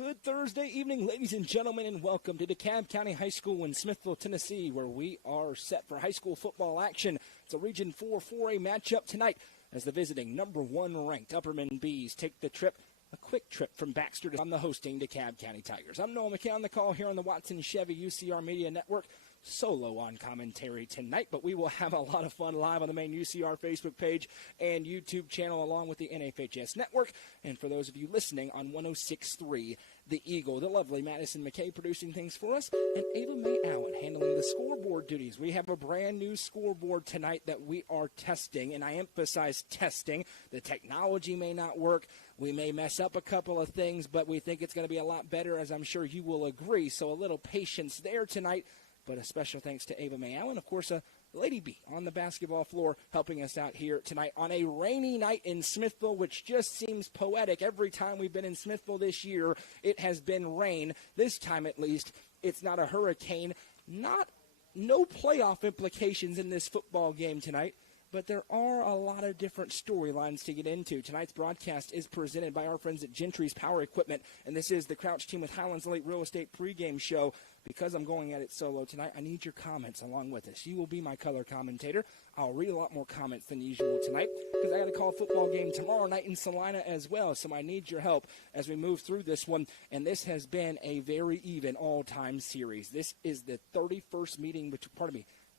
Good Thursday evening, ladies and gentlemen, and welcome to DeKalb County High School in Smithville, Tennessee, where we are set for high school football action. It's a Region 4 4A matchup tonight as the visiting number 1 ranked Upperman Bees take the trip, a quick trip from Baxter on the hosting DeKalb County Tigers. I'm Noah McKay on the call here on the Watson Chevy UCR Media Network. Solo on commentary tonight, but we will have a lot of fun live on the main UCR Facebook page and YouTube channel along with the NFHS network. And for those of you listening on 106.3 The Eagle, the lovely Madison McKay producing things for us, and Ava Mae Allen handling the scoreboard duties. We have a brand new scoreboard tonight that we are testing, and I emphasize testing. The technology may not work. We may mess up a couple of things, but we think it's going to be a lot better, as I'm sure you will agree. So a little patience there tonight. But a special thanks to Ava Mae Allen, of course, a Lady B on the basketball floor helping us out here tonight on a rainy night in Smithville, which just seems poetic. Every time we've been in Smithville this year, it has been rain. This time, at least, it's not a hurricane. No playoff implications in this football game tonight. But there are a lot of different storylines to get into. Tonight's broadcast is presented by our friends at Gentry's Power Equipment, and this is the Crouch Team with Highlands Lake Real Estate pregame show. Because I'm going at it solo tonight, I need your comments along with us. You will be my color commentator. I'll read a lot more comments than usual tonight because I got to call a football game tomorrow night in Salina as well, so I need your help as we move through this one. And this has been a very even all-time series. This is the 51st meeting,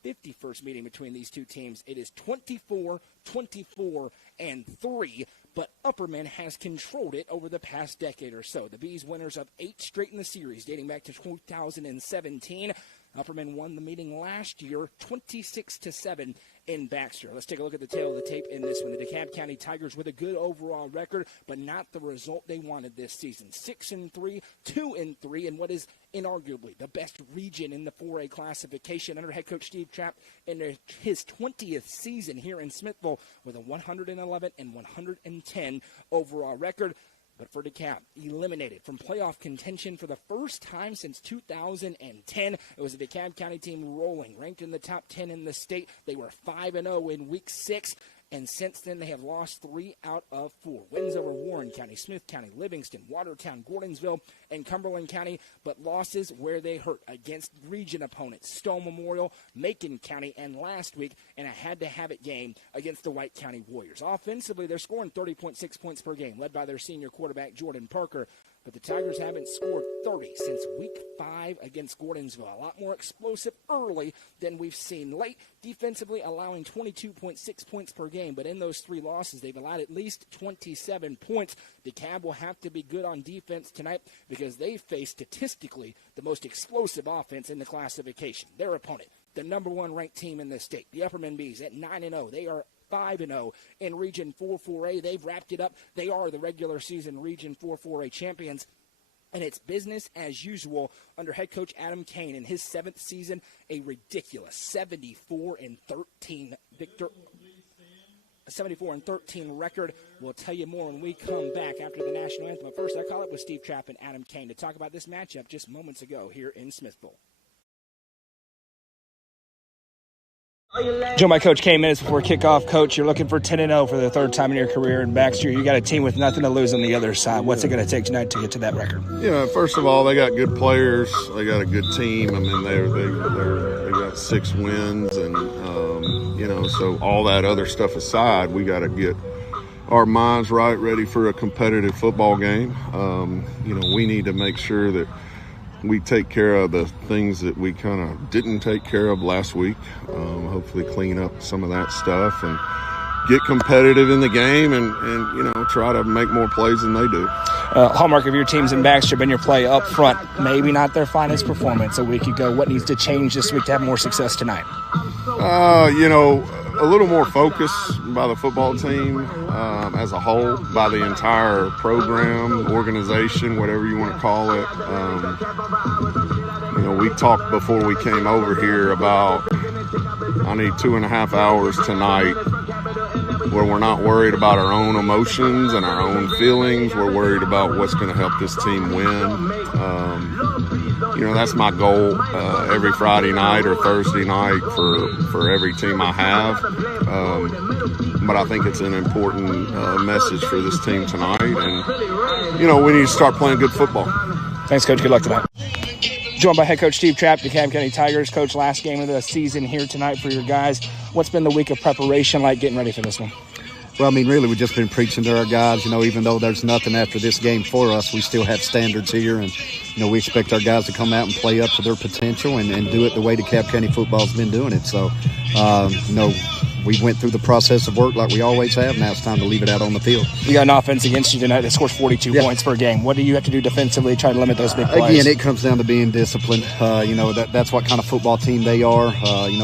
51st meeting between these two teams. It is 24, 24, and 3, but Upperman has controlled it over the past decade or so. The Bees winners of 8 straight in the series, dating back to 2017. Upperman won the meeting last year, 26-7 in Baxter. Let's take a look at the tail of the tape in this one. The DeKalb County Tigers with a good overall record, but not the result they wanted this season. 6-3, 2-3, in what is inarguably the best region in the 4A classification under head coach Steve Trapp in his 20th season here in Smithville with a 111 and 110 overall record. But for DeKalb, eliminated from playoff contention for the first time since 2010. It was a DeKalb County team rolling, ranked in the top 10 in the state. They were 5-0 in Week 6, and since then they have lost 3 out of 4. Wins over Warren County, Smith County, Livingston, Watertown, Gordonsville, and Cumberland County, but losses where they hurt against region opponents, Stone Memorial, Macon County, and last week in a had-to-have-it game against the White County Warriors. Offensively, they're scoring 30.6 points per game, led by their senior quarterback, Jordan Parker. But the Tigers haven't scored 30 since Week 5 against Gordonsville. A lot more explosive early than we've seen late. Defensively, allowing 22.6 points per game. But in those 3 losses, they've allowed at least 27 points. DeKalb will have to be good on defense tonight because they face statistically the most explosive offense in the classification. Their opponent, the number 1 ranked team in the state, the Upperman Bees at 9-0. They are 5-0 in Region 4 4A. They've wrapped it up. They are the regular season Region 4 4A champions. And it's business as usual under head coach Adam Kane in his 7th season, a ridiculous 74-13 victory. A 74-13 record. We'll tell you more when we come back after the national anthem. But first, I call it with Steve Trapp and Adam Kane to talk about this matchup just moments ago here in Smithville. Joined by Coach Kane minutes before kickoff. Coach, you're looking for 10-0 for the 3rd time in your career in Baxter. You got a team with nothing to lose on the other side. What's it going to take tonight to get to that record? Yeah, first of all, they got good players. They got a good team. I mean, they got 6 wins, and so all that other stuff aside, we got to get our minds right, ready for a competitive football game. We need to make sure that we take care of the things that we kind of didn't take care of last week. Hopefully clean up some of that stuff and get competitive in the game and try to make more plays than they do. Hallmark of your teams in Baxter been your play up front. Maybe not their finest performance a week ago. What needs to change this week to have more success tonight? A little more focus by the football team as a whole, by the entire program, organization, whatever you want to call it. We talked before we came over here about I need 2.5 hours tonight where we're not worried about our own emotions and our own feelings. We're worried about what's going to help this team win. That's my goal every Friday night or Thursday night for every team I have. But I think it's an important message for this team tonight. And, we need to start playing good football. Thanks, Coach. Good luck tonight. Joined by head coach Steve Trapp, DeKalb County Tigers. Coach, last game of the season here tonight for your guys. What's been the week of preparation like getting ready for this one? Well, I mean, really, we've just been preaching to our guys. Even though there's nothing after this game for us, we still have standards here. And, we expect our guys to come out and play up to their potential and do it the way DeKalb County football's been doing it. So, we went through the process of work like we always have. Now it's time to leave it out on the field. You got an offense against you tonight that scores 42 points per game. What do you have to do defensively to try to limit those big plays? Again, it comes down to being disciplined. That's what kind of football team they are.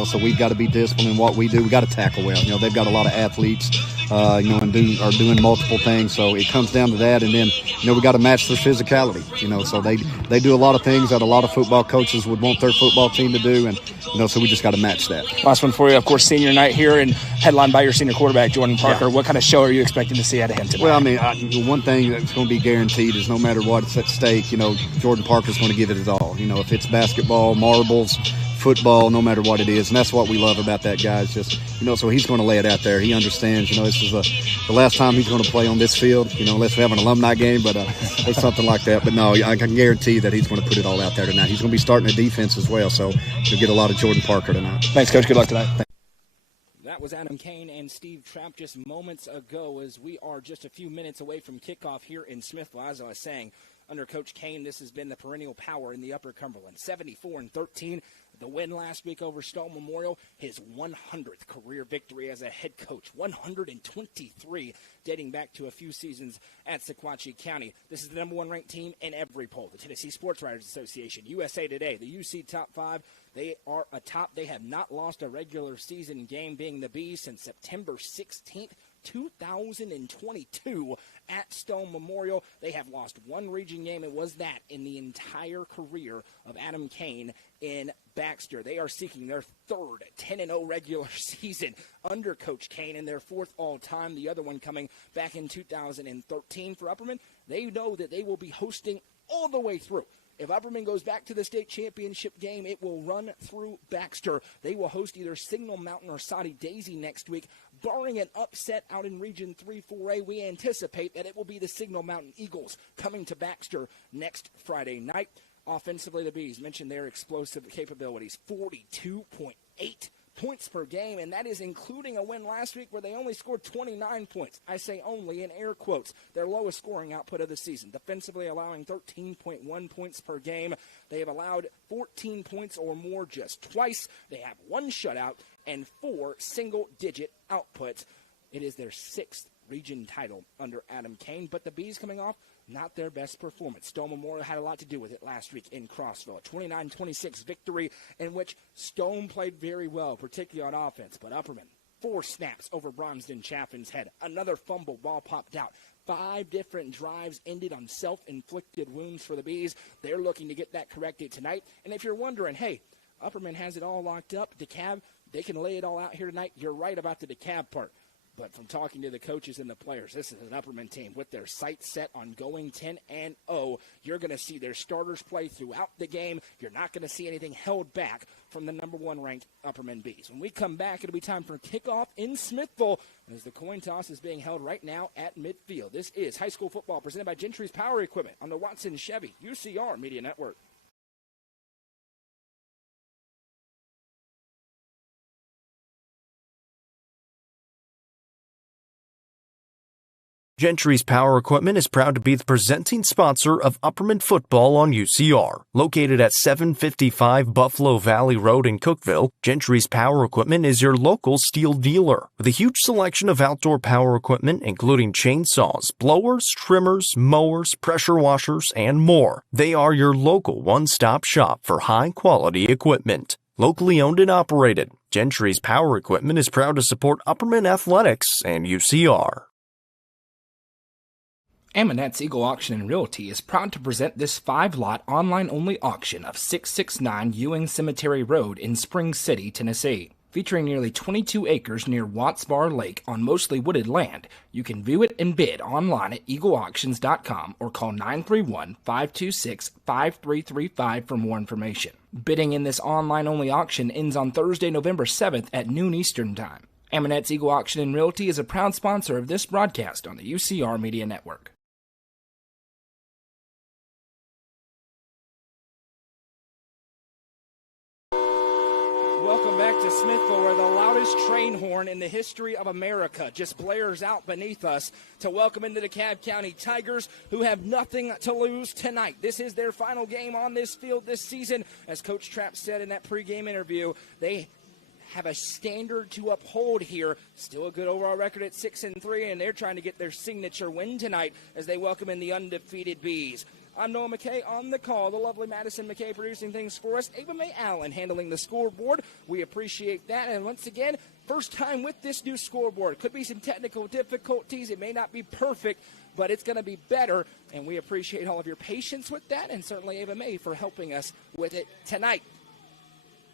So we've got to be disciplined in what we do. We got to tackle well. They've got a lot of athletes, and are doing multiple things. So it comes down to that. And then, we got to match their physicality. So they do a lot of things that a lot of football coaches would want their football team to do. And, so we just got to match that. Last one for you, of course, senior night here and headlined by your senior quarterback, Jordan Parker. Yeah. What kind of show are you expecting to see out of him tonight? Well, one thing that's going to be guaranteed is no matter what's at stake, Jordan Parker's going to give it his all. If it's basketball, marbles, football, no matter what it is. And that's what we love about that guy. It's just, so he's going to lay it out there. He understands, this is the last time he's going to play on this field, unless we have an alumni game, but or something like that. But no, I can guarantee that he's going to put it all out there tonight. He's going to be starting the defense as well, so you'll get a lot of Jordan Parker tonight. Thanks, Coach. Good luck tonight. That was Adam Kane and Steve Trapp just moments ago as we are just a few minutes away from kickoff here in Smithville. As I was saying, under Coach Kane, this has been the perennial power in the Upper Cumberland. 74-13. The win last week over Stone Memorial, his 100th career victory as a head coach. 123 dating back to a few seasons at Sequatchie County. This is the number one ranked team in every poll. The Tennessee Sports Writers Association, USA Today, the UC Top 5. They are atop. They have not lost a regular season game, being the Bees, since September 16th. 2022 at Stone Memorial. They have lost one region game. It was that in the entire career of Adam Kane in Baxter. They are seeking their third 10-0 regular season under Coach Kane and their fourth all-time, the other one coming back in 2013 for Upperman. They know that they will be hosting all the way through. If Upperman goes back to the state championship game, it will run through Baxter. They will host either Signal Mountain or Soddy Daisy next week. Barring an upset out in Region 3-4A, we anticipate that it will be the Signal Mountain Eagles coming to Baxter next Friday night. Offensively, the Bees mentioned their explosive capabilities, 42.8 points per game, and that is including a win last week where they only scored 29 points. I say only in air quotes. Their lowest scoring output of the season. Defensively allowing 13.1 points per game. They have allowed 14 points or more just twice. They have one shutout and 4 single-digit outputs. It is their 6th region title under Adam Kane, but the Bees coming off not their best performance. Stone Memorial had a lot to do with it last week in Crossville. A 29-26 victory in which Stone played very well, particularly on offense. But Upperman, 4 snaps over Bronzedon Chaffin's head. Another fumble, ball popped out. 5 different drives ended on self-inflicted wounds for the Bees. They're looking to get that corrected tonight. And if you're wondering, hey, Upperman has it all locked up. DeKalb, they can lay it all out here tonight. You're right about the DeKalb part. But from talking to the coaches and the players, this is an Upperman team with their sights set on going 10-0. You're going to see their starters play throughout the game. You're not going to see anything held back from the number one ranked Upperman Bees. When we come back, it'll be time for kickoff in Smithville as the coin toss is being held right now at midfield. This is high school football presented by Gentry's Power Equipment on the Watson Chevy UCR Media Network. Gentry's Power Equipment is proud to be the presenting sponsor of Upperman football on UCR. Located at 755 Buffalo Valley Road in Cookeville, Gentry's Power Equipment is your local steel dealer. With a huge selection of outdoor power equipment, including chainsaws, blowers, trimmers, mowers, pressure washers, and more. They are your local one-stop shop for high-quality equipment. Locally owned and operated, Gentry's Power Equipment is proud to support Upperman Athletics and UCR. Ammonette's Eagle Auction and Realty is proud to present this 5-lot online-only auction of 669 Ewing Cemetery Road in Spring City, Tennessee. Featuring nearly 22 acres near Watts Bar Lake on mostly wooded land, you can view it and bid online at eagleauctions.com or call 931-526-5335 for more information. Bidding in this online-only auction ends on Thursday, November 7th at noon Eastern Time. Ammonette's Eagle Auction and Realty is a proud sponsor of this broadcast on the UCR Media Network. Welcome back to Smithville, where the loudest train horn in the history of America just blares out beneath us to welcome into the DeKalb County Tigers, who have nothing to lose tonight. This is their final game on this field this season. As Coach Trapp said in that pregame interview, they have a standard to uphold here. Still a good overall record at 6-3, and they're trying to get their signature win tonight as they welcome in the undefeated Bees. I'm Noah McKay on the call. The lovely Madison McKay producing things for us. Ava Mae Allen handling the scoreboard. We appreciate that. And once again, first time with this new scoreboard. Could be some technical difficulties. It may not be perfect, but it's going to be better. And we appreciate all of your patience with that, and certainly Ava Mae for helping us with it tonight.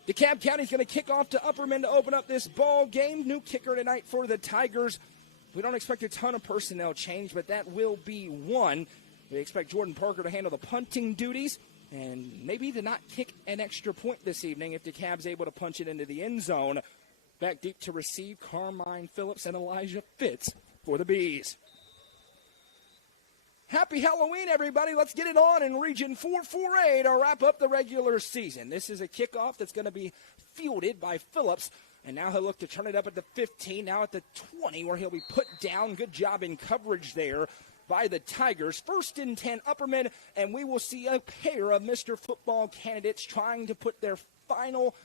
DeKalb County is going to kick off to Upperman to open up this ball game. New kicker tonight for the Tigers. We don't expect a ton of personnel change, but that will be one. We expect Jordan Parker to handle the punting duties and maybe to not kick an extra point this evening if DeKalb's able to punch it into the end zone. Back deep to receive, Carmine Phillips and Elijah Fitz for the Bees. Happy Halloween, everybody. Let's get it on in Region 4-4A to wrap up the regular season. This is a kickoff that's going to be fielded by Phillips, and now he'll look to turn it up at the 15, now at the 20, where he'll be put down. Good job in coverage there by the Tigers. 1st and 10, Upperman, and we will see a pair of Mr. Football candidates trying to put their final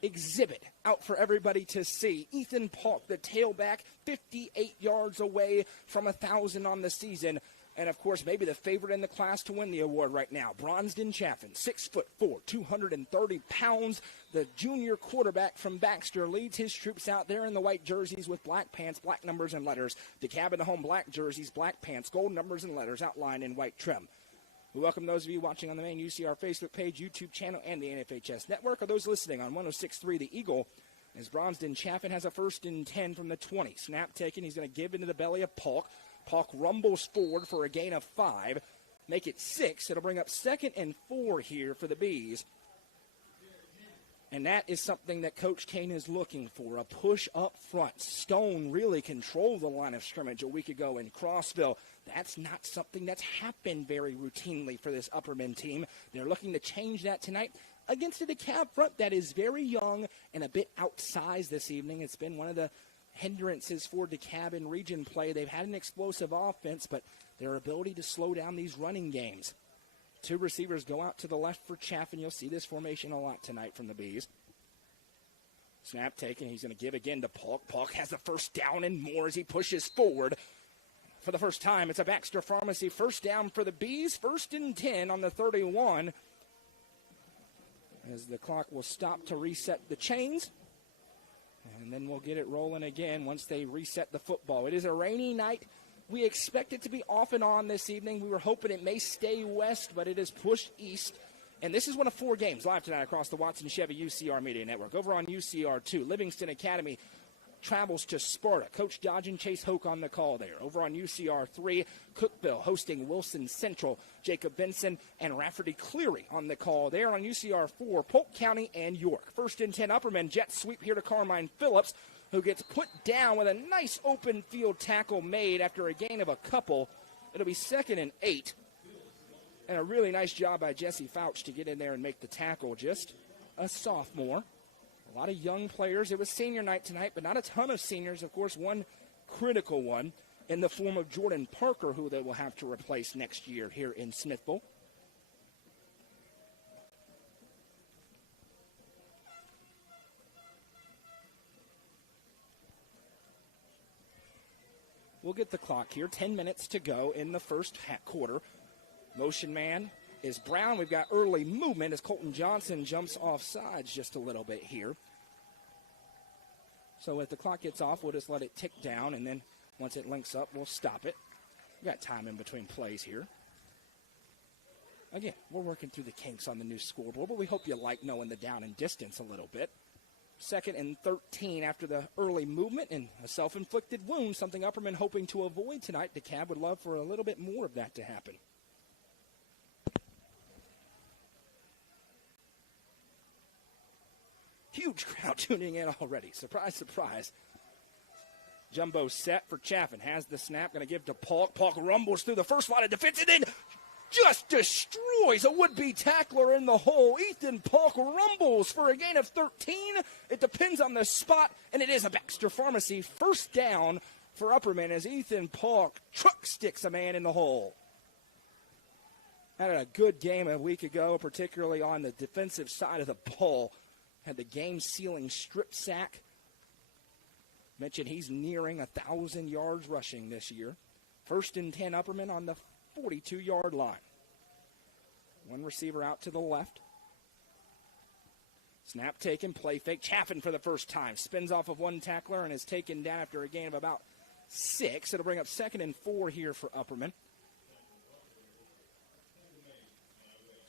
exhibit out for everybody to see. Ethan Polk, the tailback, 58 yards away from 1,000 on the season. And, of course, maybe the favorite in the class to win the award right now, Bronsden Chaffin, 6'4", 230 pounds. The junior quarterback from Baxter leads his troops out there in the white jerseys with black pants, black numbers, and letters. DeKalb in the home black jerseys, black pants, gold numbers, and letters outlined in white trim. We welcome those of you watching on the main UCR Facebook page, YouTube channel, and the NFHS Network, or those listening on 106.3 The Eagle, as Bronsden Chaffin has a 1st and 10 from the 20. Snap taken. He's going to give into the belly of Polk. Polk rumbles forward for a gain of 5. Make it 6. It'll bring up 2nd and 4 here for the Bees. And that is something that Coach Kane is looking for, a push up front. Stone really controlled the line of scrimmage a week ago in Crossville. That's not something that's happened very routinely for this Upperman team. They're looking to change that tonight against a DeKalb front that is very young and a bit outsized this evening. It's been one of the hindrances for DeKalb in region play. They've had an explosive offense, but their ability to slow down these running games. 2 receivers go out to the left for Chaffin. You'll see this formation a lot tonight from the Bees. Snap taken. He's going to give again to Polk. Polk has the 1st down and more as he pushes forward. For the first time, it's a Baxter Pharmacy 1st down for the Bees. 1st and 10 on the 31. As the clock will stop to reset the chains. And then we'll get it rolling again once they reset the football. It is a rainy night. We expect it to be off and on this evening. We were hoping it may stay west, but it is pushed east. And this is one of 4 games live tonight across the Watson Chevy UCR Media Network. Over on UCR2, Livingston Academy travels to Sparta. Coach Dodge and Chase Hoke on the call there. Over on UCR3, Cookville hosting Wilson Central. Jacob Benson and Rafferty Cleary on the call there. On UCR4, Polk County and York. 1st and 10, Upperman jet sweep here to Carmine Phillips, who gets put down with a nice open field tackle made after a gain of a couple. It'll be 2nd and 8. And a really nice job by Jesse Fouch to get in there and make the tackle. Just a sophomore. A lot of young players. It was senior night tonight, but not a ton of seniors. Of course, one critical one in the form of Jordan Parker, who they will have to replace next year here in Smithville. We'll get the clock here. 10 minutes to go in the first quarter. Motion man is Brown. We've got early movement as Colton Johnson jumps off sides just a little bit here. So if the clock gets off, we'll just let it tick down, and then once it links up, we'll stop it. We've got time in between plays here. Again, we're working through the kinks on the new scoreboard, but we hope you like knowing the down and distance a little bit. 2nd and 13 after the early movement and a self-inflicted wound, something Upperman hoping to avoid tonight. DeKalb would love for a little bit more of that to happen. Huge crowd tuning in already. Surprise, surprise. Jumbo set for Chaffin. Has the snap. Going to give to Polk. Polk rumbles through the first line of defense and then just destroys a would-be tackler in the hole. Ethan Polk rumbles for a gain of 13. It depends on the spot, and it is a Baxter Pharmacy first down for Upperman as Ethan Polk truck sticks a man in the hole. Had a good game a week ago, particularly on the defensive side of the ball. Had the game-sealing strip sack. Mentioned he's nearing 1,000 yards rushing this year. 1st and 10 Upperman on the 42-yard line. One receiver out to the left. Snap taken, play fake. Chaffin for the first time. Spins off of one tackler and is taken down after a gain of about 6. It'll bring up 2nd and 4 here for Upperman.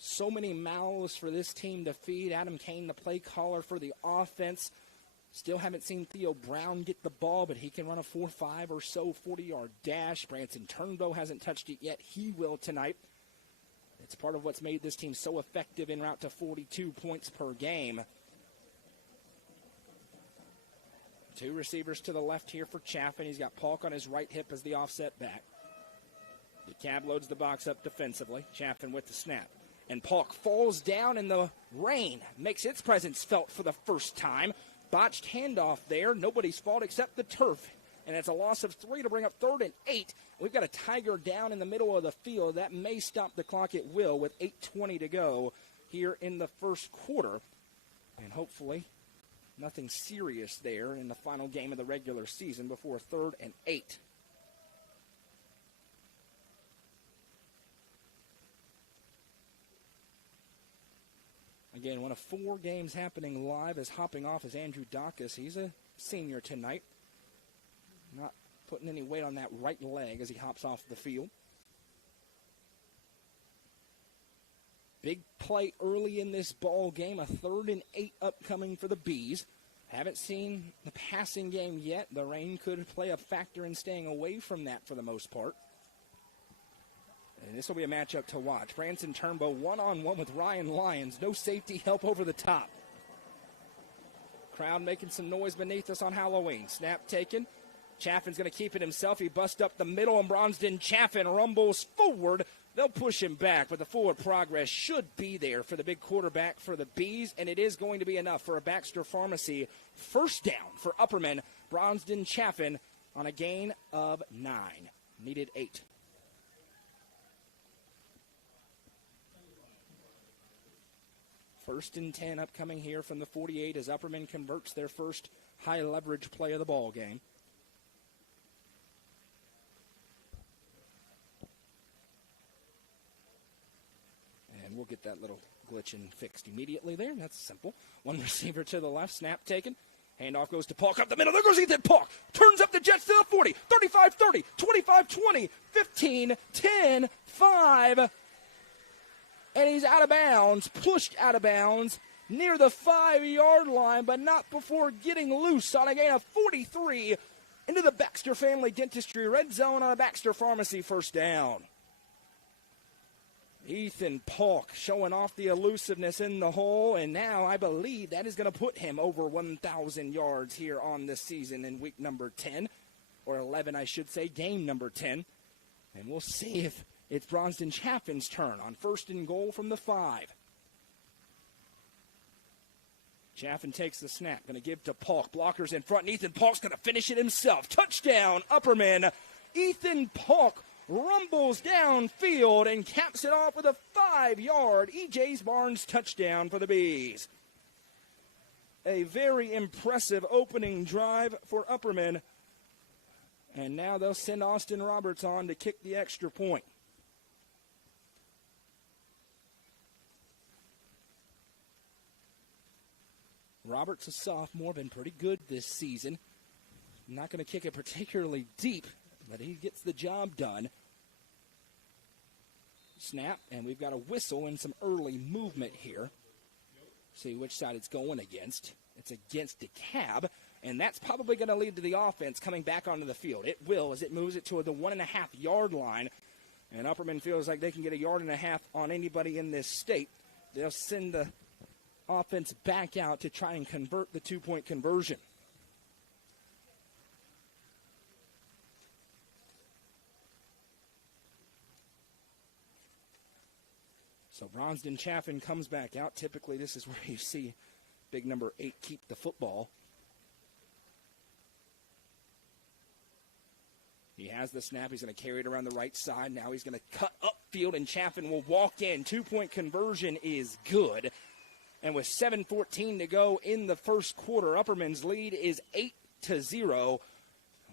So many mouths for this team to feed. Adam Kane, the play caller for the offense. Still haven't seen Theo Brown get the ball, but he can run a 4.5 or so 40-yard dash. Branson Turnbow hasn't touched it yet. He will tonight. It's part of what's made this team so effective en route to 42 points per game. 2 receivers to the left here for Chaffin. He's got Polk on his right hip as the offset back. DeKalb loads the box up defensively. Chaffin with the snap. And Polk falls down in the rain. Makes its presence felt for the first time. Botched handoff there. Nobody's fault except the turf. And it's a loss of 3 to bring up 3rd and 8. We've got a Tiger down in the middle of the field. That may stop the clock. It will with 8:20 to go here in the first quarter. And hopefully nothing serious there in the final game of the regular season before 3rd and 8. Again, one of 4 games happening live is hopping off is Andrew Dacus. He's a senior tonight. Not putting any weight on that right leg as he hops off the field. Big play early in this ball game. A 3rd and 8 upcoming for the Bees. Haven't seen the passing game yet. The rain could play a factor in staying away from that for the most part. And this will be a matchup to watch. Branson Turnbow one-on-one with Ryan Lyons. No safety help over the top. Crowd making some noise beneath us on Halloween. Snap taken. Chaffin's going to keep it himself. He busts up the middle, and Bronston Chaffin rumbles forward. They'll push him back, but the forward progress should be there for the big quarterback for the Bees, and it is going to be enough for a Baxter Pharmacy first down for Upperman. Bronston Chaffin on a gain of 9. Needed 8. First and 10 upcoming here from the 48 as Upperman converts their first high-leverage play of the ball game. And we'll get that little glitch fixed immediately there. That's simple. One receiver to the left, snap taken. Handoff goes to Polk up the middle. There goes Ethan Polk. Turns up the Jets to the 40, 35-30, 25-20, 15, 10, 5. And he's out of bounds, pushed out of bounds near the 5-yard line, but not before getting loose on a gain of 43 into the Baxter Family Dentistry red zone on a Baxter Pharmacy first down. Ethan Polk showing off the elusiveness in the hole, and now I believe that is going to put him over 1,000 yards here on this season in week number 10, or 11, I should say, game number 10. And we'll see if it's Bronston Chaffin's turn on 1st and goal from the 5. Chaffin takes the snap, going to give to Polk. Blockers in front, and Ethan Polk's going to finish it himself. Touchdown, Upperman. Ethan Polk rumbles downfield and caps it off with a 5-yard E.J. Barnes touchdown for the Bees. A very impressive opening drive for Upperman. And now they'll send Austin Roberts on to kick the extra point. Roberts, a sophomore, been pretty good this season. Not going to kick it particularly deep, but he gets the job done. Snap, and we've got a whistle and some early movement here. See which side it's going against. It's against DeKalb, and that's probably going to lead to the offense coming back onto the field. It will as it moves it to the 1.5-yard line, and Upperman feels like they can get 1.5 yards on anybody in this state. They'll send the offense back out to try and convert the 2-point conversion. So Bronston Chaffin comes back out. Typically, this is where you see big number 8 keep the football. He has the snap. He's going to carry it around the right side. Now he's going to cut upfield, and Chaffin will walk in. 2-point conversion is good. And with 7:14 to go in the first quarter, Upperman's lead is 8-0.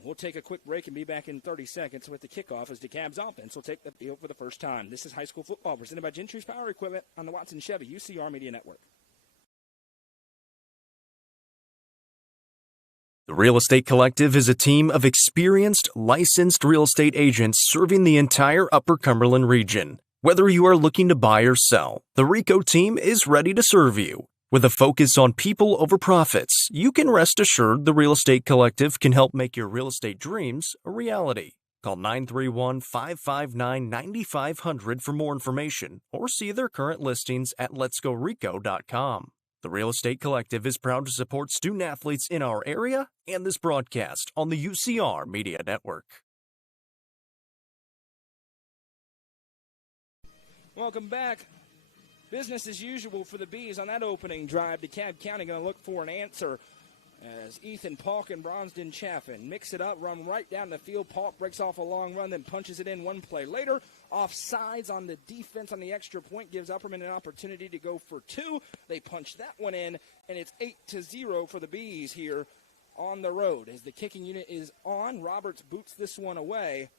We'll take a quick break and be back in 30 seconds with the kickoff as DeKalb's offense will take the field for the first time. This is high school football presented by Gentry's Power Equipment on the Watson Chevy UCR Media Network. The Real Estate Collective is a team of experienced, licensed real estate agents serving the entire Upper Cumberland region. Whether you are looking to buy or sell, the RICO team is ready to serve you. With a focus on people over profits, you can rest assured the Real Estate Collective can help make your real estate dreams a reality. Call 931-559-9500 for more information or see their current listings at letsgorico.com. The Real Estate Collective is proud to support student athletes in our area and this broadcast on the UCR Media Network. Welcome back. Business as usual for the Bees on that opening drive. DeKalb County going to look for an answer as Ethan Polk and Bronston Chaffin mix it up, run right down the field. Polk breaks off a long run, then punches it in one play later. Offsides on the defense on the extra point gives Upperman an opportunity to go for 2. They punch that one in, and it's 8-0 for the Bees here on the road. As the kicking unit is on, Roberts boots this one away.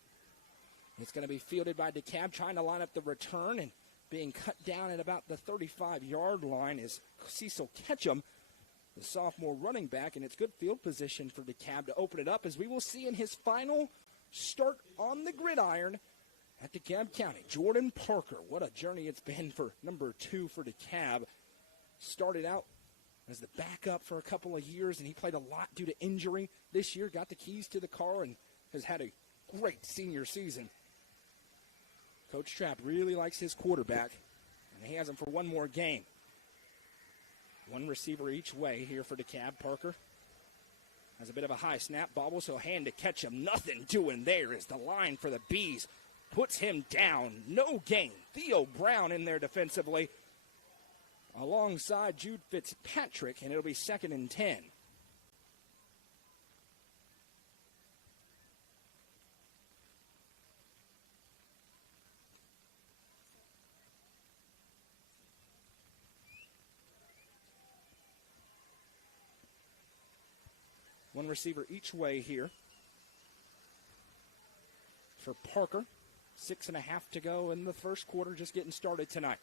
It's going to be fielded by DeKalb, trying to line up the return, and being cut down at about the 35-yard line is Cecil Ketchum, the sophomore running back, and it's good field position for DeKalb to open it up, as we will see in his final start on the gridiron at DeKalb County. Jordan Parker, what a journey it's been for number 2 for DeKalb. Started out as the backup for a couple of years, and he played a lot due to injury. This year got the keys to the car and has had a great senior season. Coach Trapp really likes his quarterback, and he has him for one more game. One receiver each way here for DeKalb. Parker has a bit of a high snap, bobbles, so hand to Ketchum. Nothing doing there as the line for the Bees puts him down. No gain. Theo Brown in there defensively alongside Jude Fitzpatrick, and it'll be 2nd and 10. One receiver each way here for Parker. 6.5 to go in the first quarter, just getting started tonight.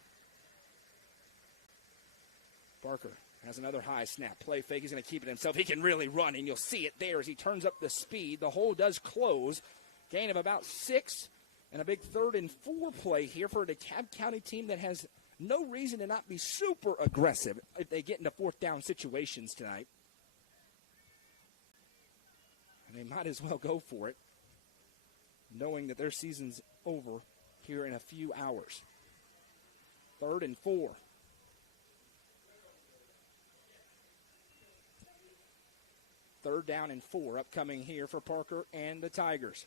Parker has another high snap. Play fake. He's going to keep it himself. He can really run, and you'll see it there as he turns up the speed. The hole does close. Gain of about 6, and a big 3rd and 4 play here for a DeKalb County team that has no reason to not be super aggressive if they get into 4th down situations tonight. They might as well go for it, knowing that their season's over here in a few hours. 3rd and 4. Third down and 4 upcoming here for Parker and the Tigers.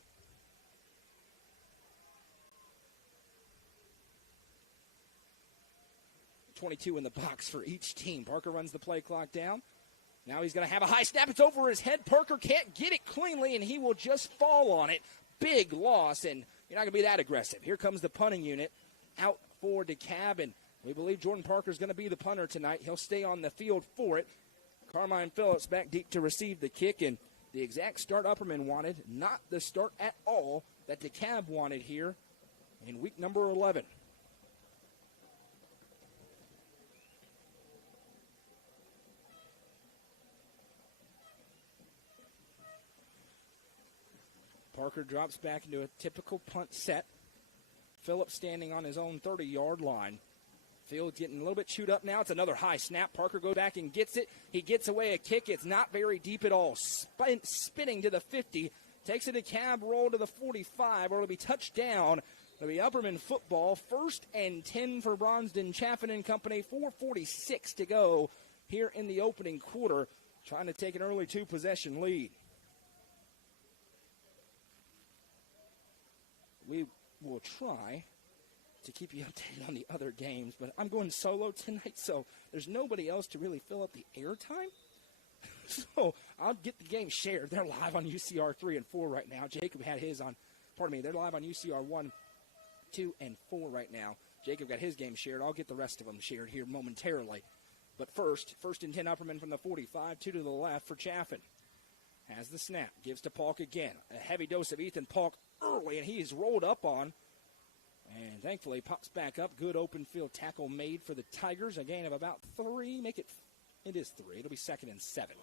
.22 in the box for each team. Parker runs the play clock down. Now he's going to have a high snap. It's over his head. Parker can't get it cleanly, and he will just fall on it. Big loss, and you're not going to be that aggressive. Here comes the punting unit out for DeKalb, and we believe Jordan Parker's going to be the punter tonight. He'll stay on the field for it. Carmine Phillips back deep to receive the kick, and the exact start Upperman wanted, not the start at all that DeKalb wanted here in week number 11. Parker drops back into a typical punt set. Phillips standing on his own 30-yard line. Field's getting a little bit chewed up now. It's another high snap. Parker goes back and gets it. He gets away a kick. It's not very deep at all. Spinning to the 50. Takes it a cab roll to the 45, or it'll be touchdown. It'll be Upperman football. 1st and 10 for Bronston Chaffin and Company. 4:46 to go here in the opening quarter. Trying to take an early 2-possession lead. We will try to keep you updated on the other games, but I'm going solo tonight, so there's nobody else to really fill up the airtime. So I'll get the game shared. They're live on UCR 3 and 4 right now. Jacob had his on, they're live on UCR 1, 2, and 4 right now. Jacob got his game shared. I'll get the rest of them shared here momentarily. But first and 10 Upperman from the 45, 2 to the left for Chaffin. Has the snap, gives to Polk again. A heavy dose of Ethan Polk early, and he is rolled up on. And thankfully pops back up. Good open field tackle made for the Tigers. A gain of about 3. It is 3. It'll be 2nd and 7.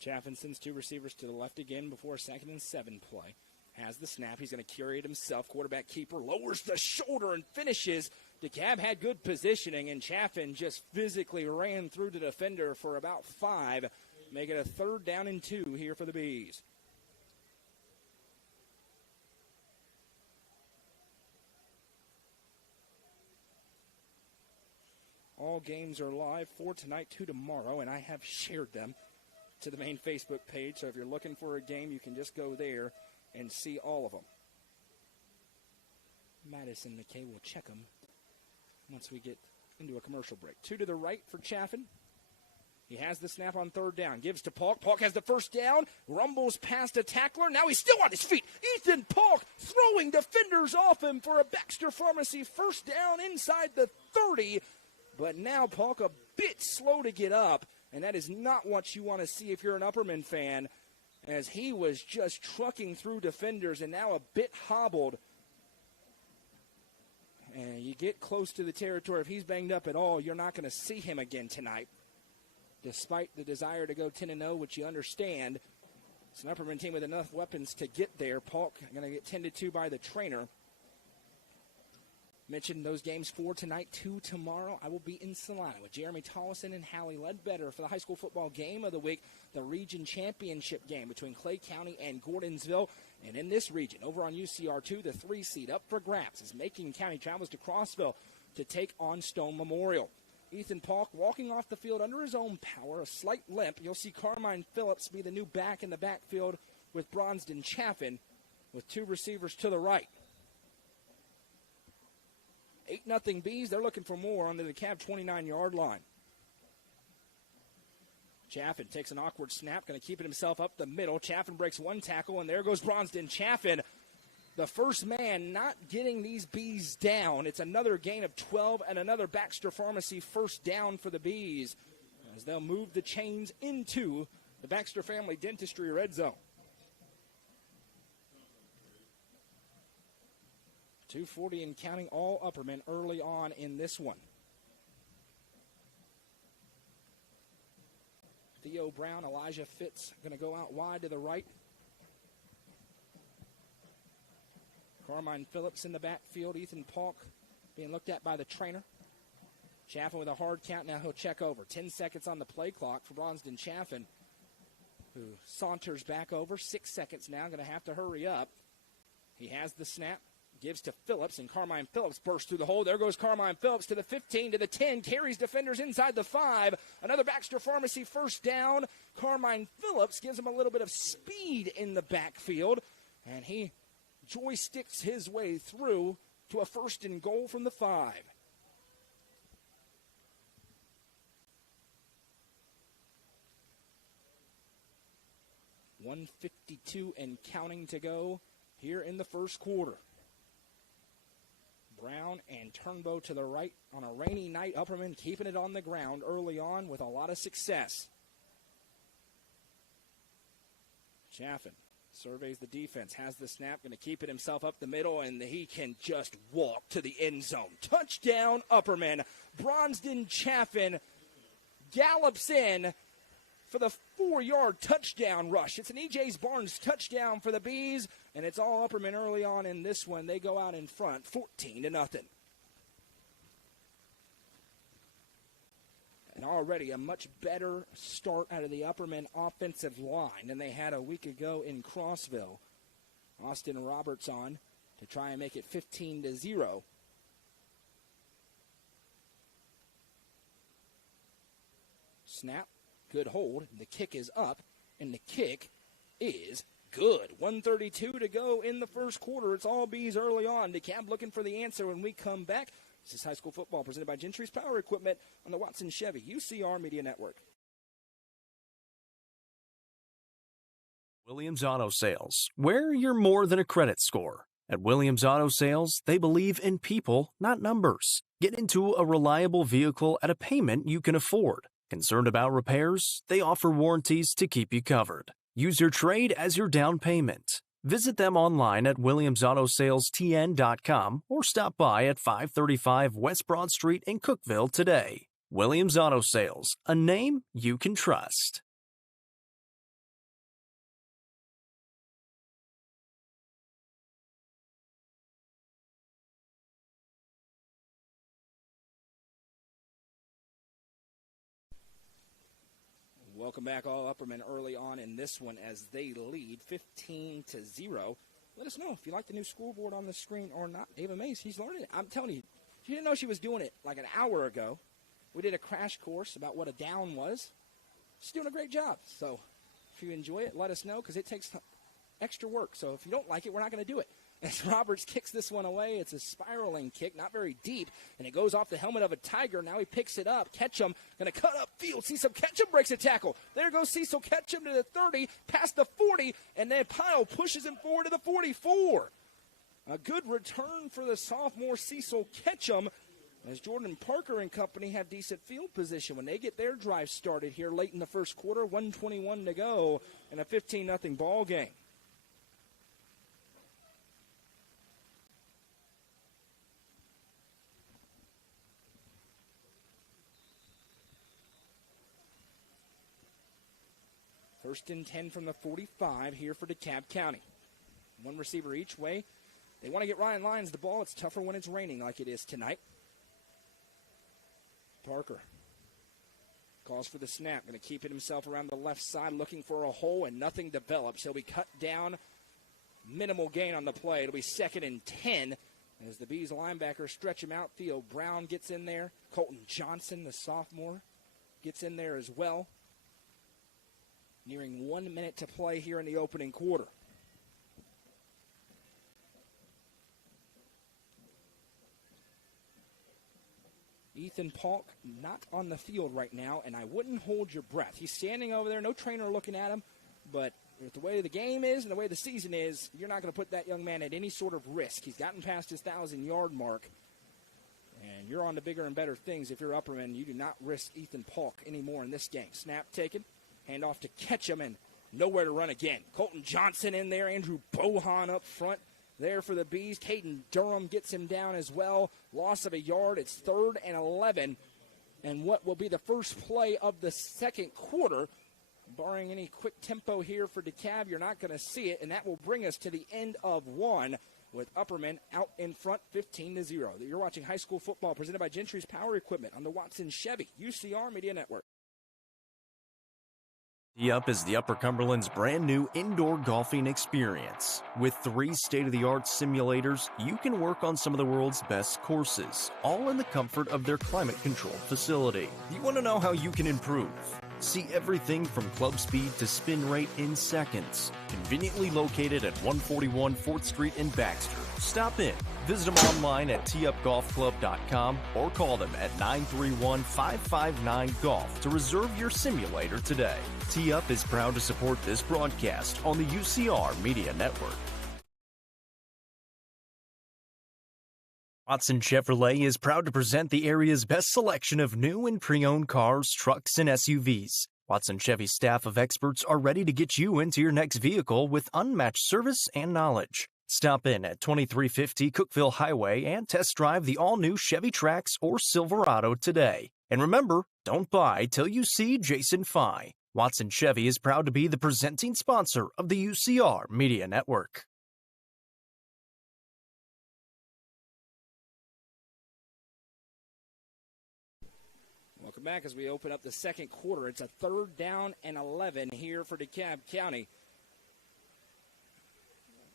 Chaffin sends 2 receivers to the left again before a 2nd and 7 play. Has the snap. He's going to carry it himself. Quarterback keeper lowers the shoulder and finishes. DeKalb had good positioning, and Chaffin just physically ran through the defender for about 5, making it a 3rd down and 2 here for the Bees. All games are live, 4 tonight, 2 tomorrow, and I have shared them to the main Facebook page. So if you're looking for a game, you can just go there and see all of them. Madison McKay will check them once we get into a commercial break. 2 to the right for Chaffin. He has the snap on 3rd down. Gives to Polk. Polk has the 1st down. Rumbles past a tackler. Now he's still on his feet. Ethan Polk throwing defenders off him for a Baxter Pharmacy 1st down inside the 30. But now Polk a bit slow to get up. And that is not what you want to see if you're an Upperman fan, as he was just trucking through defenders and now a bit hobbled. And you get close to the territory. If he's banged up at all, you're not going to see him again tonight. Despite the desire to go 10-0, which you understand. It's an Upperman team with enough weapons to get there. Polk going to get 10-2 by the trainer. Mentioned those games 4 tonight, 2 tomorrow. I will be in Salina with Jeremy Tollison and Hallie Ledbetter for the high school football game of the week, the region championship game between Clay County and Gordonsville. And in this region, over on UCR 2, the 3 seed up for grabs as Macon County travels to Crossville to take on Stone Memorial. Ethan Polk walking off the field under his own power, a slight limp. You'll see Carmine Phillips be the new back in the backfield with Bronston Chaffin with 2 receivers to the right. 8-0 Bees. They're looking for more on the DeKalb 29-yard line. Chaffin takes an awkward snap, going to keep it himself up the middle. Chaffin breaks 1 tackle, and there goes Bronston Chaffin. The first man not getting these Bees down. It's another gain of 12 and another Baxter Pharmacy 1st down for the Bees as they'll move the chains into the Baxter Family Dentistry red zone. 2:40 and counting, all Upperman early on in this one. Theo Brown, Elijah Fitz going to go out wide to the right. Carmine Phillips in the backfield. Ethan Polk being looked at by the trainer. Chaffin with a hard count. Now he'll check over. 10 seconds on the play clock for Bronston Chaffin, who saunters back over. 6 seconds now. Going to have to hurry up. He has the snap. Gives to Phillips, and Carmine Phillips bursts through the hole. There goes Carmine Phillips to the 15, to the 10, carries defenders inside the 5. Another Baxter Pharmacy 1st down. Carmine Phillips gives him a little bit of speed in the backfield, and he joysticks his way through to a 1st and goal from the 5. .152 and counting to go here in the first quarter. Brown and Turnbow to the right on a rainy night. Upperman keeping it on the ground early on with a lot of success. Chaffin surveys the defense, has the snap, going to keep it himself up the middle, and he can just walk to the end zone. Touchdown, Upperman. Bronston Chaffin gallops in for the 4-yard touchdown rush. It's an E.J.'s Barnes touchdown for the Bees, and it's all Upperman early on in this one. They go out in front, 14-0. And and already a much better start out of the Upperman offensive line than they had a week ago in Crossville. Austin Roberts on to try and make it 15-0. Snap, good hold. The kick is up, and the kick is good. 1:32 to go in the first quarter. It's all bees early on. DeKalb looking for the answer when we come back. This is high school football presented by Gentry's Power Equipment on the Watson Chevy UCR Media Network. Williams Auto Sales, where you're more than a credit score. At Williams Auto Sales, they believe in people, not numbers. Get into a reliable vehicle at a payment you can afford. Concerned about repairs? They offer warranties to keep you covered. Use your trade as your down payment. Visit them online at WilliamsAutoSalesTN.com or stop by at 535 West Broad Street in Cookville today. Williams Auto Sales, a name you can trust. Welcome back, all Upperman early on in this one as they lead 15-0. Let us know if you like the new scoreboard on the screen or not. Ava Mays, she's learning it. I'm telling you, she didn't know she was doing it like an hour ago. We did a crash course about what a down was. She's doing a great job. So if you enjoy it, let us know because it takes extra work. So if you don't like it, we're not going to do it. As Roberts kicks this one away, it's a spiraling kick, not very deep, and it goes off the helmet of a Tiger. Now he picks it up. Ketchum going to cut up field. Cecil Ketchum breaks a tackle. There goes Cecil Ketchum to the 30, past the 40, and then Pyle pushes him forward to the 44. A good return for the sophomore Cecil Ketchum as Jordan Parker and company have decent field position when they get their drive started here late in the first quarter. 1:21 to go in a 15-0 ball game. First and 10 from the 45 here for DeKalb County. One receiver each way. They want to get Ryan Lyons the ball. It's tougher when it's raining like it is tonight. Parker calls for the snap. Going to keep it himself around the left side, looking for a hole, and nothing develops. He'll be cut down. Minimal gain on the play. It'll be 2nd and 10 as the Bees linebackers stretch him out. Theo Brown gets in there. Colton Johnson, the sophomore, gets in there as well. Nearing 1 minute to play here in the opening quarter. Ethan Polk not on the field right now, and I wouldn't hold your breath. He's standing over there, no trainer looking at him, but with the way the game is and the way the season is, you're not going to put that young man at any sort of risk. He's gotten past his 1,000-yard mark, and you're on to bigger and better things if you're Upperman. You do not risk Ethan Polk anymore in this game. Snap taken. Hand off to Ketchum, and nowhere to run again. Colton Johnson in there. Andrew Bohan up front there for the Bees. Caden Durham gets him down as well. Loss of a yard. It's 3rd and 11. And what will be the first play of the second quarter, barring any quick tempo here for DeKalb, you're not going to see it. And that will bring us to the end of one with Upperman out in front 15-0. You're watching high school football presented by Gentry's Power Equipment on the Watson Chevy UCR Media Network. Up is the Upper Cumberland's brand new indoor golfing experience. With 3 state-of-the-art simulators, you can work on some of the world's best courses, all in the comfort of their climate-controlled facility. You want to know how you can improve? See everything from club speed to spin rate in seconds. Conveniently located at 141 4th Street in Baxter. Stop in. Visit them online at teupgolfclub.com or call them at 931-559-GOLF to reserve your simulator today. Tee Up is proud to support this broadcast on the UCR Media Network. Watson Chevrolet is proud to present the area's best selection of new and pre-owned cars, trucks, and SUVs. Watson Chevy's staff of experts are ready to get you into your next vehicle with unmatched service and knowledge. Stop in at 2350 Cookville Highway and test drive the all-new Chevy Trax or Silverado today. And remember, don't buy till you see Jason Fye. Watson Chevy is proud to be the presenting sponsor of the UCR Media Network. Welcome back as we open up the second quarter. It's a 3rd down and 11 here for DeKalb County.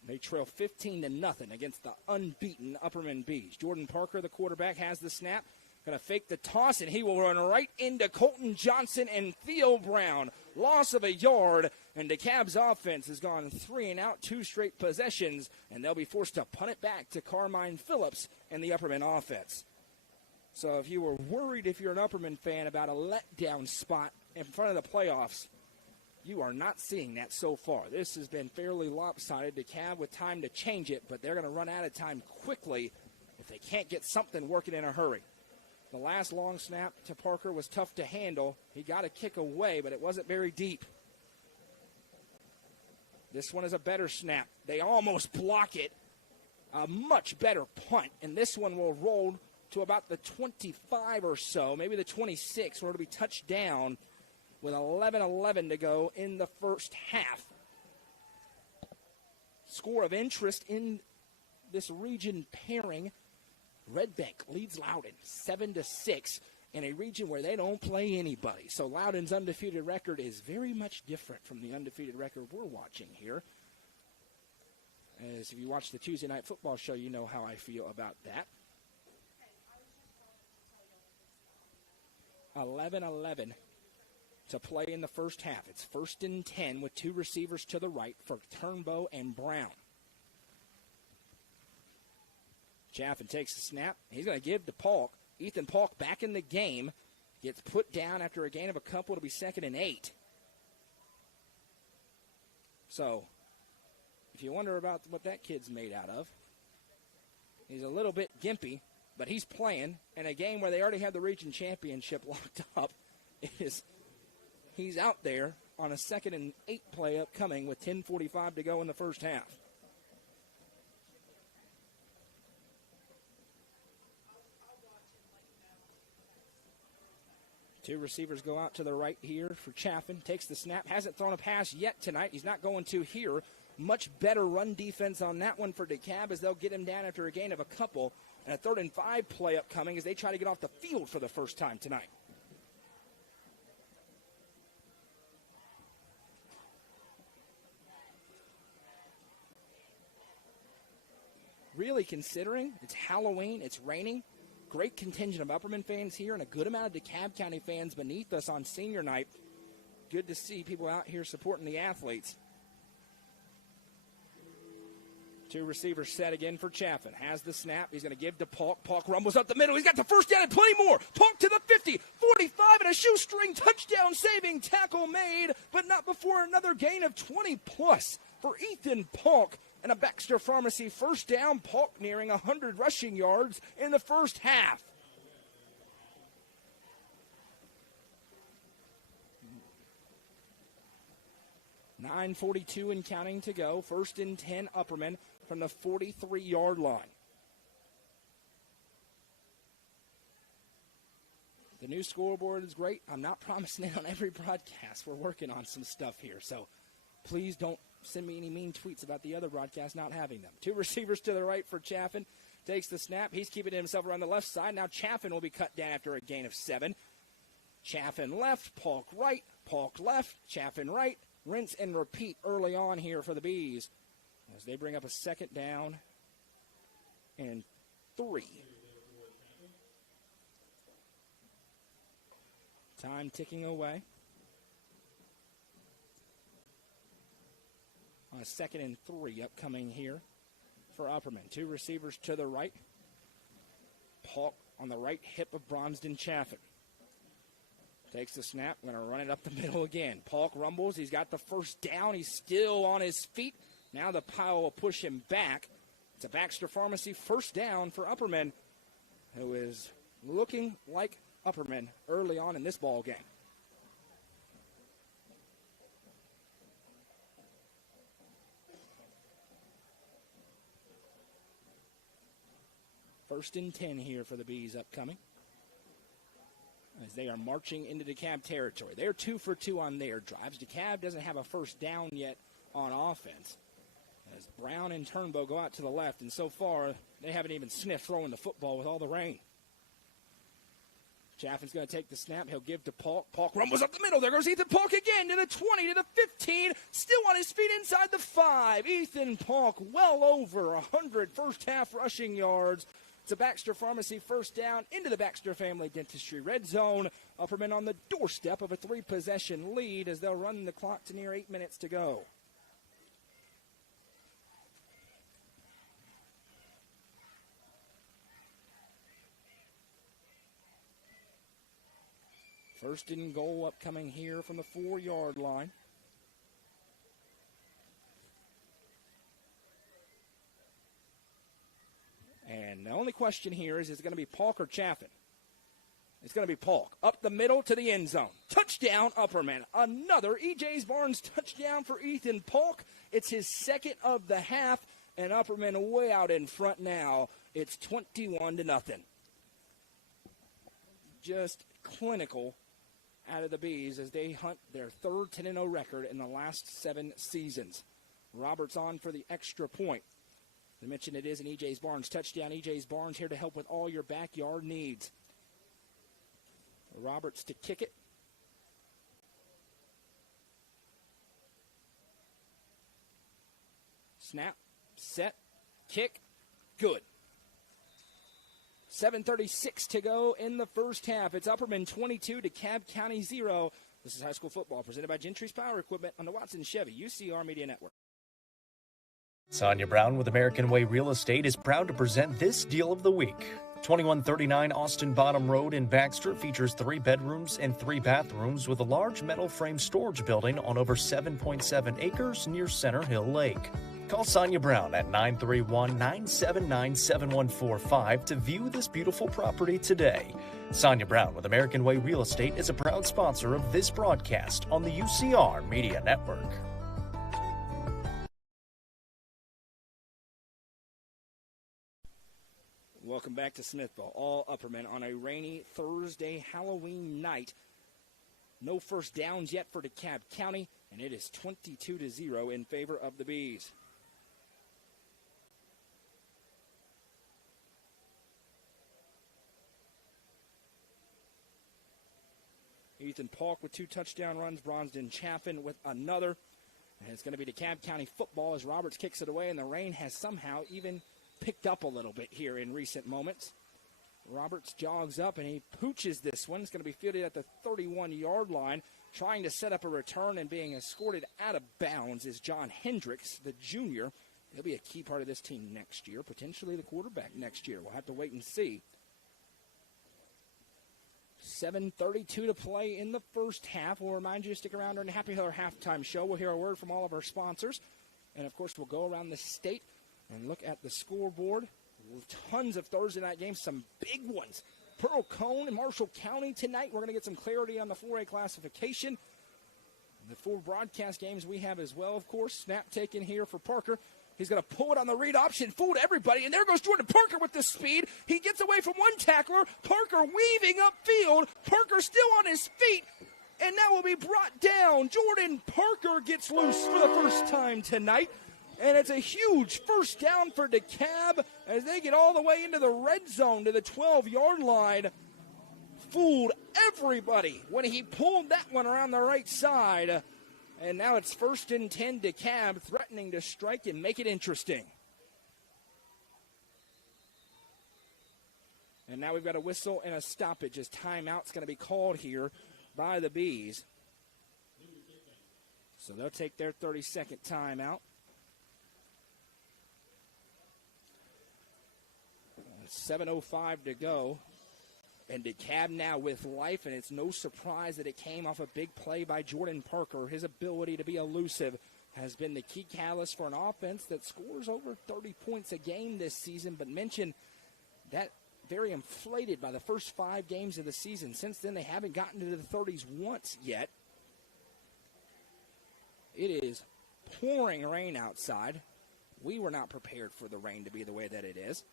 They trail 15-0 against the unbeaten Upperman Bees. Jordan Parker, the quarterback, has the snap. Going to fake the toss, and he will run right into Colton Johnson and Theo Brown. Loss of a yard, and DeKalb's offense has gone 3 and out, 2 straight possessions, and they'll be forced to punt it back to Carmine Phillips and the Upperman offense. So if you were worried, if you're an Upperman fan, about a letdown spot in front of the playoffs, you are not seeing that so far. This has been fairly lopsided. DeKalb with time to change it, but they're going to run out of time quickly if they can't get something working in a hurry. The last long snap to Parker was tough to handle. He got a kick away, but it wasn't very deep. This one is a better snap. They almost block it. A much better punt, and this one will roll to about the 25 or so, maybe the 26, where it'll be touched down with 11:11 to go in the first half. Score of interest in this region pairing. Red Bank leads Loudon 7-6 in a region where they don't play anybody. So Loudon's undefeated record is very much different from the undefeated record we're watching here. As if you watch the Tuesday Night Football show, you know how I feel about that. 11-11 to play in the first half. It's 1st and 10 with 2 receivers to the right for Turnbow and Brown. Chaffin takes the snap. He's going to give to Polk. Ethan Polk back in the game. Gets put down after a gain of a couple. It'll be 2nd and 8. So, if you wonder about what that kid's made out of, he's a little bit gimpy, but he's playing in a game where they already have the region championship locked up. He's out there on a 2nd and 8 play upcoming with 10:45 to go in the first half. Two receivers go out to the right here for Chaffin. Takes the snap. Hasn't thrown a pass yet tonight. He's not going to here. Much better run defense on that one for DeKalb as they'll get him down after a gain of a couple. And a 3rd and 5 play upcoming as they try to get off the field for the first time tonight. Really considering it's Halloween, it's raining. Great contingent of Upperman fans here and a good amount of DeKalb County fans beneath us on senior night. Good to see people out here supporting the athletes. 2 receivers set again for Chaffin. Has the snap. He's going to give to Polk. Polk rumbles up the middle. He's got the first down and plenty more. Polk to the 50, 45, and a shoestring touchdown saving tackle made, but not before another gain of 20+ for Ethan Polk. And a Baxter Pharmacy first down. Polk nearing 100 rushing yards in the first half. .9:42 and counting to go. 1st and 10 Upperman from the 43-yard line. The new scoreboard is great. I'm not promising it on every broadcast. We're working on some stuff here, so please don't send me any mean tweets about the other broadcast not having them. 2 receivers to the right for Chaffin. Takes the snap. He's keeping himself around the left side. Now Chaffin will be cut down after a gain of 7. Chaffin left, Polk right, Polk left, Chaffin right. Rinse and repeat early on here for the Bees as they bring up a 2nd down and 3. Time ticking away. On a 2nd and 3 upcoming here for Upperman. 2 receivers to the right. Polk on the right hip of Bromsden Chaffin. Takes the snap. Going to run it up the middle again. Polk rumbles. He's got the first down. He's still on his feet. Now the pile will push him back. It's a Baxter Pharmacy first down for Upperman, who is looking like Upperman early on in this ball game. First and 10 here for the Bees upcoming, as they are marching into DeKalb territory. They're 2 for 2 on their drives. DeKalb doesn't have a first down yet on offense, as Brown and Turnbow go out to the left, and so far they haven't even sniffed throwing the football with all the rain. Chaffin's going to take the snap. He'll give to Polk. Polk rumbles up the middle. There goes Ethan Polk again to the 20, to the 15. Still on his feet inside the 5. Ethan Polk well over 100 first-half rushing yards. It's a Baxter Pharmacy first down into the Baxter Family Dentistry red zone. Upperman on the doorstep of a 3-possession lead as they'll run the clock to near 8 minutes to go. First and goal upcoming here from the 4-yard line. And the only question here is it going to be Polk or Chaffin? It's going to be Polk. Up the middle to the end zone. Touchdown, Upperman. Another E.J. Barnes touchdown for Ethan Polk. It's his second of the half, and Upperman way out in front now. It's 21-0. Just clinical out of the Bees as they hunt their third 10-0 record in the last 7 seasons. Roberts on for the extra point. As I mentioned, it is an E.J. Barnes touchdown. E.J. Barnes here to help with all your backyard needs. Roberts to kick it. Snap, set, kick, good. 7:36 to go in the first half. It's Upperman 22, DeKalb County 0. This is high school football presented by Gentry's Power Equipment on the Watson Chevy UCR Media Network. Sonia Brown with American Way Real Estate is proud to present this deal of the week. 2139 Austin Bottom Road in Baxter features 3 bedrooms and 3 bathrooms with a large metal frame storage building on over 7.7 acres near Center Hill Lake. Call Sonia Brown at 931-979-7145 to view this beautiful property today. Sonia Brown with American Way Real Estate is a proud sponsor of this broadcast on the UCR Media Network. Welcome back to Smithville. All Upperman on a rainy Thursday Halloween night. No first downs yet for DeKalb County, and it is 22-0 in favor of the Bees. Ethan Polk with 2 touchdown runs. Bronsden Chaffin with another. And it's going to be DeKalb County football as Roberts kicks it away, and the rain has somehow even picked up a little bit here in recent moments. Roberts jogs up, and he pooches this one. It's going to be fielded at the 31-yard line. Trying to set up a return and being escorted out of bounds is John Hendricks, the junior. He'll be a key part of this team next year, potentially the quarterback next year. We'll have to wait and see. 7:32 to play in the first half. We'll remind you to stick around during the Happy Hour halftime show. We'll hear a word from all of our sponsors. And, of course, we'll go around the state and look at the scoreboard. Tons of Thursday night games, some big ones. Pearl Cone and Marshall County tonight. We're going to get some clarity on the 4A classification. The 4 broadcast games we have as well, of course. Snap taken here for Parker. He's going to pull it on the read option, fooled everybody, and there goes Jordan Parker with the speed. He gets away from one tackler. Parker weaving upfield. Parker still on his feet, and that will be brought down. Jordan Parker gets loose for the first time tonight, and it's a huge first down for DeKalb as they get all the way into the red zone to the 12-yard line. Fooled everybody when he pulled that one around the right side. And now it's 1st and 10 DeKalb, threatening to strike and make it interesting. And now we've got a whistle and a stoppage as timeout's going to be called here by the Bees. So they'll take their 30-second timeout. 7:05 to go. And DeKalb now with life, and it's no surprise that it came off a big play by Jordan Parker. His ability to be elusive has been the key catalyst for an offense that scores over 30 points a game this season, but mention that very inflated by the first 5 games of the season. Since then, they haven't gotten into the 30s once yet. It is pouring rain outside. We were not prepared for the rain to be the way that it is.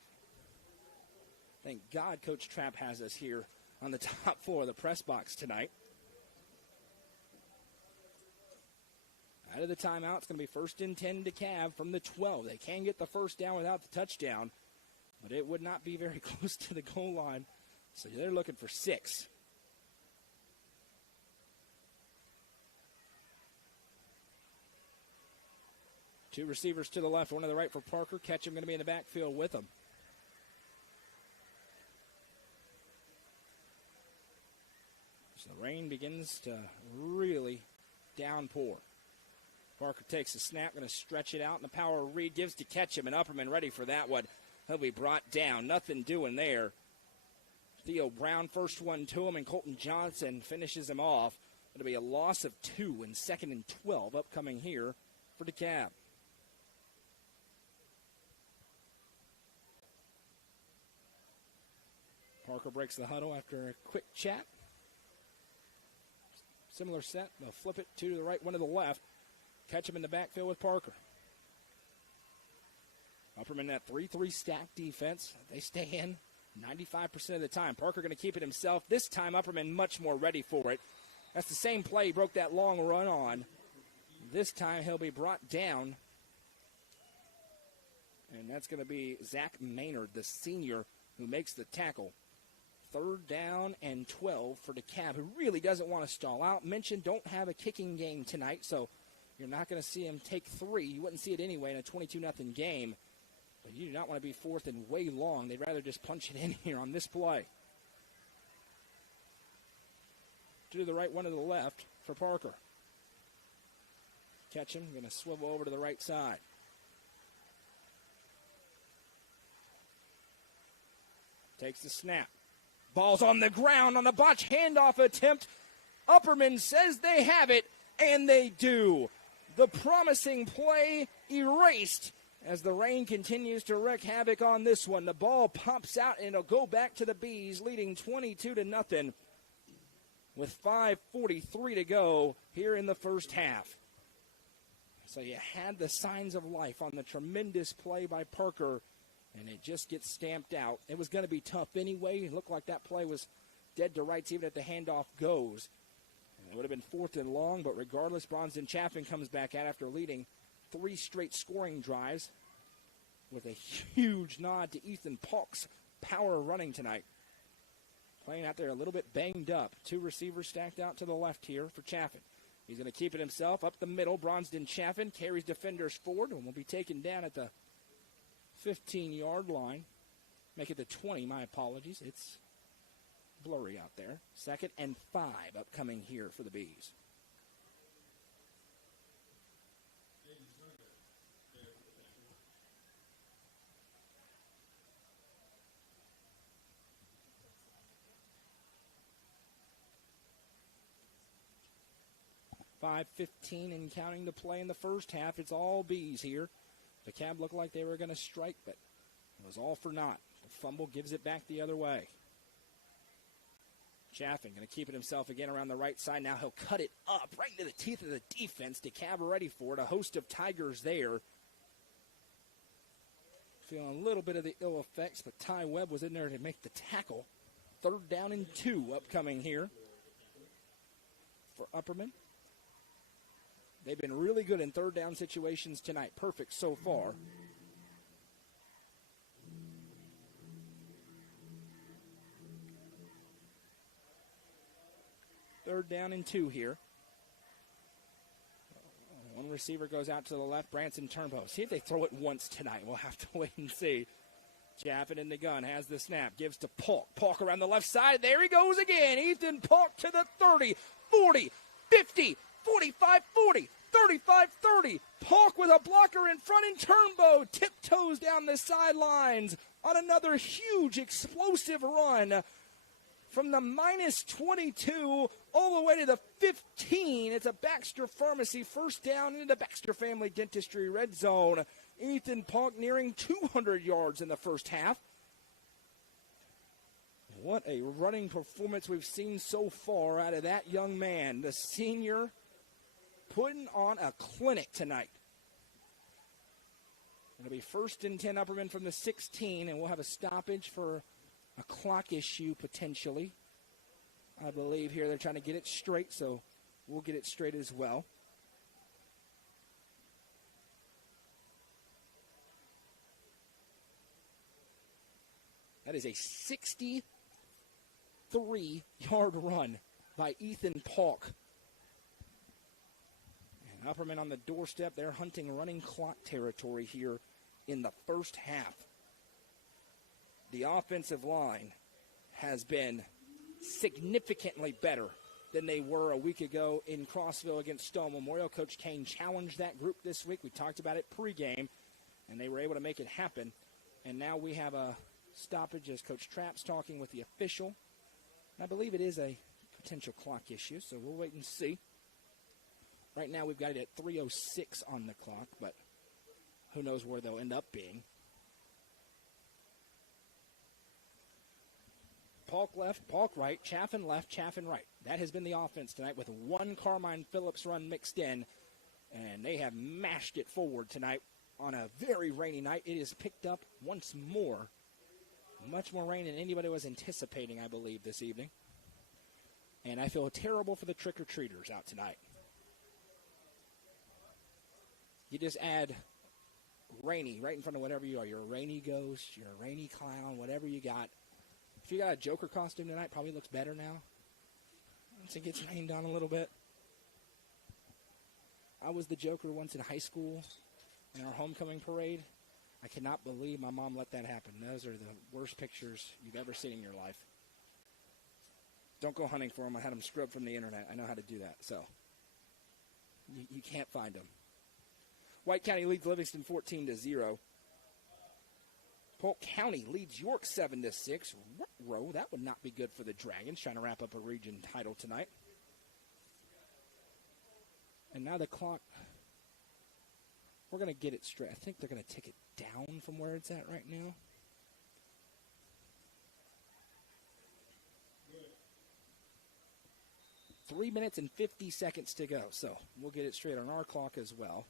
Thank God Coach Trapp has us here on the top floor of the press box tonight. Out of the timeout, it's going to be 1st and 10 DeKalb from the 12. They can get the first down without the touchdown, but it would not be very close to the goal line. So they're looking for 6. Two receivers to the left, one to the right for Parker. Ketchum going to be in the backfield with him. So the rain begins to really downpour. Parker takes the snap, going to stretch it out, and the power of Reed gives to Ketchum, and Upperman ready for that one. He'll be brought down. Nothing doing there. Theo Brown, first one to him, and Colton Johnson finishes him off. It'll be a loss of 2 and 2nd and 12 upcoming here for DeKalb. Parker breaks the huddle after a quick chat. Similar set. They'll flip it, 2 to the right, 1 to the left. Catch him in the backfield with Parker. Upperman, that 3-3 stack defense. They stay in 95% of the time. Parker going to keep it himself. This time, Upperman much more ready for it. That's the same play he broke that long run on. This time, he'll be brought down. And that's going to be Zach Maynard, the senior, who makes the tackle. 3rd down and 12 for DeKalb, who really doesn't want to stall out. Mentioned don't have a kicking game tonight, so you're not going to see him take 3. You wouldn't see it anyway in a 22-0 game. But you do not want to be 4th and way long. They'd rather just punch it in here on this play. 2 to the right, 1 to the left for Parker. Catch him, going to swivel over to the right side. Takes the snap. Ball's on the ground on a botch handoff attempt. Upperman says they have it, and they do. The promising play erased as the rain continues to wreak havoc on this one. The ball pops out, and it'll go back to the Bees, leading 22-0 with 5:43 to go here in the first half. So you had the signs of life on the tremendous play by Parker, and it just gets stamped out. It was going to be tough anyway. It looked like that play was dead to rights even if the handoff goes. And it would have been 4th and long, but regardless, Bronson Chaffin comes back out after leading 3 straight scoring drives with a huge nod to Ethan Polk's power running tonight. Playing out there a little bit banged up. 2 receivers stacked out to the left here for Chaffin. He's going to keep it himself up the middle. Bronston Chaffin carries defenders forward and will be taken down at the 15-yard line. Make it the 20, my apologies. It's blurry out there. 2nd and 5 upcoming here for the Bees. .5:15 and counting to play in the first half. It's all Bees here. The DeKalb looked like they were going to strike, but it was all for naught. The fumble gives it back the other way. Chaffin going to keep it himself again around the right side. Now he'll cut it up right into the teeth of the defense. DeKalb ready for it. A host of Tigers there. Feeling a little bit of the ill effects, but Ty Webb was in there to make the tackle. 3rd down and 2 upcoming here for Upperman. They've been really good in 3rd down situations tonight. Perfect so far. Third down and 2 here. One receiver goes out to the left, Branson Turnbow. See if they throw it once tonight. We'll have to wait and see. Chaffin in the gun, has the snap, gives to Polk. Polk around the left side. There he goes again. Ethan Polk to the 30, 40, 50, 45, 40. 35-30. Polk with a blocker in front, and Turnbow tiptoes down the sidelines on another huge explosive run from the -22 all the way to the 15. It's a Baxter Pharmacy first down into the Baxter Family Dentistry red zone. Ethan Polk nearing 200 yards in the first half. What a running performance we've seen so far out of that young man, the senior, putting on a clinic tonight. It'll be 1st and 10 Upperman from the 16, and we'll have a stoppage for a clock issue potentially. I believe here they're trying to get it straight, so we'll get it straight as well. That is a 63-yard run by Ethan Polk. Upperman on the doorstep. They're hunting running clock territory here in the first half. The offensive line has been significantly better than they were a week ago in Crossville against Stone Memorial. Coach Kane challenged that group this week. We talked about it pregame, and they were able to make it happen. And now we have a stoppage as Coach Trapp's talking with the official. I believe it is a potential clock issue, so we'll wait and see. Right now we've got it at 3:06 on the clock, but who knows where they'll end up being. Polk left, Polk right, Chaffin left, Chaffin right. That has been the offense tonight with one Carmine Phillips run mixed in, and they have mashed it forward tonight on a very rainy night. It is picked up once more. Much more rain than anybody was anticipating, I believe, this evening. And I feel terrible for the trick-or-treaters out tonight. You just add rainy right in front of whatever you are. You're a rainy ghost, you're a rainy clown, whatever you got. If you got a Joker costume tonight, probably looks better now. Once it gets rained on a little bit. I was the Joker once in high school in our homecoming parade. I cannot believe my mom let that happen. Those are the worst pictures you've ever seen in your life. Don't go hunting for them. I had them scrubbed from the internet. I know how to do that. So you can't find them. White County leads Livingston 14-0. Polk County leads York 7-6. Row, that would not be good for the Dragons, trying to wrap up a region title tonight. And now the clock, we're going to get it straight. I think they're going to take it down from where it's at right now. Good. 3 minutes and 50 seconds to go, so we'll get it straight on our clock as well.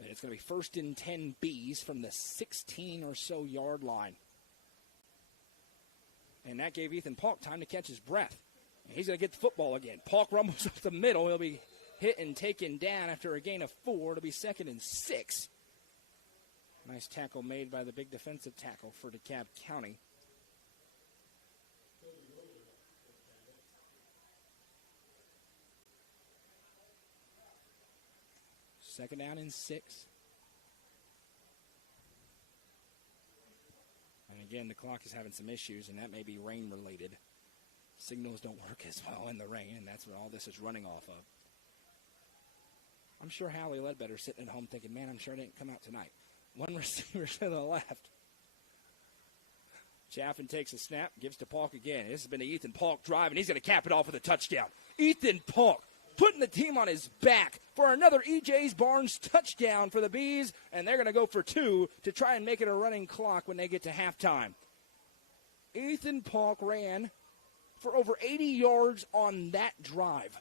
And it's going to be 1st and 10 Bs from the 16 or so yard line. And that gave Ethan Polk time to catch his breath. And he's going to get the football again. Polk rumbles up the middle. He'll be hit and taken down after a gain of 4. It'll be 2nd and 6. Nice tackle made by the big defensive tackle for DeKalb County. Second down and 6. And again, the clock is having some issues, and that may be rain-related. Signals don't work as well in the rain, and that's what all this is running off of. I'm sure Hallie Ledbetter sitting at home thinking, man, I'm sure I didn't come out tonight. One receiver to the left. Chaffin takes a snap, gives to Polk again. This has been the Ethan Polk drive, and he's going to cap it off with a touchdown. Ethan Polk putting the team on his back for another E.J. Barnes touchdown for the Bees, and they're going to go for 2 to try and make it a running clock when they get to halftime. Ethan Polk ran for over 80 yards on that drive.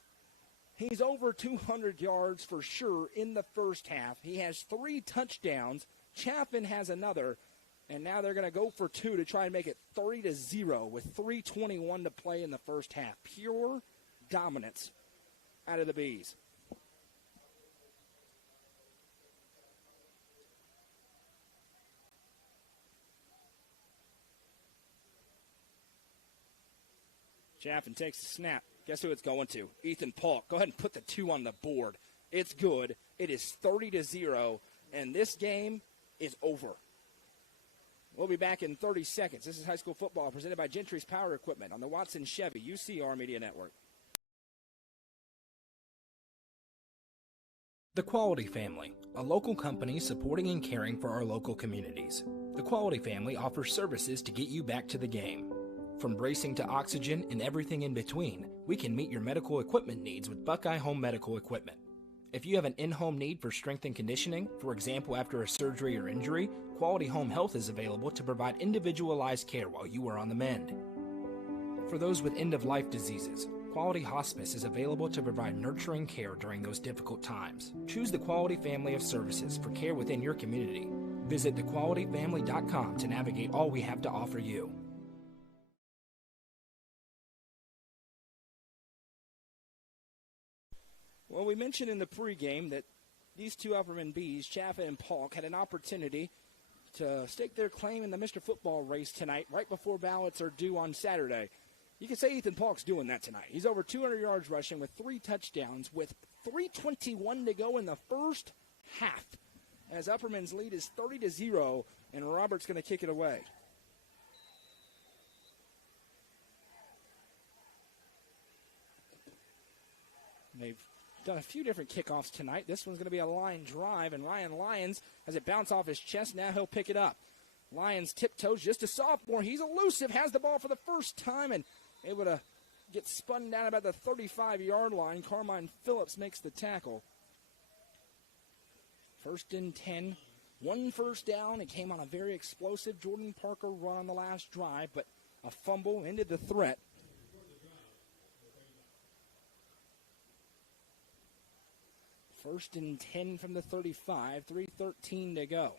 He's over 200 yards for sure in the first half. He has 3 touchdowns. Chaffin has another, and now they're going to go for 2 to try and make it 3-0 with 3:21 to play in the first half. Pure dominance out of the Bees. Chaffin takes the snap. Guess who it's going to? Ethan Polk. Go ahead and put the 2 on the board. It's good. It is 30-0, and this game is over. We'll be back in 30 seconds. This is high school football presented by Gentry's Power Equipment on the Watson Chevy UCR Media Network. The Quality Family, a local company supporting and caring for our local communities. The Quality Family offers services to get you back to the game. From bracing to oxygen and everything in between, we can meet your medical equipment needs with Buckeye Home Medical Equipment. If you have an in-home need for strength and conditioning, for example after a surgery or injury, Quality Home Health is available to provide individualized care while you are on the mend. For those with end-of-life diseases, Quality Hospice is available to provide nurturing care during those difficult times. Choose the Quality family of services for care within your community. Visit thequalityfamily.com to navigate all we have to offer you. Well, we mentioned in the pregame that these two Upperman Bees, Chaffin and Polk, had an opportunity to stake their claim in the Mr. Football race tonight, right before ballots are due on Saturday. You can say Ethan Polk's doing that tonight. He's over 200 yards rushing with 3 touchdowns with 3:21 to go in the first half. As Upperman's lead is 30-0, and Robert's going to kick it away. They've done a few different kickoffs tonight. This one's going to be a line drive, and Ryan Lyons, as it bounced off his chest, now he'll pick it up. Lyons tiptoes, just a sophomore. He's elusive, has the ball for the first time, and able to get spun down about the 35-yard line. Carmine Phillips makes the tackle. 1st and 10. 1 first down. It came on a very explosive Jordan Parker run on the last drive, but a fumble ended the threat. First and 10 from the 35, 3:13 to go.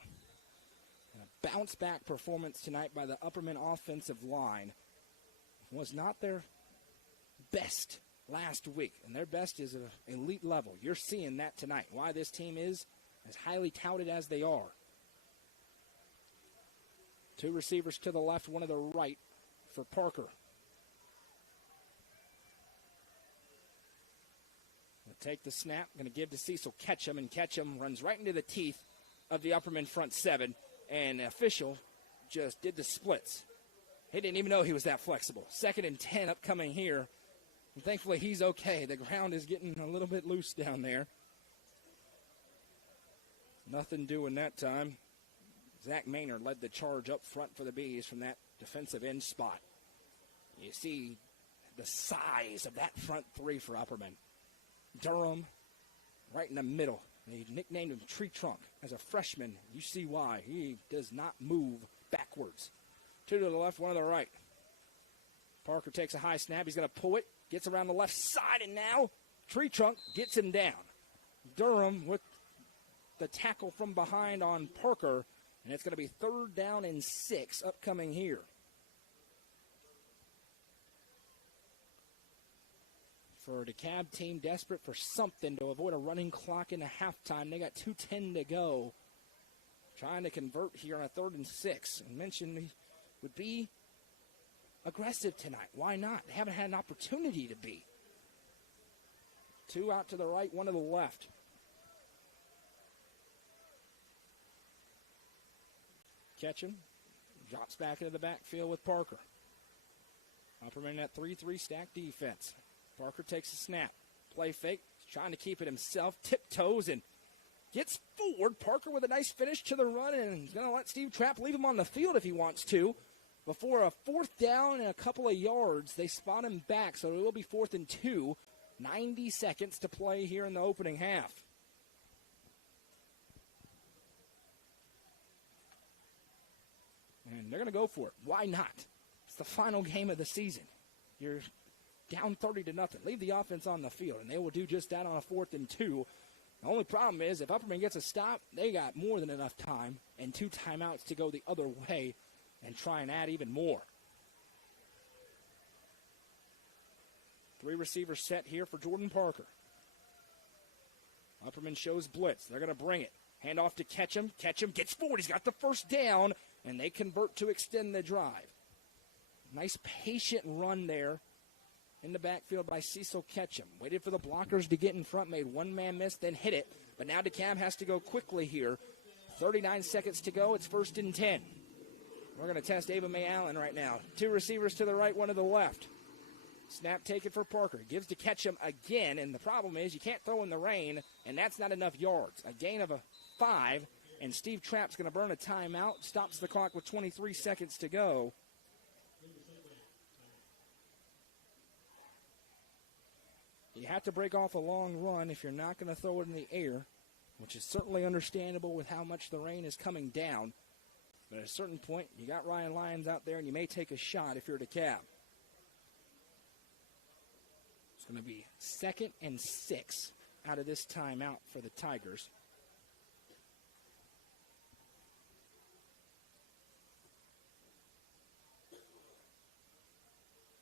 And a bounce-back performance tonight by the Upperman offensive line. Was not their best last week, and their best is an elite level. You're seeing that tonight, why this team is as highly touted as they are. 2 receivers to the left, 1 to the right for Parker. Take the snap, going to give to Cecil Ketchum, and Ketchum runs right into the teeth of the Upperman front 7, and the official just did the splits. He didn't even know he was that flexible. 2nd and 10 upcoming here, and thankfully he's okay. The ground is getting a little bit loose down there. Nothing doing that time. Zach Maynard led the charge up front for the Bees from that defensive end spot. You see the size of that front 3 for Upperman. Durham, right in the middle. They nicknamed him Tree Trunk. As a freshman, you see why. He does not move backwards. 2 to the left, 1 to the right. Parker takes a high snap. He's going to pull it. Gets around the left side, and now Tree Trunk gets him down. Durham with the tackle from behind on Parker, and it's going to be 3rd down and 6 upcoming here. For a DeKalb team desperate for something to avoid a running clock into halftime. They got 2:10 to go. Trying to convert here on a 3rd and 6. And mentioned he would be aggressive tonight. Why not? They haven't had an opportunity to be. 2 out to the right, 1 to the left. Ketchum drops back into the backfield with Parker. Upperman in that 3-3 stack defense. Parker takes a snap. Play fake. He's trying to keep it himself. Tiptoes and gets forward. Parker with a nice finish to the run, and he's going to let Steve Trapp leave him on the field if he wants to. Before a 4th down and a couple of yards, they spot him back, so it will be 4th and 2. 90 seconds to play here in the opening half. And they're going to go for it. Why not? It's the final game of the season. You're down 30-0. Leave the offense on the field, and they will do just that on a 4th and 2. The only problem is if Upperman gets a stop, they got more than enough time and 2 timeouts to go the other way and try and add even more. 3 receivers set here for Jordan Parker. Upperman shows blitz. They're going to bring it. Hand off to Ketchum. Ketchum gets forward. He's got the first down, and they convert to extend the drive. Nice patient run there in the backfield by Cecil Ketchum. Waited for the blockers to get in front, made one man miss, then hit it. But now DeKalb has to go quickly here. 39 seconds to go. It's 1st and 10. We're going to test Ava May Allen right now. 2 receivers to the right, 1 to the left. Snap taken for Parker. Gives to Ketchum again, and the problem is you can't throw in the rain, and that's not enough yards. A gain of 5, and Steve Trapp's going to burn a timeout. Stops the clock with 23 seconds to go. You have to break off a long run if you're not going to throw it in the air, which is certainly understandable with how much the rain is coming down. But at a certain point, you got Ryan Lyons out there, and you may take a shot if you're DeKalb. It's going to be 2nd and 6 out of this timeout for the Tigers.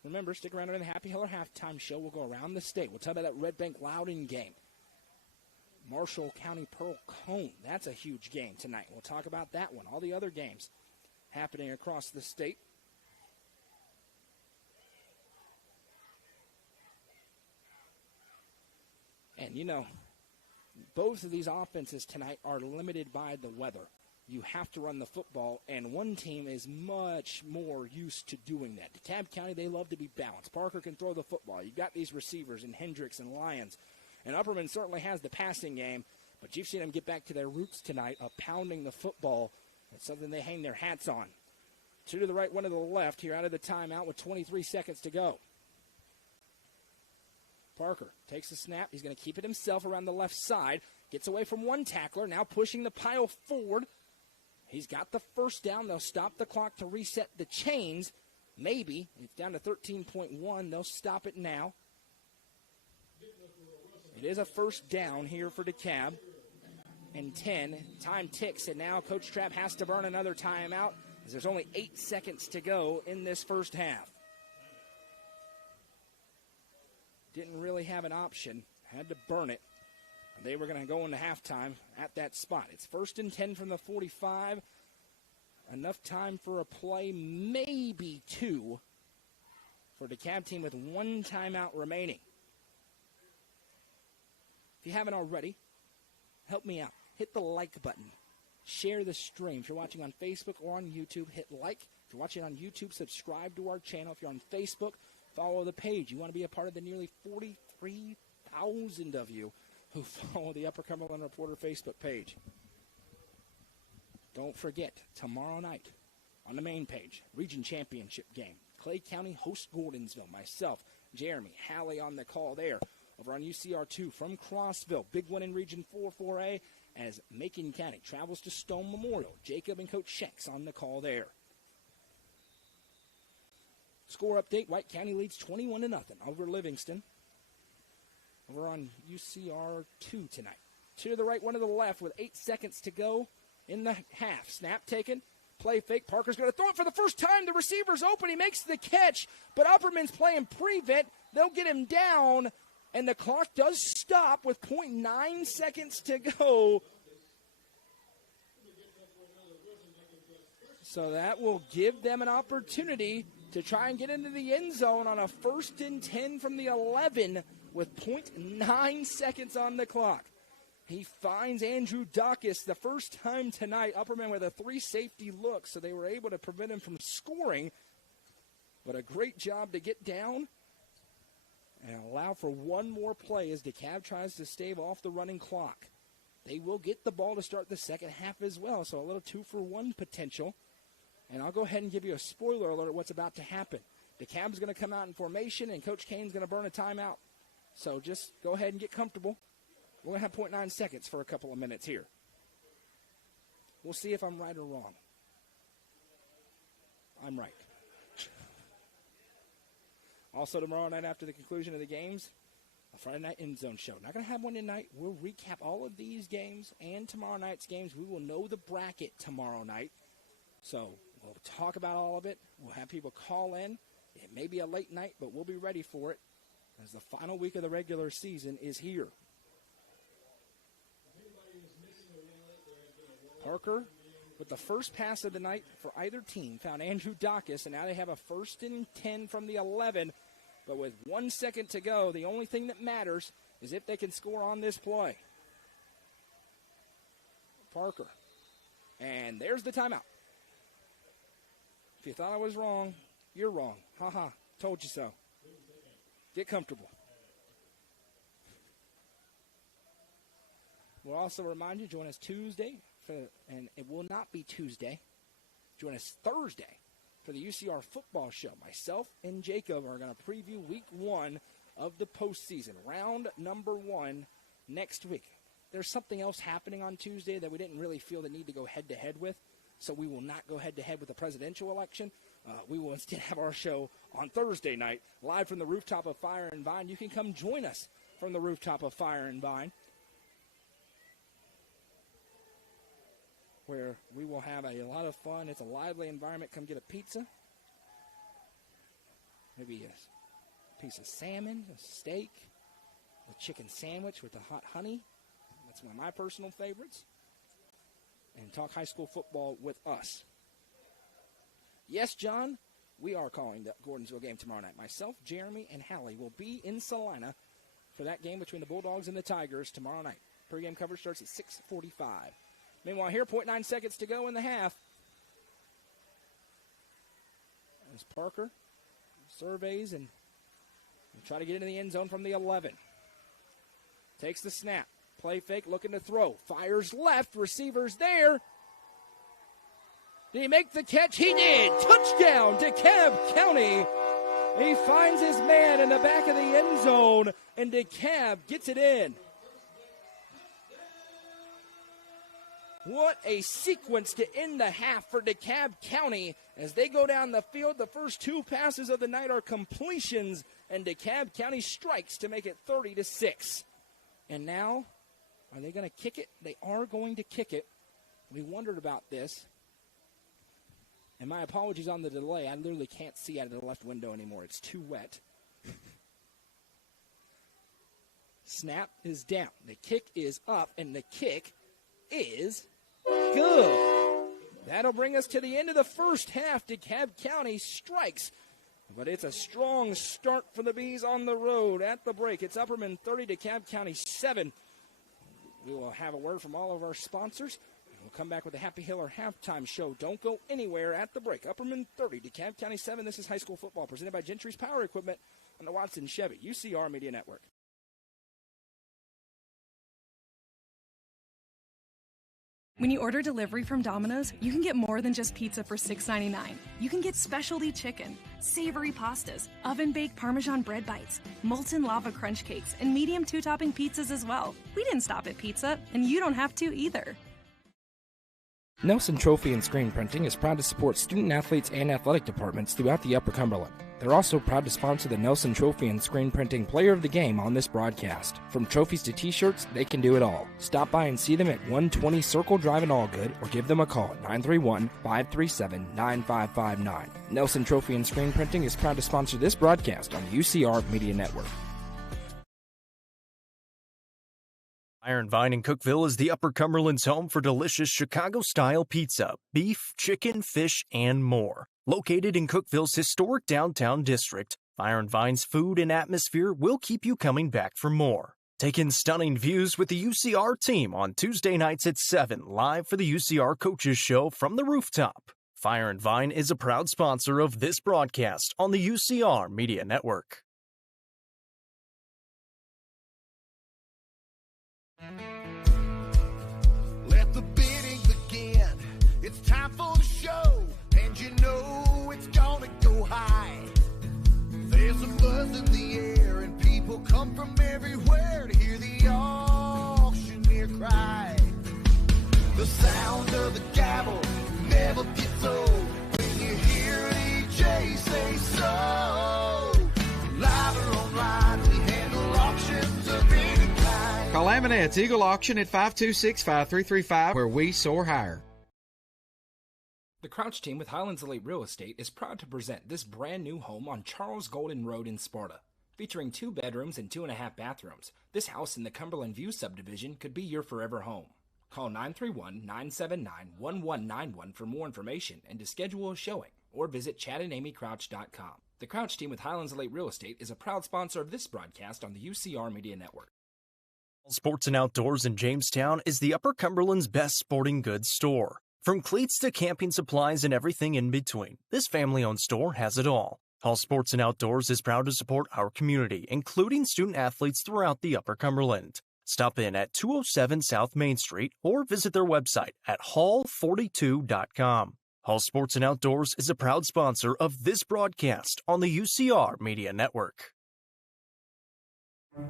Remember, stick around during the Happy Hiller halftime show. We'll go around the state. We'll tell you about that Red Bank Loudon game. Marshall County Pearl Cone. That's a huge game tonight. We'll talk about that one. All the other games happening across the state. And, both of these offenses tonight are limited by the weather. You have to run the football, and one team is much more used to doing that. DeKalb County, they love to be balanced. Parker can throw the football. You've got these receivers in Hendricks and Lyons. And Upperman certainly has the passing game, but you've seen them get back to their roots tonight of pounding the football. It's something they hang their hats on. 2 to the right, 1 to the left here out of the timeout with 23 seconds to go. Parker takes the snap. He's going to keep it himself around the left side. Gets away from one tackler, now pushing the pile forward. He's got the first down. They'll stop the clock to reset the chains. Maybe. It's down to 13.1. They'll stop it now. It is a first down here for DeKalb. And 10. Time ticks, and now Coach Trapp has to burn another timeout as there's only 8 seconds to go in this first half. Didn't really have an option. Had to burn it. They were going to go into halftime at that spot. It's 1st and 10 from the 45. Enough time for a play, maybe 2, for the DeKalb team with 1 timeout remaining. If you haven't already, help me out. Hit the like button. Share the stream. If you're watching on Facebook or on YouTube, hit like. If you're watching on YouTube, subscribe to our channel. If you're on Facebook, follow the page. You want to be a part of the nearly 43,000 of you who follow the Upper Cumberland Reporter Facebook page. Don't forget, tomorrow night on the main page, Region Championship game. Clay County hosts Gordonsville. Myself, Jeremy, Hallie on the call there. Over on UCR2 from Crossville. Big one in Region 4-4A as Macon County travels to Stone Memorial. Jacob and Coach Shanks on the call there. Score update, White County leads 21-0 over Livingston. Over on UCR2 tonight. 2 to the right, 1 to the left with 8 seconds to go in the half. Snap taken. Play fake. Parker's going to throw it for the first time. The receiver's open. He makes the catch, but Upperman's playing prevent. They'll get him down, and the clock does stop with 0.9 seconds to go. So that will give them an opportunity to try and get into the end zone on a 1st and 10 from the 11 with 0.9 seconds on the clock. He finds Andrew Dacus the first time tonight. Upperman with a 3-safety look, so they were able to prevent him from scoring. But a great job to get down and allow for one more play as DeKalb tries to stave off the running clock. They will get the ball to start the second half as well, so a little 2-for-1 potential. And I'll go ahead and give you a spoiler alert of what's about to happen. DeKalb's going to come out in formation, and Coach Kane's going to burn a timeout. So just go ahead and get comfortable. We're going to have 0.9 seconds for a couple of minutes here. We'll see if I'm right or wrong. I'm right. Also tomorrow night after the conclusion of the games, a Friday night end zone show. Not going to have one tonight. We'll recap all of these games and tomorrow night's games. We will know the bracket tomorrow night. So we'll talk about all of it. We'll have people call in. It may be a late night, but we'll be ready for it as the final week of the regular season is here. Parker, with the first pass of the night for either team, found Andrew Dacus, and now they have a 1st and 10 from the 11. But with 1 second to go, the only thing that matters is if they can score on this play. Parker. And there's the timeout. If you thought I was wrong, you're wrong. Ha-ha, told you so. Get comfortable. We'll also remind you, join us Tuesday, and it will not be Tuesday. Join us Thursday for the UCR football show. Myself and Jacob are going to preview week 1 of the postseason, round number 1 next week. There's something else happening on Tuesday that we didn't really feel the need to go head-to-head with, so we will not go head-to-head with the presidential election. We will instead have our show on Thursday night, live from the rooftop of Fire and Vine. You can come join us from the rooftop of Fire and Vine, where we will have a lot of fun. It's a lively environment. Come get a pizza, maybe a piece of salmon, a steak, a chicken sandwich with the hot honey. That's one of my personal favorites. And talk high school football with us. Yes, John, we are calling the Gordonsville game tomorrow night. Myself, Jeremy, and Hallie will be in Salina for that game between the Bulldogs and the Tigers tomorrow night. Pregame coverage starts at 6:45. Meanwhile, here, 0.9 seconds to go in the half. As Parker surveys and will try to get into the end zone from the 11. Takes the snap. Play fake, looking to throw. Fires left. Receivers there. Did he make the catch? He did. Touchdown, DeKalb County. He finds his man in the back of the end zone, and DeKalb gets it in. What a sequence to end the half for DeKalb County as they go down the field. The first two passes of the night are completions, and DeKalb County strikes to make it 30-6. And now, are they going to kick it? They are going to kick it. We wondered about this. And my apologies on the delay. I literally can't see out of the left window anymore. It's too wet. Snap is down. The kick is up, and the kick is good. That'll bring us to the end of the first half. DeKalb County strikes, but it's a strong start for the Bees on the road. At the break, it's Upperman 30, DeKalb County 7. We will have a word from all of our sponsors. We'll come back with the Happy Hiller halftime show. Don't go anywhere at the break. Upperman 30, DeKalb County 7. This is high school football presented by Gentry's Power Equipment on the Watson Chevy UCR Media Network. When you order delivery from Domino's, you can get more than just pizza for $6.99. You can get specialty chicken, savory pastas, oven-baked Parmesan bread bites, molten lava crunch cakes, and medium two-topping pizzas as well. We didn't stop at pizza, and you don't have to either. Nelson Trophy and Screen Printing is proud to support student athletes and athletic departments throughout the Upper Cumberland. They're also proud to sponsor the Nelson Trophy and Screen Printing Player of the Game on this broadcast. From trophies to t-shirts, they can do it all. Stop by and see them at 120 Circle Drive in Allgood or give them a call at 931-537-9559. Nelson Trophy and Screen Printing is proud to sponsor this broadcast on the UCR Media Network. Iron Vine in Cookeville is the Upper Cumberland's home for delicious Chicago-style pizza, beef, chicken, fish, and more. Located in Cookeville's historic downtown district, Iron Vine's food and atmosphere will keep you coming back for more. Take in stunning views with the UCR team on Tuesday nights at 7, live for the UCR Coaches Show from the rooftop. Fire and Vine is a proud sponsor of this broadcast on the UCR Media Network. Let the bidding begin. It's time for the show, and you know it's gonna go high. There's a buzz in the air, and people come from everywhere to hear the auctioneer cry. The sound of the gavel never gets old when you hear DJ say so. Live or online, we handle auctions of any kind. Call Amanette's Eagle Auction at 526-5335, where we soar higher. The Crouch team with Highlands Elite Real Estate is proud to present this brand new home on Charles Golden Road in Sparta. Featuring 2 bedrooms and 2.5 bathrooms, this house in the Cumberland View subdivision could be your forever home. Call 931-979-1191 for more information and to schedule a showing, or visit chadandamycrouch.com. The Crouch team with Highlands Elite Real Estate is a proud sponsor of this broadcast on the UCR Media Network. Sports and Outdoors in Jamestown is the Upper Cumberland's best sporting goods store. From cleats to camping supplies and everything in between, this family-owned store has it all. Hall Sports and Outdoors is proud to support our community, including student athletes throughout the Upper Cumberland. Stop in at 207 South Main Street or visit their website at hall42.com. Hall Sports and Outdoors is a proud sponsor of this broadcast on the UCR Media Network.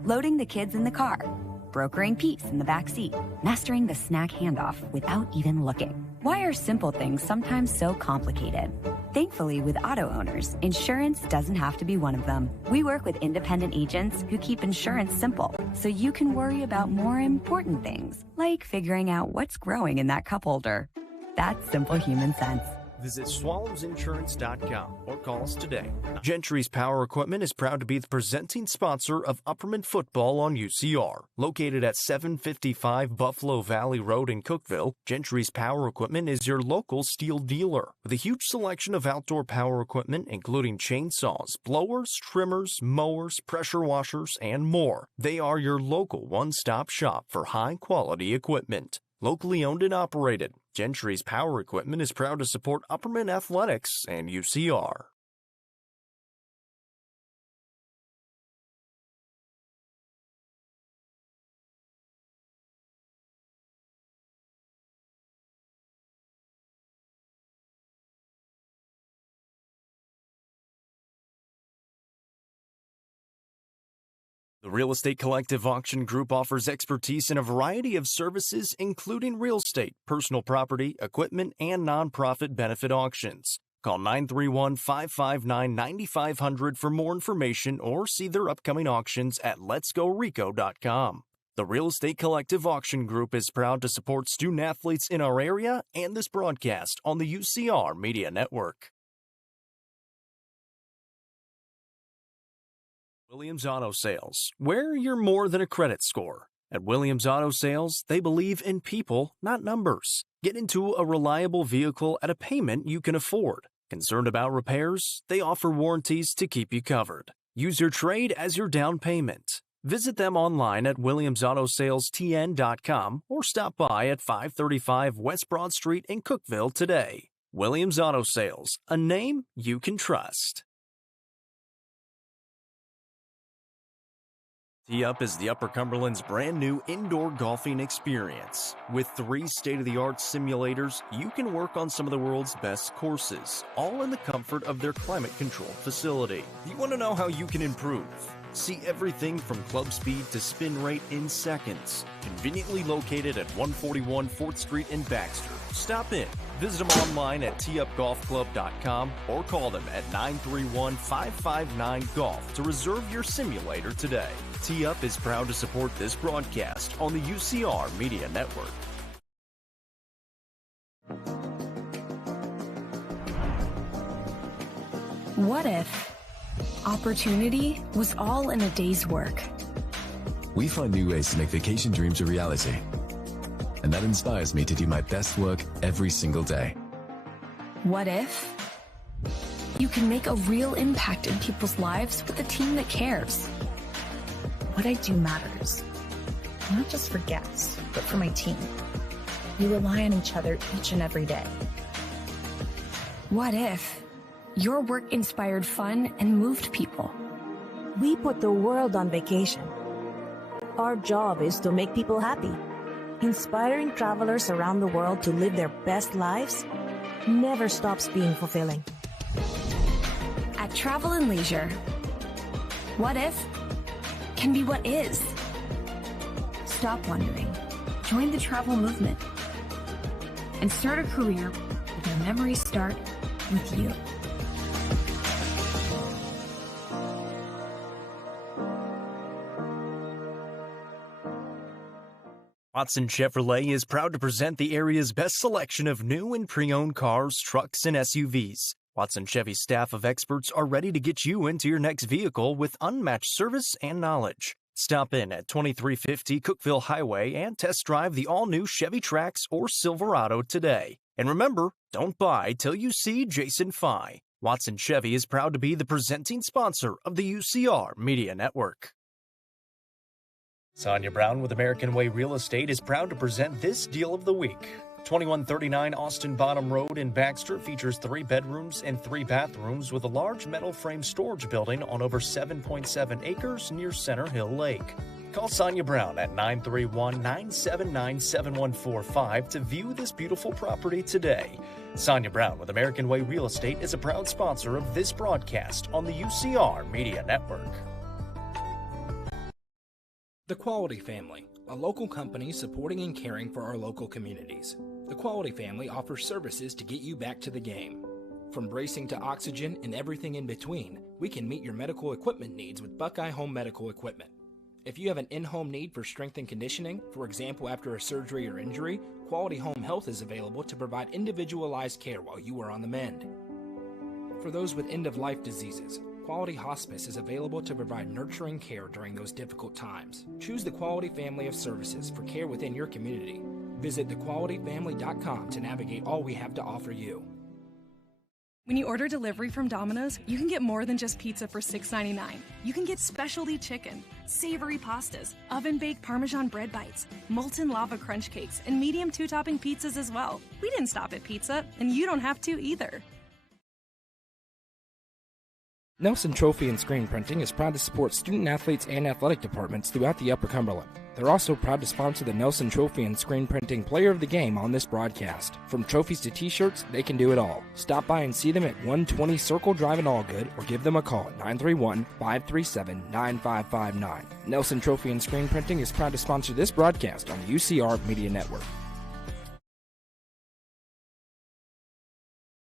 Loading the kids in the car, brokering peace in the back seat, mastering the snack handoff without even looking. Why are simple things sometimes so complicated? Thankfully, with auto owners, insurance doesn't have to be one of them. We work with independent agents who keep insurance simple, so you can worry about more important things, like figuring out what's growing in that cup holder. That's simple human sense. Visit swallowsinsurance.com or call us today. Gentry's Power Equipment is proud to be the presenting sponsor of Upperman football on UCR. Located at 755 Buffalo Valley Road in Cookeville, Gentry's Power Equipment is your local steel dealer. With a huge selection of outdoor power equipment, including chainsaws, blowers, trimmers, mowers, pressure washers, and more. They are your local one-stop shop for high-quality equipment. Locally owned and operated, Gentry's Power Equipment is proud to support Upperman Athletics and UCR. The Real Estate Collective Auction Group offers expertise in a variety of services, including real estate, personal property, equipment, and nonprofit benefit auctions. Call 931-559-9500 for more information or see their upcoming auctions at letsgorico.com. The Real Estate Collective Auction Group is proud to support student athletes in our area and this broadcast on the UCR Media Network. Williams Auto Sales, where you're more than a credit score. At Williams Auto Sales, they believe in people, not numbers. Get into a reliable vehicle at a payment you can afford. Concerned about repairs? They offer warranties to keep you covered. Use your trade as your down payment. Visit them online at WilliamsAutoSalesTN.com or stop by at 535 West Broad Street in Cookeville today. Williams Auto Sales, a name you can trust. Tee Up is the Upper Cumberland's brand new indoor golfing experience. With 3 state-of-the-art simulators, you can work on some of the world's best courses, all in the comfort of their climate-controlled facility. You want to know how you can improve? See everything from club speed to spin rate in seconds. Conveniently located at 141 4th Street in Baxter. Stop in. Visit them online at teupgolfclub.com or call them at 931-559-GOLF to reserve your simulator today. Tee Up is proud to support this broadcast on the UCR Media Network. What if opportunity was all in a day's work? We find new ways to make vacation dreams a reality. And that inspires me to do my best work every single day. What if you can make a real impact in people's lives with a team that cares? What I do matters, not just for guests, but for my team. We rely on each other each and every day. What if your work inspired fun and moved people? We put the world on vacation. Our job is to make people happy. Inspiring travelers around the world to live their best lives never stops being fulfilling. At Travel and Leisure, what if can be what is. Stop wondering. Join the travel movement and start a career where memories start with you. Watson Chevrolet is proud to present the area's best selection of new and pre-owned cars, trucks, and SUVs. Watson Chevy's staff of experts are ready to get you into your next vehicle with unmatched service and knowledge. Stop in at 2350 Cookeville Highway and test drive the all-new Chevy Trax or Silverado today. And remember, don't buy till you see Jason Fye. Watson Chevy is proud to be the presenting sponsor of the UCR Media Network. Sonia Brown with American Way Real Estate is proud to present this deal of the week. 2139 Austin Bottom Road in Baxter features 3 bedrooms and 3 bathrooms with a large metal frame storage building on over 7.7 acres near Center Hill Lake. Call Sonia Brown at 931-979-7145 to view this beautiful property today. Sonia Brown with American Way Real Estate is a proud sponsor of this broadcast on the UCR Media Network. The Quality Family, a local company supporting and caring for our local communities. The Quality Family offers services to get you back to the game. From bracing to oxygen and everything in between, we can meet your medical equipment needs with Buckeye Home Medical Equipment. If you have an in-home need for strength and conditioning, for example after a surgery or injury, Quality Home Health is available to provide individualized care while you are on the mend. For those with end-of-life diseases, Quality Hospice is available to provide nurturing care during those difficult times. Choose the Quality family of services for care within your community. Visit thequalityfamily.com to navigate all we have to offer you. When you order delivery from Domino's, you can get more than just pizza for $6.99. You can get specialty chicken, savory pastas, oven-baked Parmesan bread bites, molten lava crunch cakes, and medium two-topping pizzas as well. We didn't stop at pizza, and you don't have to either. Nelson Trophy and Screen Printing is proud to support student athletes and athletic departments throughout the Upper Cumberland. They're also proud to sponsor the Nelson Trophy and Screen Printing Player of the Game on this broadcast. From trophies to t-shirts, they can do it all. Stop by and see them at 120 Circle Drive in Allgood or give them a call at 931-537-9559. Nelson Trophy and Screen Printing is proud to sponsor this broadcast on the UCR Media Network.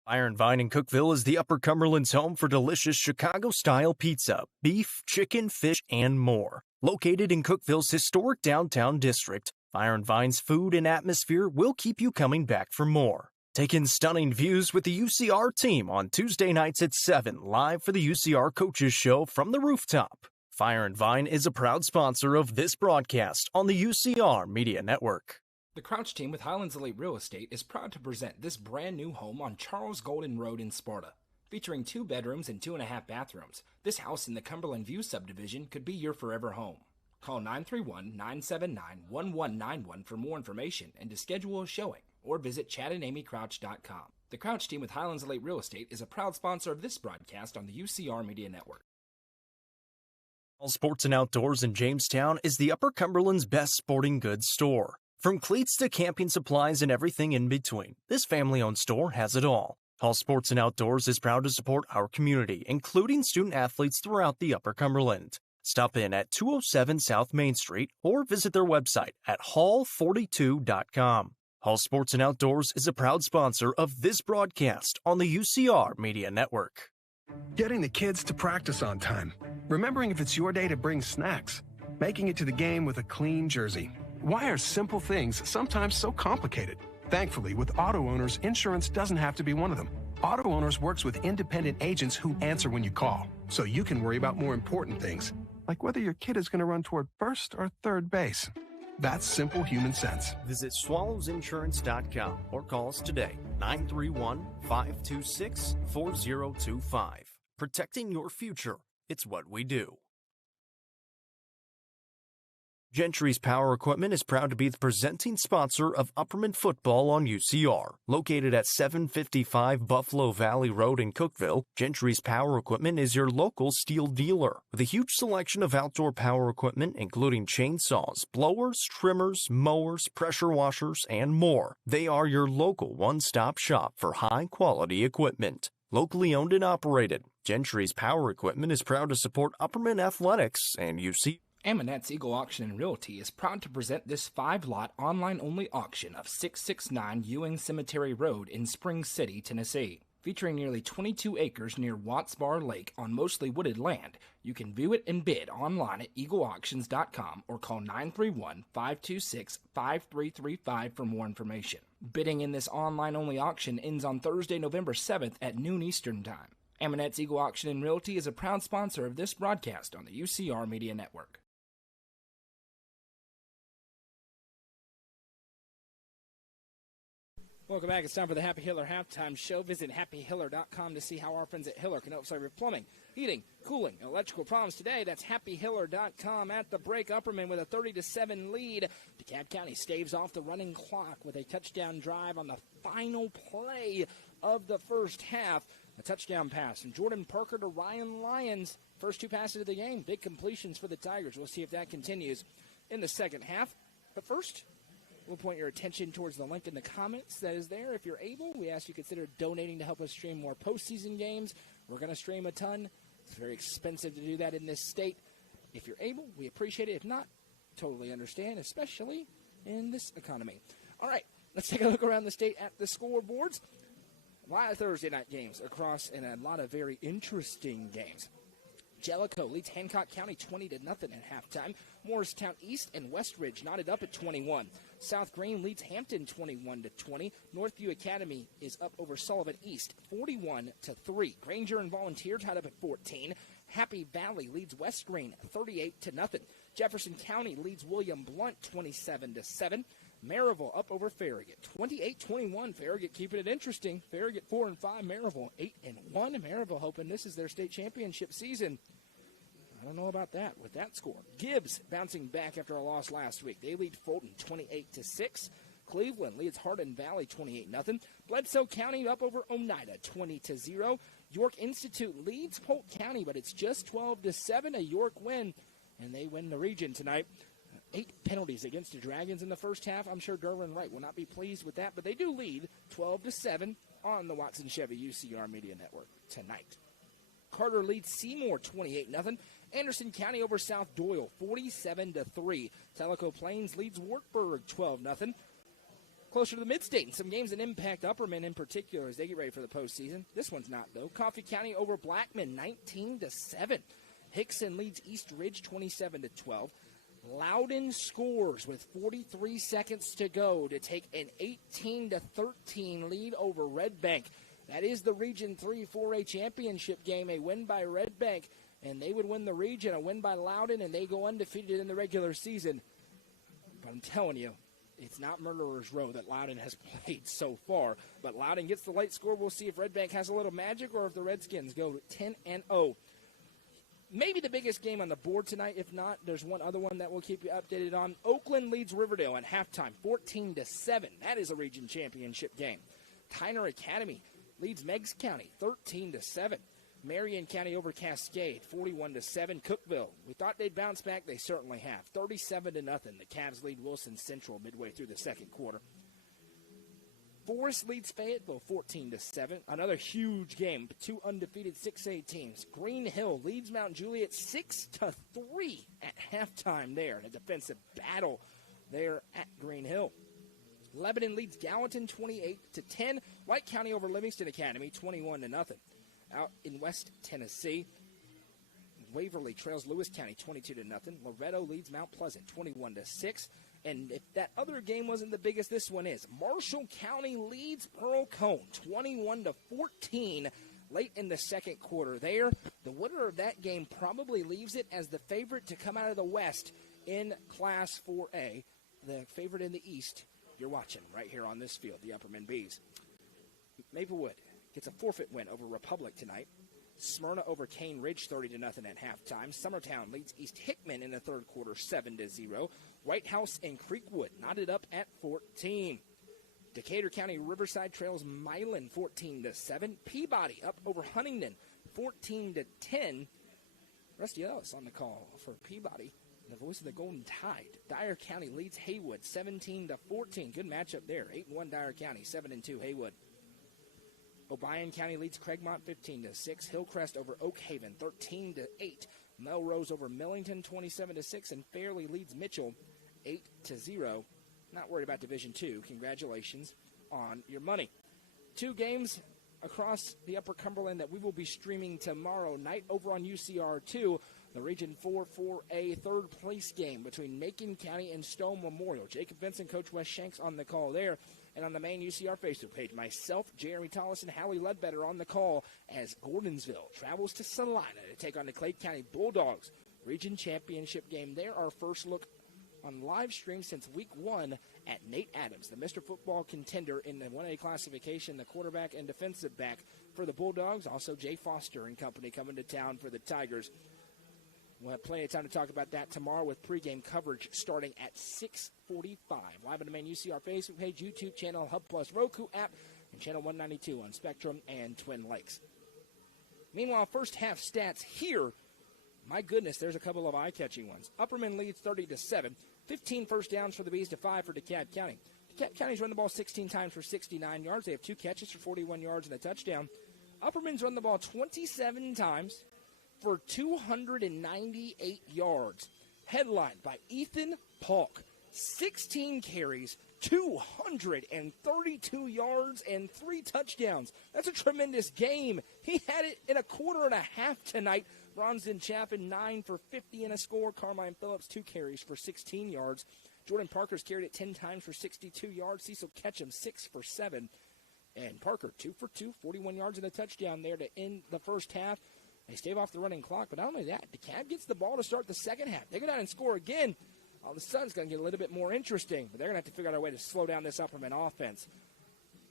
Iron Vine in Cookeville is the Upper Cumberland's home for delicious Chicago-style pizza, beef, chicken, fish, and more. Located in Cookeville's historic downtown district, Iron Vine's food and atmosphere will keep you coming back for more. Take in stunning views with the UCR team on Tuesday nights at 7, live for the UCR Coaches Show from the rooftop. Fire and Vine is a proud sponsor of this broadcast on the UCR Media Network. The Crouch team with Highlands Elite Real Estate is proud to present this brand new home on Charles Golden Road in Sparta. Featuring 2 bedrooms and 2.5 bathrooms, this house in the Cumberland View subdivision could be your forever home. Call 931-979-1191 for more information and to schedule a showing, or visit chadandamycrouch.com. The Crouch team with Highlands Elite Real Estate is a proud sponsor of this broadcast on the UCR Media Network. All Sports and Outdoors in Jamestown is the Upper Cumberland's best sporting goods store. From cleats to camping supplies and everything in between, this family-owned store has it all. Hall Sports and Outdoors is proud to support our community, including student athletes throughout the Upper Cumberland. Stop in at 207 South Main Street or visit their website at hall42.com. Hall Sports and Outdoors is a proud sponsor of this broadcast on the UCR Media Network. Getting the kids to practice on time. Remembering if it's your day to bring snacks. Making it to the game with a clean jersey. Why are simple things sometimes so complicated? Thankfully, with Auto Owners, insurance doesn't have to be one of them. Auto Owners works with independent agents who answer when you call, so you can worry about more important things, like whether your kid is going to run toward first or third base. That's simple human sense. Visit swallowsinsurance.com or call us today, 931-526-4025. Protecting your future, it's what we do. Gentry's Power Equipment is proud to be the presenting sponsor of Upperman football on UCR. Located at 755 Buffalo Valley Road in Cookeville, Gentry's Power Equipment is your local steel dealer. With a huge selection of outdoor power equipment, including chainsaws, blowers, trimmers, mowers, pressure washers, and more. They are your local one-stop shop for high-quality equipment. Locally owned and operated, Gentry's Power Equipment is proud to support Upperman Athletics and UC. Amonette's Eagle Auction and Realty is proud to present this 5-lot online-only auction of 669 Ewing Cemetery Road in Spring City, Tennessee. Featuring nearly 22 acres near Watts Bar Lake on mostly wooded land, you can view it and bid online at eagleauctions.com or call 931-526-5335 for more information. Bidding in this online-only auction ends on Thursday, November 7th at noon Eastern Time. Amonette's Eagle Auction and Realty is a proud sponsor of this broadcast on the UCR Media Network. Welcome back. It's time for the Happy Hiller Halftime Show. Visit happyhiller.com to see how our friends at Hiller can help solve your plumbing, heating, cooling, and electrical problems today. That's happyhiller.com. At the break, Upperman with a 30-7 lead. DeKalb County staves off the running clock with a touchdown drive on the final play of the first half. A touchdown pass from Jordan Parker to Ryan Lyons. First 2 passes of the game. Big completions for the Tigers. We'll see if that continues in the second half. But first, we'll point your attention towards the link in the comments that is there. If you're able, we ask you to consider donating to help us stream more postseason games. We're going to stream a ton. It's very expensive to do that in this state. If you're able, we appreciate it. If not, totally understand, especially in this economy. All right, let's take a look around the state at the scoreboards. A lot of Thursday night games across and a lot of very interesting games. Jellicoe leads Hancock County 20-0 at halftime. Morristown East and Westridge knotted up at 21. South Green leads Hampton 21-20. Northview Academy is up over Sullivan East 41-3. Granger and Volunteer tied up at 14. Happy Valley leads West Green 38-0. Jefferson County leads William Blount 27-7. Maryville up over Farragut 28-21. Farragut keeping it interesting. Farragut 4-5. Maryville 8-1. Maryville hoping this is their state championship season. I don't know about that with that score. Gibbs bouncing back after a loss last week. They lead Fulton 28-6. Cleveland leads Hardin Valley 28-0. Bledsoe County up over Oneida 20-0. York Institute leads Polk County, but it's just 12-7. A York win, and they win the region tonight. 8 penalties against the Dragons in the first half. I'm sure Derwin Wright will not be pleased with that, but they do lead 12-7 on the Watson Chevy UCR Media Network tonight. Carter leads Seymour 28-0. Anderson County over South Doyle 47-3. Tellico Plains leads Wartburg 12-0. Closer to the mid-state, and some games that impact Upperman in particular as they get ready for the postseason. This one's not, though. Coffee County over Blackman 19-7. Hickson leads East Ridge 27-12. Loudon scores with 43 seconds to go to take an 18-13 lead over Red Bank. That is the Region 3 4A championship game, a win by Red Bank, and they would win the region, a win by Loudon, and they go undefeated in the regular season. But I'm telling you, it's not Murderer's Row that Loudon has played so far. But Loudon gets the late score. We'll see if Red Bank has a little magic or if the Redskins go 10-0. Maybe the biggest game on the board tonight. If not, there's one other one that we'll keep you updated on. Oakland leads Riverdale at halftime, 14-7. That is a region championship game. Tyner Academy leads Meigs County, 13-7. Marion County over Cascade, 41-7. Cookeville, we thought they'd bounce back. They certainly have. 37-0. The Cavs lead Wilson Central midway through the second quarter. Forest leads Fayetteville 14-7. Another huge game. 2 undefeated 6A teams. Green Hill leads Mount Juliet 6-3 at halftime there. A defensive battle there at Green Hill. Lebanon leads Gallatin 28-10. White County over Livingston Academy 21-0. Out in West Tennessee, Waverly trails Lewis County 22-0. Loretto leads Mount Pleasant 21-6. And if that other game wasn't the biggest, this one is. Marshall County leads Pearl Cone 21-14 late in the second quarter there. The winner of that game probably leaves it as the favorite to come out of the West in Class 4A. The favorite in the East, you're watching right here on this field, the Upperman Bees. Maplewood gets a forfeit win over Republic tonight. Smyrna over Cane Ridge 30-0 at halftime. Summertown leads East Hickman in the third quarter 7-0. White House and Creekwood knotted up at 14. Decatur County Riverside trails Milan 14-7. Peabody up over Huntingdon 14-10. Rusty Ellis on the call for Peabody, the voice of the Golden Tide. Dyer County leads Haywood 17-14. Good matchup there. 8-1 Dyer County, 7-2 Haywood. Obion County leads Craigmont 15-6. Hillcrest over Oak Haven 13-8. Melrose over Millington 27-6. And Fairleigh leads Mitchell 8-0. Not worried about Division II. Congratulations on your money. 2 games across the Upper Cumberland that we will be streaming tomorrow night over on UCR2. The Region 4 4A third place game between Macon County and Stone Memorial. Jacob Vincent, Coach Wes Shanks on the call there. And on the main UCR Facebook page, myself, Jeremy Tollis, and Howie Ledbetter on the call as Gordonsville travels to Salina to take on the Clay County Bulldogs. Region Championship game there. Our first look on live stream since week 1 at Nate Adams, the Mr. Football contender in the 1A classification, the quarterback and defensive back for the Bulldogs. Also, Jay Foster and company coming to town for the Tigers. We'll have plenty of time to talk about that tomorrow with pregame coverage starting at 6:45. Live on the main UCR Facebook page, YouTube channel, Hub Plus, Roku app, and channel 192 on Spectrum and Twin Lakes. Meanwhile, first half stats here. My goodness, there's a couple of eye-catching ones. Upperman leads 30-7. 15 first downs for the Bees to 5 for DeKalb County. DeKalb County's run the ball 16 times for 69 yards. They have 2 catches for 41 yards and a touchdown. Upperman's run the ball 27 times for 298 yards. Headlined by Ethan Polk. 16 carries, 232 yards, and 3 touchdowns. That's a tremendous game. He had it in a quarter and a half tonight Bronson Chaffin, 9 for 50 and a score. Carmine Phillips, 2 carries for 16 yards. Jordan Parker's carried it 10 times for 62 yards. Cecil Ketchum, 6 for 7. And Parker, 2 for 2, 41 yards and a touchdown there to end the first half. They stave off the running clock, but not only that, DeKalb gets the ball to start the second half. They go down and score again. All of a sudden, it's going to get a little bit more interesting, but they're going to have to figure out a way to slow down this Upperman offense.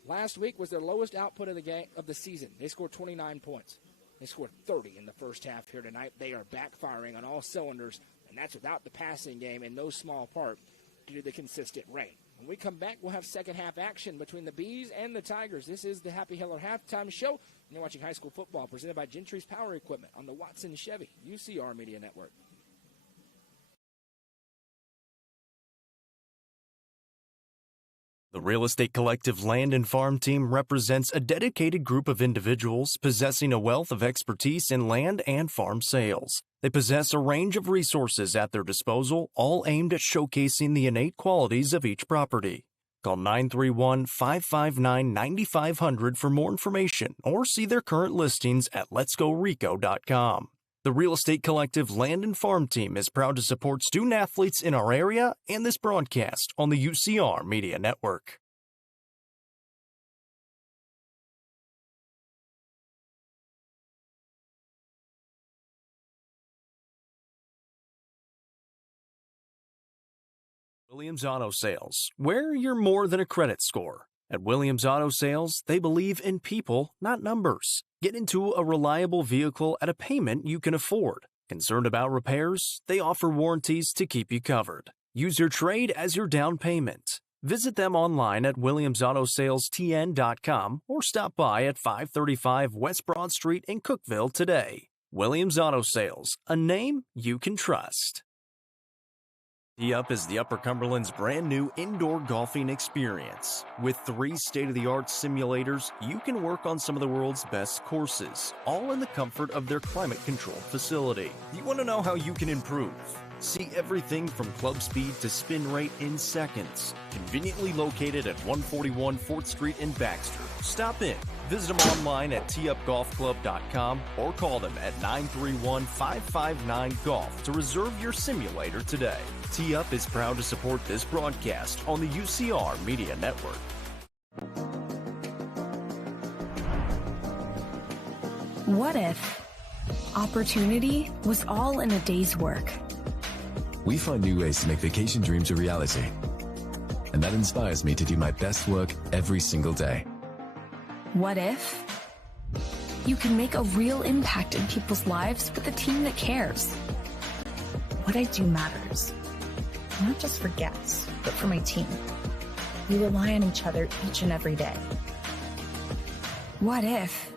Last week was their lowest output of the game of the season. They scored 29 points. They scored 30 in the first half here tonight. They are backfiring on all cylinders, and that's without the passing game in no small part due to the consistent rain. When we come back, we'll have second half action between the Bees and the Tigers. This is the Happy Heller Halftime Show, and you're watching high school football presented by Gentry's Power Equipment on the Watson Chevy UCR Media Network. The Real Estate Collective Land and Farm Team represents a dedicated group of individuals possessing a wealth of expertise in land and farm sales. They possess a range of resources at their disposal, all aimed at showcasing the innate qualities of each property. Call 931-559-9500 for more information or see their current listings at letsgorico.com. The Real Estate Collective Land and Farm Team is proud to support student athletes in our area and this broadcast on the UCR Media Network. Williams Auto Sales, where you're more than a credit score. At Williams Auto Sales, they believe in people, not numbers. Get into a reliable vehicle at a payment you can afford. Concerned about repairs? They offer warranties to keep you covered. Use your trade as your down payment. Visit them online at WilliamsAutoSalesTN.com or stop by at 535 West Broad Street in Cookeville today. Williams Auto Sales, a name you can trust. Up is the Upper Cumberland's brand new indoor golfing experience. With 3 state-of-the-art simulators, you can work on some of the world's best courses, all in the comfort of their climate-controlled facility. You want to know how you can improve? See everything from club speed to spin rate in seconds. Conveniently located at 141 4th Street in Baxter. Stop in. Visit them online at teupgolfclub.com or call them at 931-559-GOLF to reserve your simulator today. Tee Up is proud to support this broadcast on the UCR Media Network. What if opportunity was all in a day's work? We find new ways to make vacation dreams a reality. And that inspires me to do my best work every single day. What if you can make a real impact in people's lives with a team that cares? What I do matters, not just for guests, but for my team. We rely on each other each and every day. What if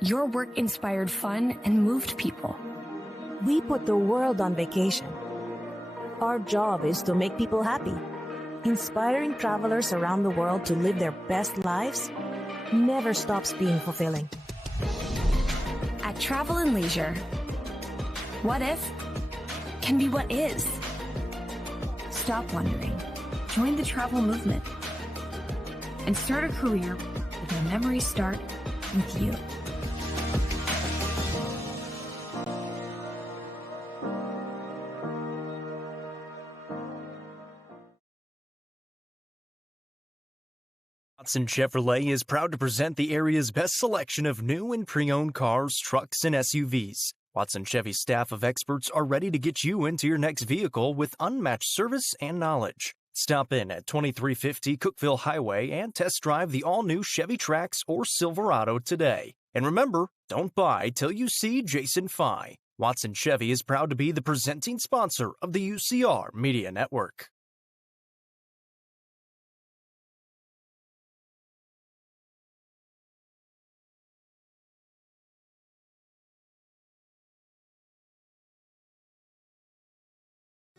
your work inspired fun and moved people? We put the world on vacation. Our job is to make people happy. Inspiring travelers around the world to live their best lives never stops being fulfilling. At Travel and Leisure, what if can be what is. Stop wondering. Join the travel movement and start a career where memories start with you. Watson Chevrolet is proud to present the area's best selection of new and pre-owned cars, trucks, and SUVs. Watson Chevy's staff of experts are ready to get you into your next vehicle with unmatched service and knowledge. Stop in at 2350 Cookeville Highway and test drive the all-new Chevy Trax or Silverado today. And remember, don't buy till you see Jason Fye. Watson Chevy is proud to be the presenting sponsor of the UCR Media Network.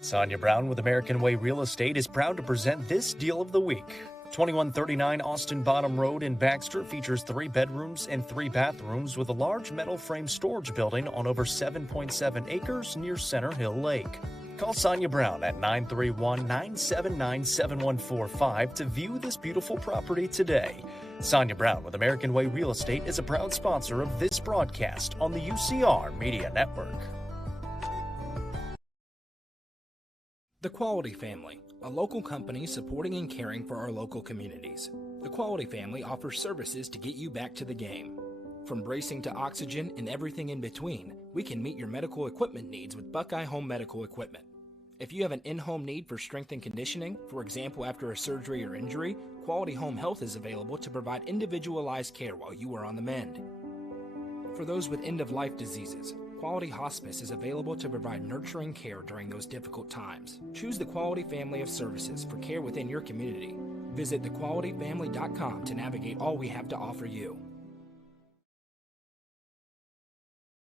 Sonia Brown with American Way Real Estate is proud to present this deal of the week. 2139 Austin Bottom Road in Baxter features 3 bedrooms and 3 bathrooms with a large metal frame storage building on over 7.7 acres near Center Hill Lake. Call Sonia Brown at 931-979-7145 to view this beautiful property today. Sonia Brown with American Way Real Estate is a proud sponsor of this broadcast on the UCR Media Network. The Quality Family, a local company supporting and caring for our local communities. The Quality Family offers services to get you back to the game. From bracing to oxygen and everything in between, we can meet your medical equipment needs with Buckeye Home Medical Equipment. If you have an in-home need for strength and conditioning, for example after a surgery or injury, Quality Home Health is available to provide individualized care while you are on the mend. For those with end-of-life diseases, Quality Hospice is available to provide nurturing care during those difficult times. Choose the Quality family of services for care within your community. Visit thequalityfamily.com to navigate all we have to offer you.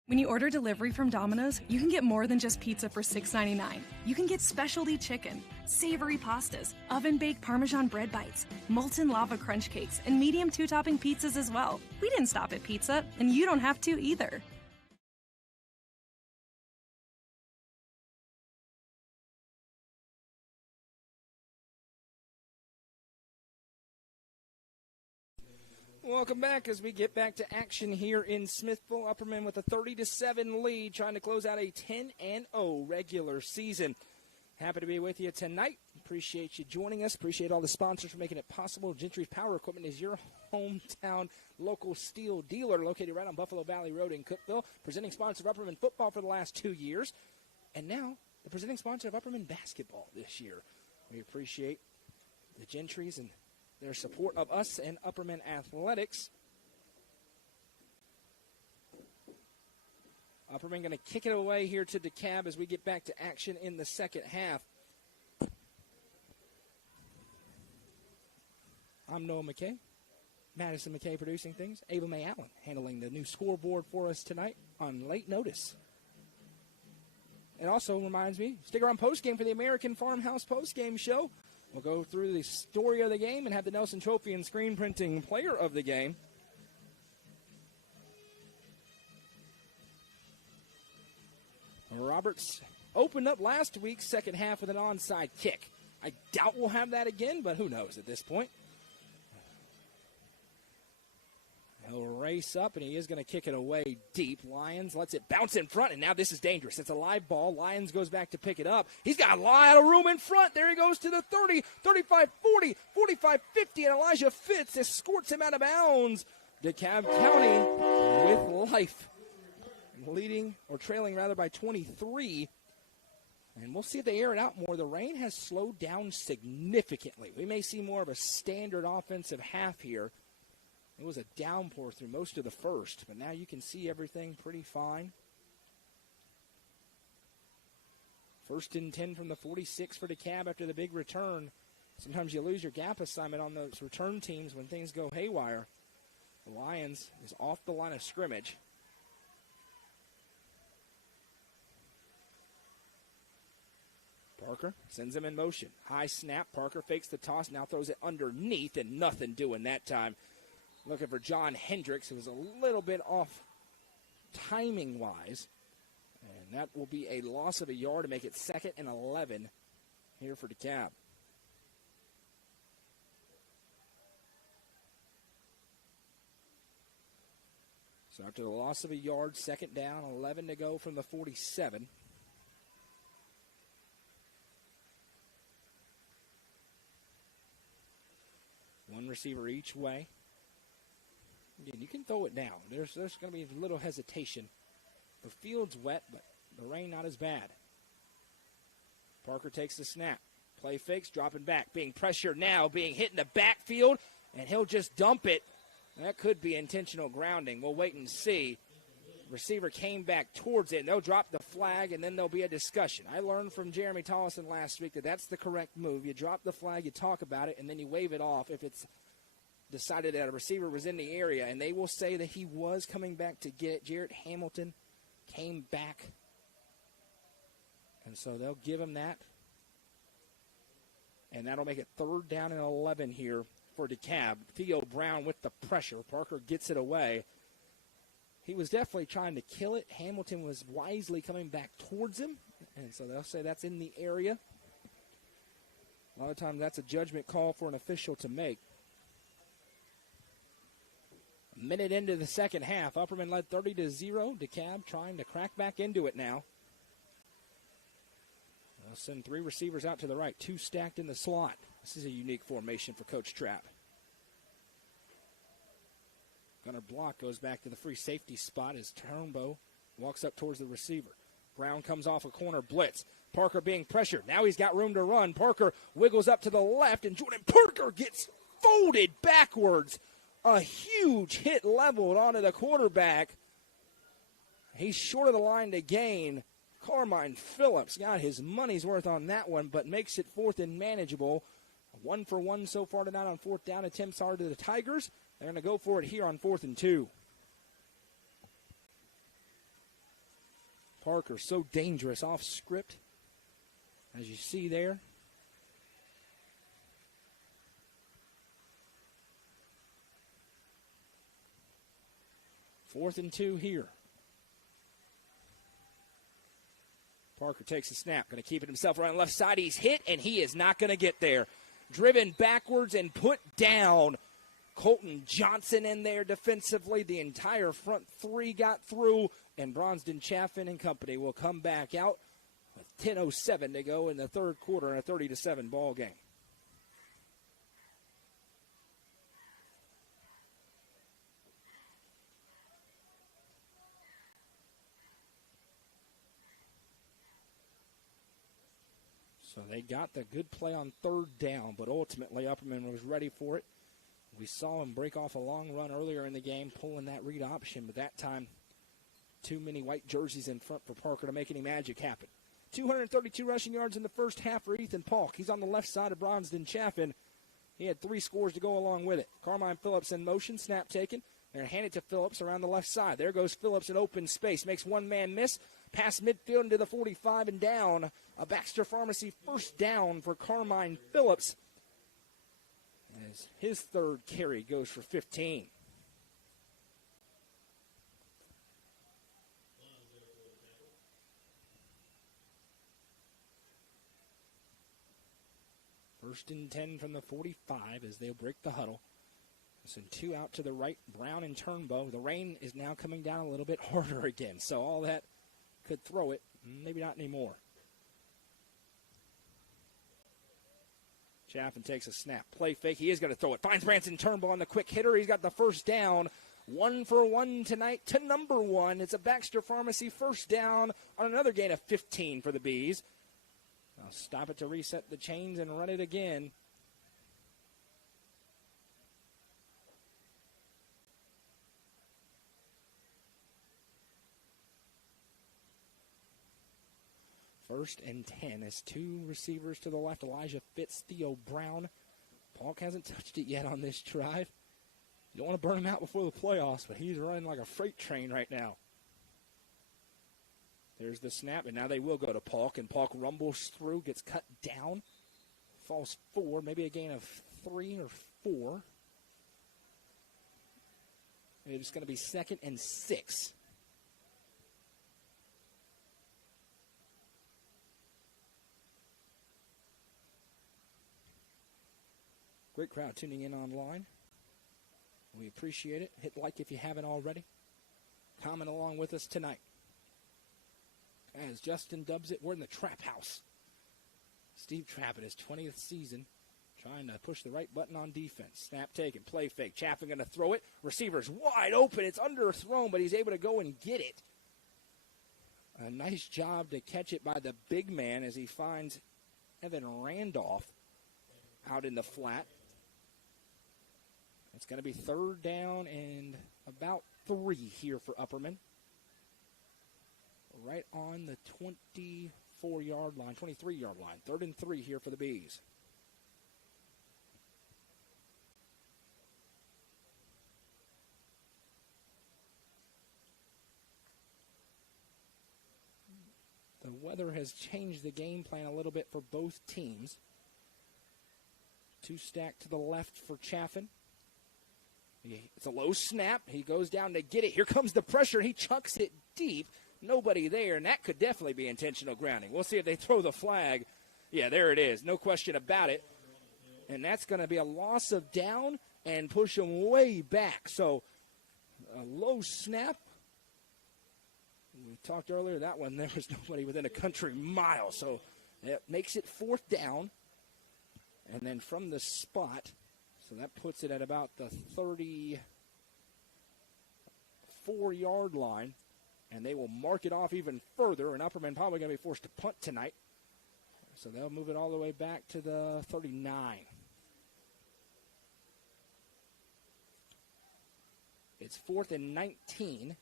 When you order delivery from Domino's, you can get more than just pizza for $6.99. You can get specialty chicken, savory pastas, oven-baked Parmesan bread bites, molten lava crunch cakes, and medium two-topping pizzas as well. We didn't stop at pizza, and you don't have to either. Welcome back as we get back to action here in Smithville. Upperman with a 30-7 lead, trying to close out a 10-0 regular season. Happy to be with you tonight. Appreciate you joining us. Appreciate all the sponsors for making it possible. Gentry's Power Equipment is your hometown local steel dealer located right on Buffalo Valley Road in Cookeville. Presenting sponsor of Upperman football for the last 2 years. And now the presenting sponsor of Upperman basketball this year. We appreciate the Gentrys and their support of us and Upperman Athletics. Upperman going to kick it away here to DeKalb as we get back to action in the second half. I'm Noah McKay. Madison McKay producing things. Ava Mae Allen handling the new scoreboard for us tonight on late notice. It also reminds me, stick around postgame for the American Farmhouse postgame show. We'll go through the story of the game and have the Nelson Trophy and screen printing player of the game. Roberts opened up last week's second half with an onside kick. I doubt we'll have that again, but who knows at this point. He'll race up, and he is going to kick it away deep. Lyons lets it bounce in front, and now this is dangerous. It's a live ball. Lyons goes back to pick it up. He's got a lot of room in front. There he goes to the 30, 35, 40, 45, 50, and Elijah Fitz escorts him out of bounds. DeKalb County with life, leading or trailing rather by 23. And we'll see if they air it out more. The rain has slowed down significantly. We may see more of a standard offensive half here. It was a downpour through most of the first, but now you can see everything pretty fine. 1st and 10 from the 46 for DeKalb after the big return. Sometimes you lose your gap assignment on those return teams when things go haywire. The Lions is off the line of scrimmage. Parker sends him in motion. High snap. Parker fakes the toss, now throws it underneath, and nothing doing that time. Looking for John Hendricks, who was a little bit off timing-wise. And that will be a loss of a yard to make it 2nd and 11 here for DeKalb. So after the loss of a yard, 2nd down, 11 to go from the 47. One receiver each way. Again, you can throw it down. There's going to be a little hesitation. The field's wet, but the rain not as bad. Parker takes the snap. Play fakes, dropping back. Being pressured now, being hit in the backfield, and he'll just dump it. That could be intentional grounding. We'll wait and see. Receiver came back towards it, and they'll drop the flag, and then there'll be a discussion. I learned from Jeremy Tollison last week that that's the correct move. You drop the flag, you talk about it, and then you wave it off if it's decided that a receiver was in the area, and they will say that he was coming back to get it. Jarrett Hamilton came back, and so they'll give him that, and that'll make it 3rd down and 11 here for DeKalb. Theo Brown with the pressure. Parker gets it away. He was definitely trying to kill it. Hamilton was wisely coming back towards him, And so they'll say that's in the area. A lot of times that's a judgment call for an official to make. A minute into the second half, Upperman led 30-0. DeKalb trying to crack back into it now. They'll send 3 receivers out to the right, 2 stacked in the slot. This is a unique formation for Coach Trapp. Gunner block goes back to the free safety spot as Turnbow walks up towards the receiver. Brown comes off a corner blitz. Parker being pressured. Now he's got room to run. Parker wiggles up to the left, and Jordan Parker gets folded backwards. A huge hit leveled onto the quarterback. He's short of the line to gain. Carmine Phillips got his money's worth on that one, but makes it 4th and manageable. 1 for 1 so far tonight on 4th down attempts are to the Tigers. They're going to go for it here on 4th and 2. Parker so dangerous off script, as you see there. Fourth and 2 here. Parker takes a snap, going to keep it himself around the left side. He's hit, and he is not going to get there. Driven backwards and put down. Colton Johnson in there defensively. The entire front 3 got through, and Bronston Chaffin and company will come back out with 10:07 to go in the third quarter in a 30-7 ball game. So they got the good play on 3rd down, but ultimately Upperman was ready for it. We saw him break off a long run earlier in the game, pulling that read option, but that time too many white jerseys in front for Parker to make any magic happen. 232 rushing yards in the first half for Ethan Polk. He's on the left side of Bronston Chaffin. He had 3 scores to go along with it. Carmine Phillips in motion, snap taken. They're going to hand it to Phillips around the left side. There goes Phillips in open space. Makes one man miss. Past midfield into the 45 and down. A Baxter Pharmacy first down for Carmine Phillips, as his 3rd carry goes for 15. First and 10 from the 45 as they'll break the huddle. Send 2 out to the right, Brown and Turnbow. The rain is now coming down a little bit harder again, so all that could throw it. Maybe not anymore. Chaffin takes a snap. Play fake. He is going to throw it. Finds Branson Turnbow on the quick hitter. He's got the first down. 1 for 1 tonight to number 1. It's a Baxter Pharmacy first down on another gain of 15 for the Bees. I'll stop it to reset the chains and run it again. First and 10 as 2 receivers to the left. Elijah Fitz, Theo Brown. Polk hasn't touched it yet on this drive. You don't want to burn him out before the playoffs, but he's running like a freight train right now. There's the snap, and now they will go to Polk, and Polk rumbles through, gets cut down, falls 4, maybe a gain of 3 or 4. It's going to be 2nd and 6. Great crowd tuning in online. We appreciate it. Hit like if you haven't already. Comment along with us tonight. As Justin dubs it, we're in the trap house. Steve Trapp in his 20th season, trying to push the right button on defense. Snap taken, play fake. Chaffin going to throw it. Receiver's wide open. It's underthrown, but he's able to go and get it. A nice job to catch it by the big man as he finds Evan Randolph out in the flat. It's going to be 3rd down and about 3 here for Upperman. Right on the 24-yard line, 23-yard line. 3rd and 3 here for the Bees. The weather has changed the game plan a little bit for both teams. 2 stacked to the left for Chaffin. It's a low snap. He goes down to get it. Here comes the pressure. He chucks it deep. nobody there, and that could definitely be intentional grounding. We'll see if they throw the flag. Yeah, there it is. No question about it. And that's going to be a loss of down and push them way back. So a low snap. We talked earlier, that one, there was nobody within a country mile. So it makes it 4th down. And then from the spot, so that puts it at about the 34-yard line. And they will mark it off even further. And Upperman probably going to be forced to punt tonight. So they'll move it all the way back to the 39. It's 4th and 19.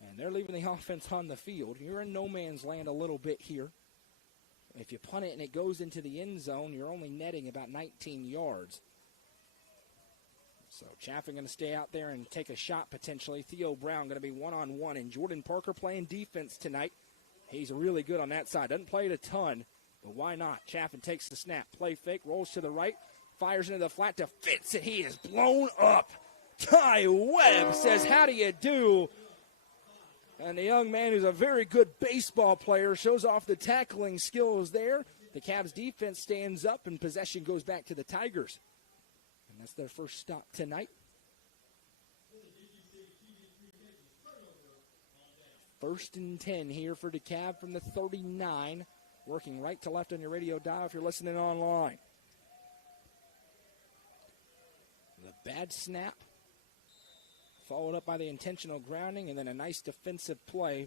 And they're leaving the offense on the field. You're in no man's land a little bit here. If you punt it and it goes into the end zone, you're only netting about 19 yards. So Chaffin going to stay out there and take a shot potentially. Theo Brown going to be one-on-one, and Jordan Parker playing defense tonight. He's really good on that side. Doesn't play it a ton, but why not? Chaffin takes the snap. Play fake, rolls to the right, fires into the flat to Fitz, and he is blown up. Ty Webb says, how do you do? And the young man, who's a very good baseball player, shows off the tackling skills there. The Cavs defense stands up, and possession goes back to the Tigers. And that's their first stop tonight. 1st and 10 here for DeKalb from the 39. Working right to left on your radio dial if you're listening online. The bad snap, followed up by the intentional grounding, and then a nice defensive play.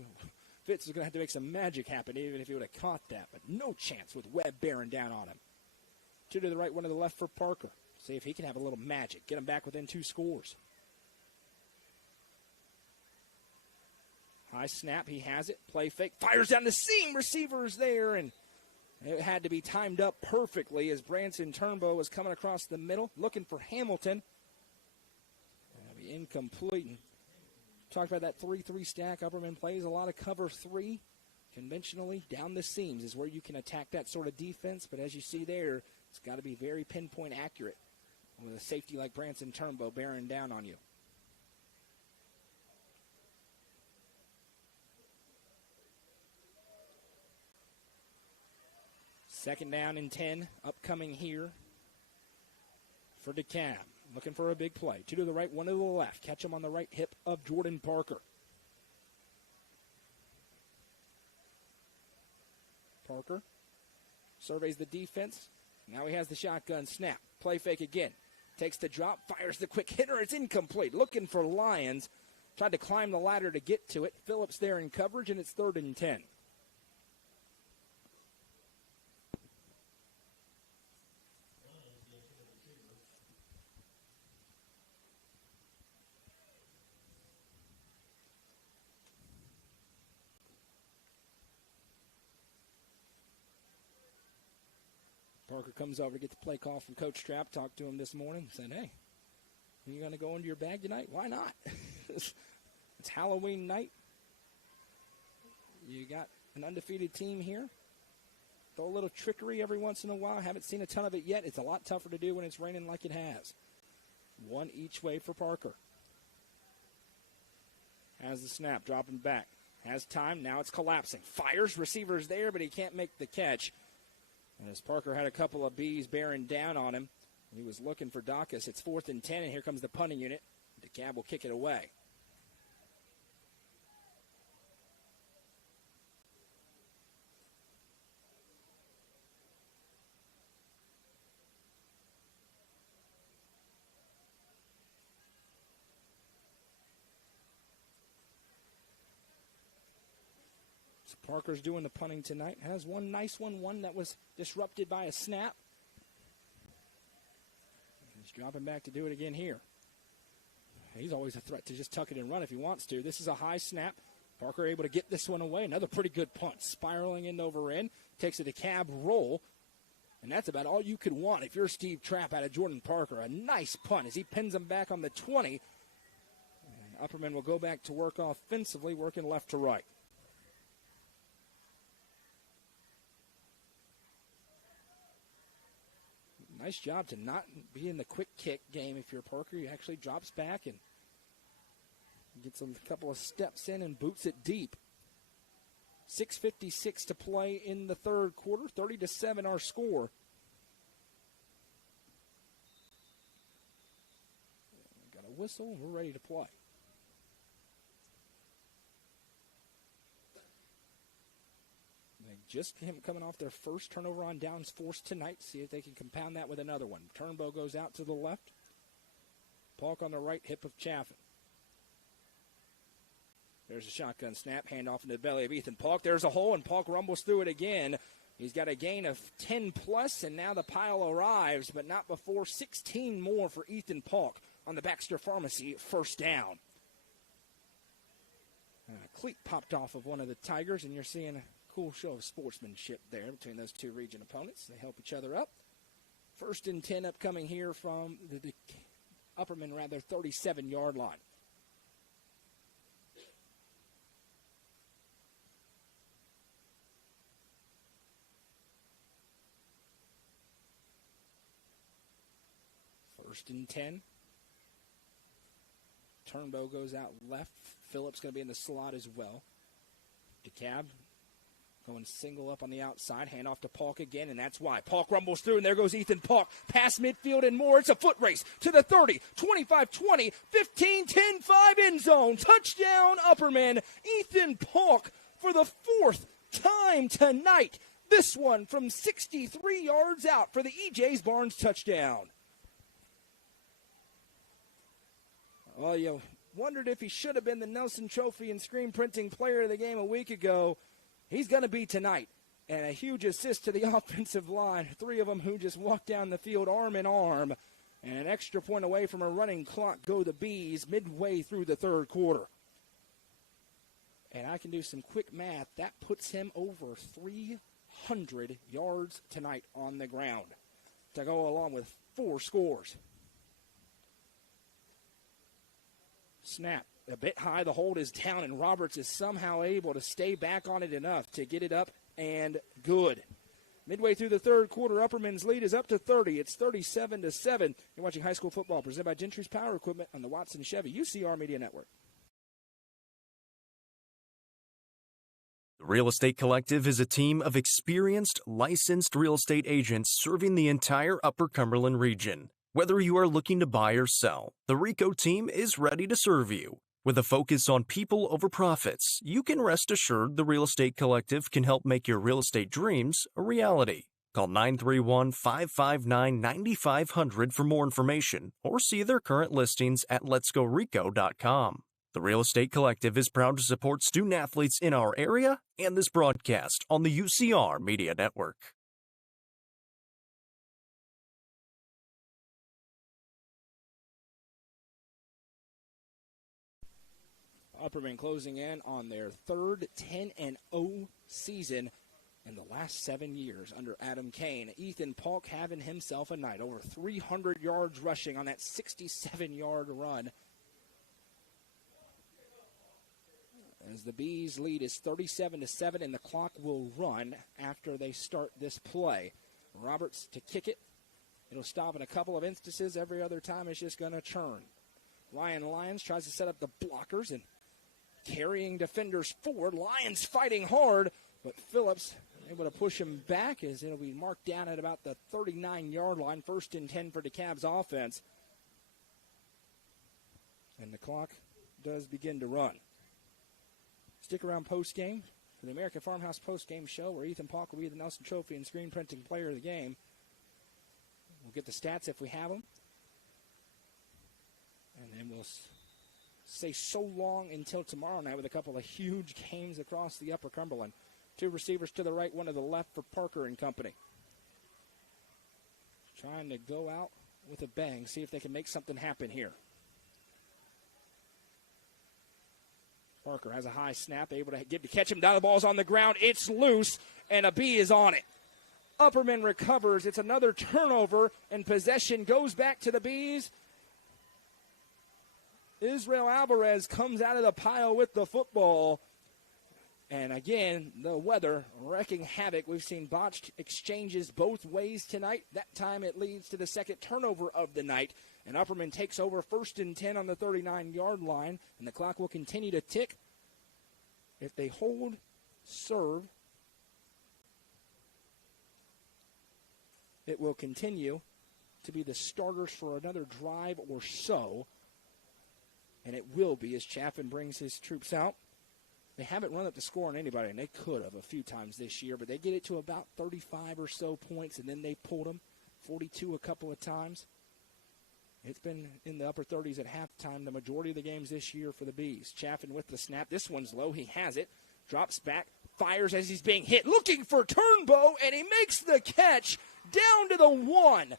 Fitz is going to have to make some magic happen, even if he would have caught that. But no chance with Webb bearing down on him. 2 to the right, 1 to the left for Parker. See if he can have a little magic. Get him back within 2 scores. High snap, he has it. Play fake, fires down the seam. Receivers there, and it had to be timed up perfectly as Branson Turnbow was coming across the middle, looking for Hamilton. That'll be incomplete. Talked about that 3-3 stack. Upperman plays a lot of cover 3. Conventionally, down the seams is where you can attack that sort of defense. But as you see there, it's got to be very pinpoint accurate with a safety like Branson Turnbow bearing down on you. Second down and 10 upcoming here for DeKalb. Looking for a big play. 2 to the right, 1 to the left. Catch him on the right hip of Jordan Parker. Parker surveys the defense. Now he has the shotgun snap. Play fake again. Takes the drop, fires the quick hitter. It's incomplete. Looking for Lyons. Tried to climb the ladder to get to it. Phillips there in coverage, and it's 3rd and 10. Parker comes over to get the play call from Coach Trapp. Talked to him this morning. Said, hey, are you going to go into your bag tonight? Why not? It's Halloween night. You got an undefeated team here. Throw a little trickery every once in a while. Haven't seen a ton of it yet. It's a lot tougher to do when it's raining like it has. 1 each way for Parker. Has the snap, dropping back. Has time, now it's collapsing. Fires, receivers there, but he can't make the catch. And as Parker had a couple of Bs bearing down on him, he was looking for Dacus. It's 4th and 10, and here comes the punting unit. DeKalb will kick it away. Parker's doing the punting tonight. Has one nice one that was disrupted by a snap. He's dropping back to do it again here. He's always a threat to just tuck it and run if he wants to. This is a high snap. Parker able to get this one away. Another pretty good punt. Spiraling end over end. Takes a DeKalb roll. And that's about all you could want if you're Steve Trapp out of Jordan Parker. A nice punt as he pins him back on the 20. And Upperman will go back to work offensively, working left to right. Nice job to not be in the quick kick game if you're Parker. He actually drops back and gets a couple of steps in and boots it deep. 6:56 to play in the third quarter. 30-7 our score. Got a whistle, and we're ready to play. Just him coming off their first turnover on downs forced tonight. See if they can compound that with another one. Turnbow goes out to the left. Polk on the right, hip of Chaffin. There's a shotgun snap, handoff into the belly of Ethan Polk. There's a hole, and Polk rumbles through it again. He's got a gain of 10+, and now the pile arrives, but not before 16 more for Ethan Polk on the Baxter Pharmacy first down. A cleat popped off of one of the Tigers, and you're seeing a cool show of sportsmanship there between those two region opponents. They help each other up. 1st and 10 upcoming here from the Upperman, 37-yard line. First and 10. Turnbow goes out left. Phillips going to be in the slot as well. DeKalb going single up on the outside. Hand off to Polk again, and that's why. Polk rumbles through, and there goes Ethan Polk. Past midfield and more. It's a foot race to the 30, 25, 20, 15, 10, 5 end zone. Touchdown, Upperman. Ethan Polk for the 4th time tonight. This one from 63 yards out for the E.J.'s Barnes touchdown. Well, you wondered if he should have been the Nelson Trophy and screen printing player of the game a week ago. He's going to be tonight. And a huge assist to the offensive line. 3 of them who just walked down the field arm in arm. And an extra point away from a running clock go the Bees midway through the third quarter. And I can do some quick math. That puts him over 300 yards tonight on the ground to go along with 4 scores. Snap. A bit high, the hold is down, and Roberts is somehow able to stay back on it enough to get it up and good. Midway through the third quarter, Upperman's lead is up to 30. It's 37-7. You're watching high school football presented by Gentry's Power Equipment on the Watson Chevy UCR Media Network. The Real Estate Collective is a team of experienced, licensed real estate agents serving the entire Upper Cumberland region. Whether you are looking to buy or sell, the RICO team is ready to serve you. With a focus on people over profits, you can rest assured the Real Estate Collective can help make your real estate dreams a reality. Call 931-559-9500 for more information or see their current listings at letsgorico.com. The Real Estate Collective is proud to support student athletes in our area and this broadcast on the UCR Media Network. Upperman closing in on their third 10-0 season in the last 7 years under Adam Kane. Ethan Polk having himself a night, over 300 yards rushing on that 67-yard run. As the Bees' lead is 37-7, and the clock will run after they start this play. Roberts to kick it. It'll stop in a couple of instances. Every other time it's just going to churn. Ryan Lyons tries to set up the blockers and carrying defenders forward. Lyons fighting hard, but Phillips able to push him back as it'll be marked down at about the 39-yard line. 1st and 10 for DeKalb's offense. And the clock does begin to run. Stick around post-game for the American Farmhouse post-game show where Ethan Polk will be the Nelson Trophy and screen printing player of the game. We'll get the stats if we have them. And then we'll say so long until tomorrow night with a couple of huge games across the Upper Cumberland. 2 receivers to the right, 1 to the left for Parker and company. Trying to go out with a bang, see if they can make something happen here. Parker has a high snap, able to catch him down. The ball's on the ground. It's loose, and a bee is on it. Upperman recovers. It's another turnover, and possession goes back to the Bees. Israel Alvarez comes out of the pile with the football. And again, the weather wreaking havoc. We've seen botched exchanges both ways tonight. That time it leads to the second turnover of the night. And Upperman takes over 1st and 10 on the 39-yard line. And the clock will continue to tick. If they hold serve. It will continue to be the starters for another drive or so. And it will be as Chaffin brings his troops out. They haven't run up the score on anybody, and they could have a few times this year, but they get it to about 35 or so points, and then they pulled them 42 a couple of times. It's been in the upper 30s at halftime the majority of the games this year for the Bees. Chaffin with the snap. This one's low. He has it. Drops back. Fires as he's being hit. Looking for Turnbow, and he makes the catch down to the 1.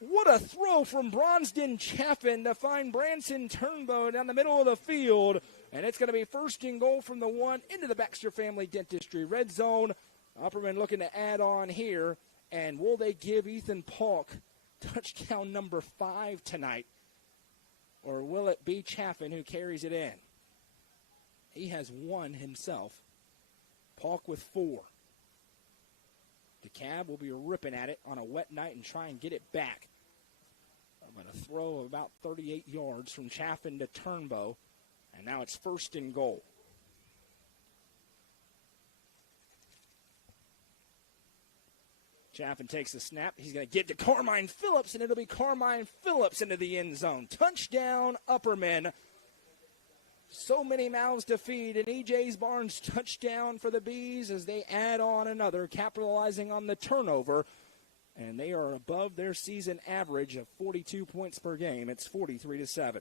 What a throw from Bronsden Chaffin to find Branson Turnbow down the middle of the field. And it's going to be first and goal from the 1 into the Baxter Family Dentistry red zone. Upperman looking to add on here. And will they give Ethan Polk touchdown number 5 tonight? Or will it be Chaffin who carries it in? He has 1 himself. Polk with 4. DeKalb will be ripping at it on a wet night and try and get it back. But a throw of about 38 yards from Chaffin to Turnbow. And now it's first and goal. Chaffin takes the snap. He's going to get to Carmine Phillips, and it'll be Carmine Phillips into the end zone. Touchdown, Upperman. So many mouths to feed, and E.J. Barnes touchdown for the Bees as they add on another, capitalizing on the turnover. And they are above their season average of 42 points per game. It's 43-7.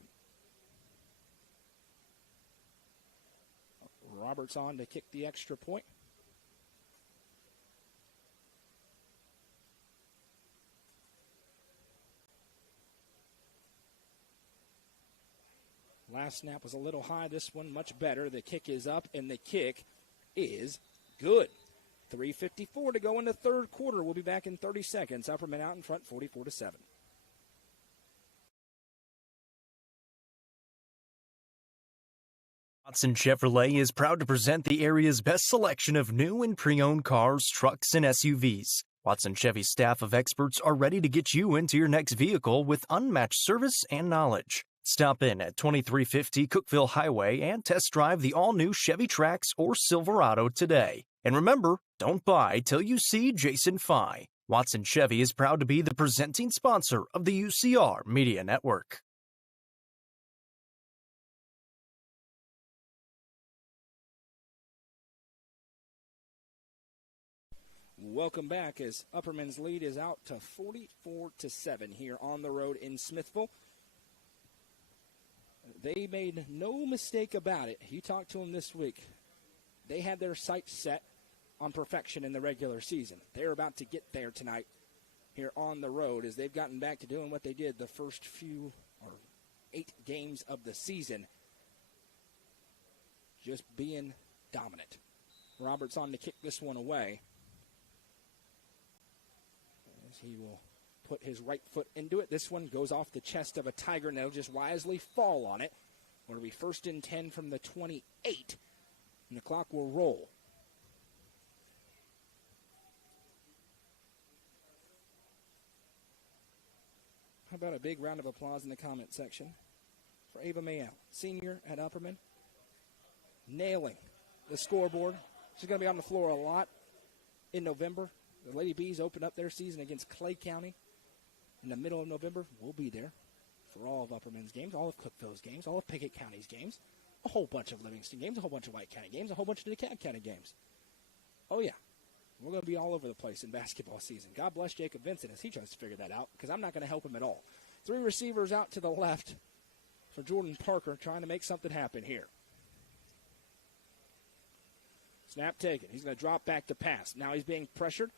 Roberts on to kick the extra point. Last snap was a little high. This one much better. The kick is up, and the kick is good. 3:54 to go in the third quarter. We'll be back in 30 seconds. Upperman out in front, 44-7. Watson Chevrolet is proud to present the area's best selection of new and pre-owned cars, trucks, and SUVs. Watson Chevy's staff of experts are ready to get you into your next vehicle with unmatched service and knowledge. Stop in at 2350 Cookeville Highway and test drive the all-new Chevy Trax or Silverado today. And remember, don't buy till you see Jason Fye. Watson Chevy is proud to be the presenting sponsor of the UCR Media Network. Welcome back as Upperman's lead is out to 44-7 here on the road in Smithville. They made no mistake about it. You talked to them this week. They had their sights set on perfection in the regular season. They're about to get there tonight here on the road as they've gotten back to doing what they did the first 8 games of the season. Just being dominant. Roberts on to kick this one away. As he will put his right foot into it. This one goes off the chest of a Tiger, and they'll just wisely fall on it. It'll be first and 10 from the 28, and the clock will roll. How about a big round of applause in the comment section for Ava Mayall, senior at Upperman, nailing the scoreboard. She's going to be on the floor a lot in November. The Lady Bees open up their season against Clay County in the middle of November. We'll be there for all of Upperman's games, all of Cookeville's games, all of Pickett County's games, a whole bunch of Livingston games, a whole bunch of White County games, a whole bunch of DeKalb County games. Oh, yeah. We're going to be all over the place in basketball season. God bless Jacob Vincent as he tries to figure that out because I'm not going to help him at all. 3 receivers out to the left for Jordan Parker trying to make something happen here. Snap taken. He's going to drop back to pass. Now he's being pressured.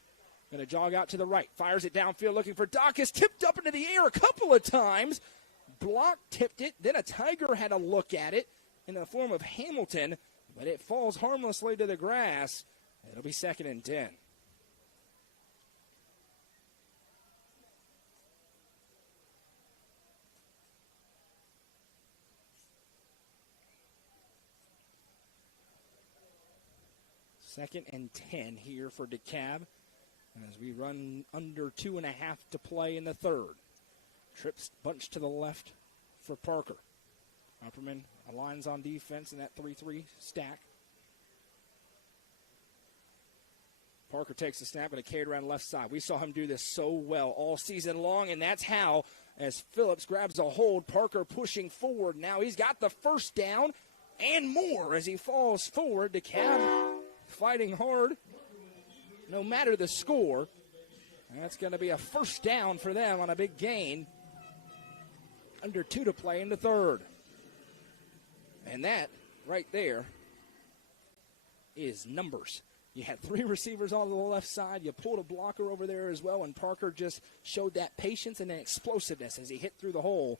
Going to jog out to the right. Fires it downfield looking for Dacus. Tipped up into the air a couple of times. Block tipped it. Then a Tiger had a look at it in the form of Hamilton. But it falls harmlessly to the grass. It'll be second and 10. Second and 10 here for DeKalb as we run under 2.5 to play in the third. Trips bunch to the left for Parker. Upperman aligns on defense in that 3-3 stack. Parker takes the snap, going to carry it around left side. We saw him do this so well all season long, and that's how, as Phillips grabs a hold, Parker pushing forward. Now he's got the first down and more as he falls forward. DeKalb fighting hard, no matter the score. And that's going to be a first down for them on a big gain. Under 2 to play in the third. And that right there is numbers. You had 3 receivers on the left side. You pulled a blocker over there as well, and Parker just showed that patience and that explosiveness as he hit through the hole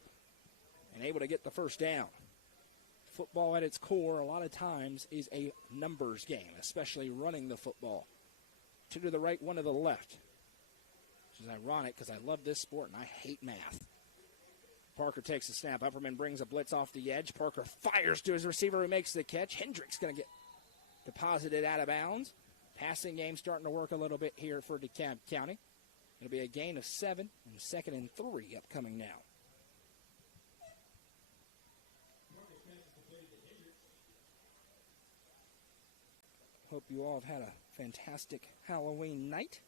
and able to get the first down. Football at its core, a lot of times, is a numbers game, especially running the football. 2 to the right, 1 to the left. Which is ironic because I love this sport and I hate math. Parker takes the snap. Upperman brings a blitz off the edge. Parker fires to his receiver who makes the catch. Hendricks going to get deposited out of bounds. Passing game starting to work a little bit here for DeKalb County. It'll be a gain of 7 and 2nd and 3 upcoming now. Hope you all have had a fantastic Halloween night.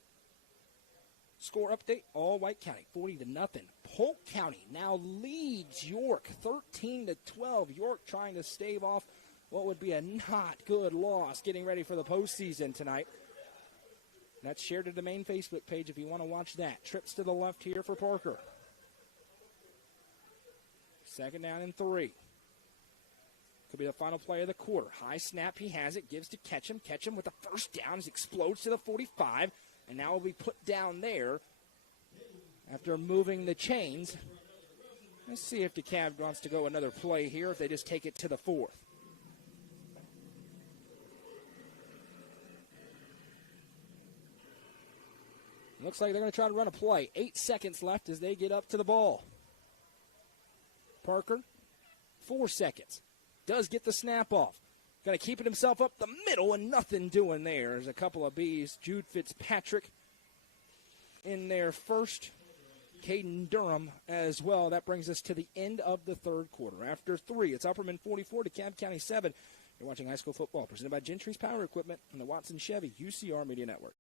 Score update, all White County, 40-0. Polk County now leads York, 13-12. York trying to stave off what would be a not good loss, getting ready for the postseason tonight. That's shared to the main Facebook page if you want to watch that. Trips to the left here for Parker. 2nd down and 3. Could be the final play of the quarter. High snap, he has it, gives to Ketchum. Ketchum with the first down, he explodes to the 45. And now will be put down there after moving the chains. Let's see if DeKalb wants to go another play here, if they just take it to the 4th. Looks like they're going to try to run a play. 8 seconds left as they get up to the ball. Parker, 4 seconds. Does get the snap off. Going to keep it himself up the middle and nothing doing there. There's a couple of B's. Jude Fitzpatrick in there first. Caden Durham as well. That brings us to the end of the third quarter. After 3, it's Upperman 44 to DeKalb County 7. You're watching high school football presented by Gentry's Power Equipment and the Watson Chevy UCR Media Network.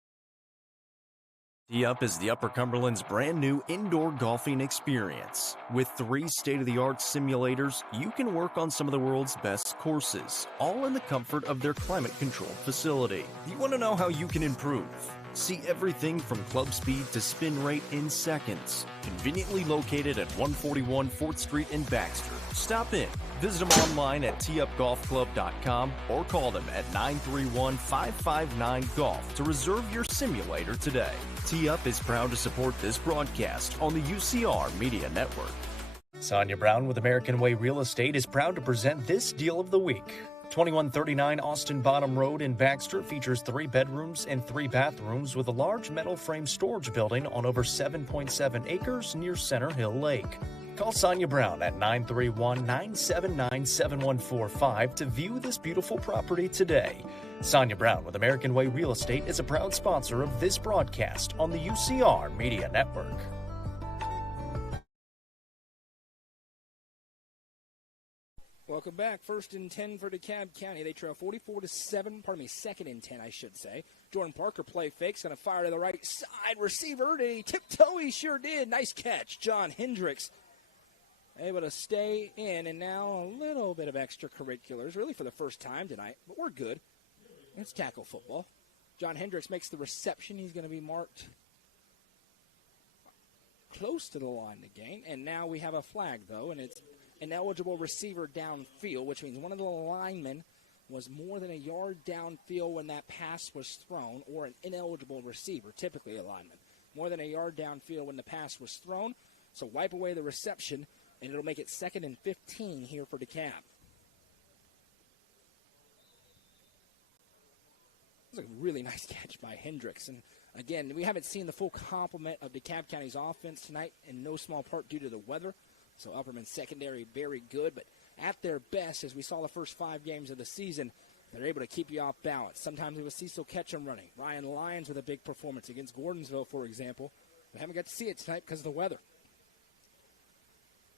Tee-Up is the Upper Cumberland's brand new indoor golfing experience. With 3 state-of-the-art simulators, you can work on some of the world's best courses, all in the comfort of their climate-controlled facility. You want to know how you can improve? See everything from club speed to spin rate in seconds. Conveniently located at 141 4th Street in Baxter. Stop in. Visit them online at teeupgolfclub.com or call them at 931-559-GOLF to reserve your simulator today. Tee-Up is proud to support this broadcast on the UCR Media Network. Sonia Brown with American Way Real Estate is proud to present this deal of the week. 2139 Austin Bottom Road in Baxter features 3 bedrooms and 3 bathrooms with a large metal frame storage building on over 7.7 acres near Center Hill Lake. Call Sonia Brown at 931-979-7145 to view this beautiful property today. Sonia Brown with American Way Real Estate is a proud sponsor of this broadcast on the UCR Media Network. Welcome back. 1st and 10 for DeKalb County. They trail 44-7. 2nd and 10, I should say. Jordan Parker play fakes, going to fire to the right side. Receiver, did he tiptoe? He sure did. Nice catch. John Hendricks able to stay in, and now a little bit of extracurriculars, really for the first time tonight, but we're good. It's tackle football. John Hendricks makes the reception. He's going to be marked close to the line to gain, and now we have a flag, though, and it's an eligible receiver downfield, which means one of the linemen was more than a yard downfield when that pass was thrown, or an ineligible receiver, typically a lineman, more than a yard downfield when the pass was thrown. So wipe away the reception, and it'll make it 2nd and 15 here for DeKalb. It was a really nice catch by Hendricks. And again, we haven't seen the full complement of DeKalb County's offense tonight, in no small part due to the weather. So Upperman's secondary very good, but at their best, as we saw the first 5 games of the season, they're able to keep you off balance. Sometimes it was Cecil Ketchum running. Ryan Lyons with a big performance against Gordonsville, for example. We haven't got to see it tonight because of the weather.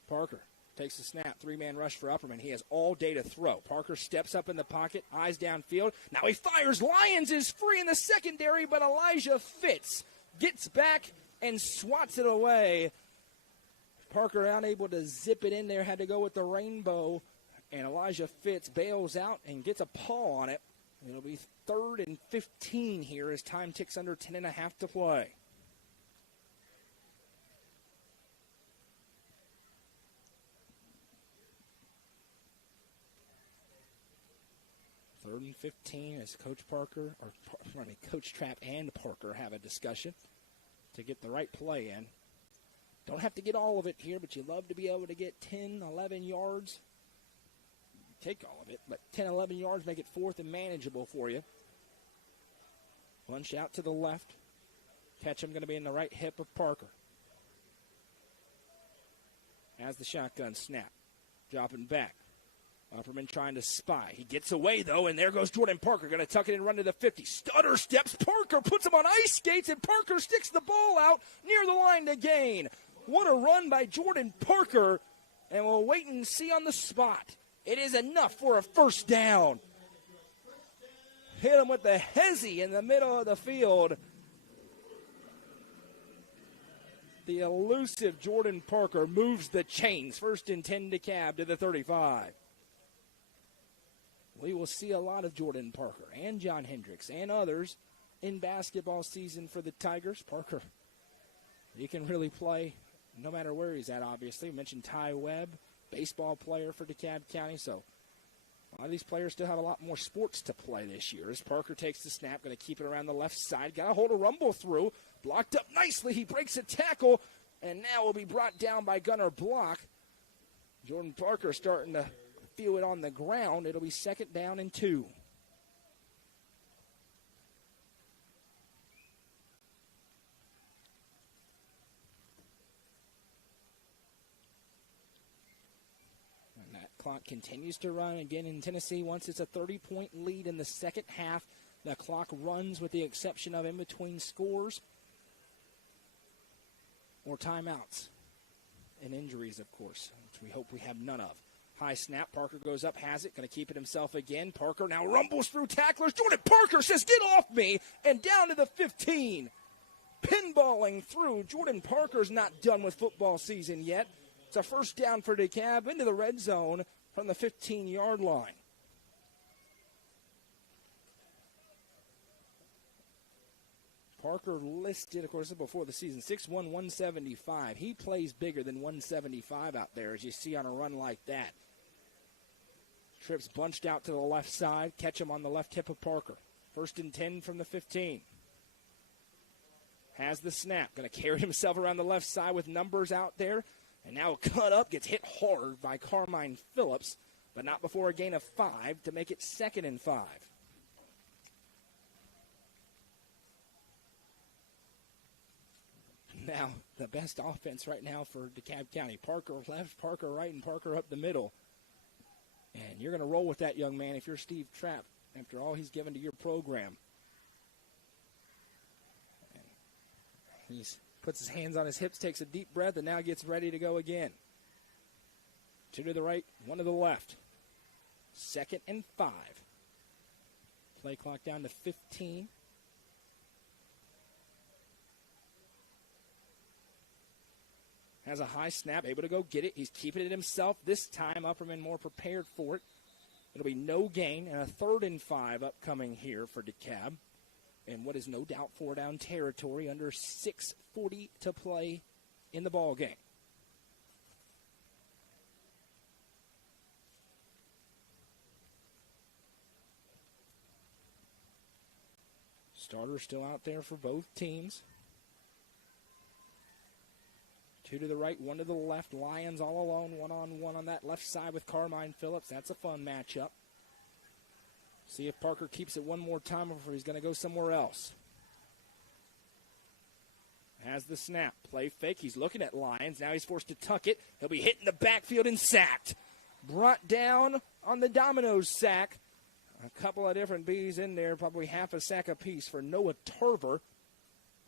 Parker takes the snap. Three-man rush for Upperman. He has all day to throw. Parker steps up in the pocket, eyes downfield. Now he fires. Lyons is free in the secondary, but Elijah Fitz gets back and swats it away. Parker unable to zip it in there, had to go with the rainbow, and Elijah Fitz bails out and gets a paw on it. It'll be 3rd and 15 here as time ticks under 10.5 to play. Third and 15 as Coach Trapp and Parker have a discussion to get the right play in. Don't have to get all of it here, but you love to be able to get 10, 11 yards. Take all of it, but 10, 11 yards make it 4th and manageable for you. Lunch out to the left. Ketchum going to be in the right hip of Parker. As the shotgun snap. Dropping back. Upperman trying to spy. He gets away, though, and there goes Jordan Parker. Going to tuck it and run to the 50. Stutter steps. Parker puts him on ice skates, and Parker sticks the ball out near the line to gain. What a run by Jordan Parker, and we'll wait and see on the spot. It is enough for a first down. Hit him with the hezzy in the middle of the field. The elusive Jordan Parker moves the chains. 1st and 10 DeKalb to the 35. We will see a lot of Jordan Parker and John Hendricks and others in basketball season for the Tigers. Parker, he can really play no matter where he's at, obviously. We mentioned Ty Webb, baseball player for DeKalb County, so a lot of these players still have a lot more sports to play this year. As Parker takes the snap, going to keep it around the left side. Got a hold of rumble through. Blocked up nicely. He breaks a tackle, and now will be brought down by Gunnar Block. Jordan Parker starting to feel it on the ground. It'll be 2nd down and 2. Clock continues to run again in Tennessee. Once it's a 30-point lead in the second half, the clock runs with the exception of in between scores or timeouts and injuries, of course, which we hope we have none of. High snap. Parker goes up, has it, going to keep it himself again. Parker now rumbles through tacklers. Jordan Parker says, "Get off me," and down to the 15. Pinballing through. Jordan Parker's not done with football season yet. It's a first down for DeKalb into the red zone from the 15-yard line. Parker listed, of course, before the season, 6'1", 175. He plays bigger than 175 out there, as you see on a run like that. Trips bunched out to the left side. Catch him on the left hip of Parker. 1st and 10 from the 15. Has the snap. Going to carry himself around the left side with numbers out there. And now cut up, gets hit hard by Carmine Phillips, but not before a gain of 5 to make it 2nd and 5. Now, the best offense right now for DeKalb County. Parker left, Parker right, and Parker up the middle. And you're going to roll with that, young man, if you're Steve Trapp, after all he's given to your program. And he's puts his hands on his hips, takes a deep breath, and now gets ready to go again. 2 to the right, 1 to the left. 2nd and 5. Play clock down to 15. Has a high snap, able to go get it. He's keeping it himself. This time, Upperman more prepared for it. It'll be no gain, and a 3rd and 5 upcoming here for DeKalb. And what is no doubt 4-down territory, under 6:40 to play in the ball game. Starters still out there for both teams. 2 to the right, 1 to the left. Lions all alone, 1-on-1 on that left side with Carmine Phillips. That's a fun matchup. See if Parker keeps it one more time before he's going to go somewhere else. Has the snap. Play fake. He's looking at Lions. Now he's forced to tuck it. He'll be hit in the backfield and sacked. Brought down on the Domino's sack. A couple of different B's in there, probably half a sack apiece for Noah Turver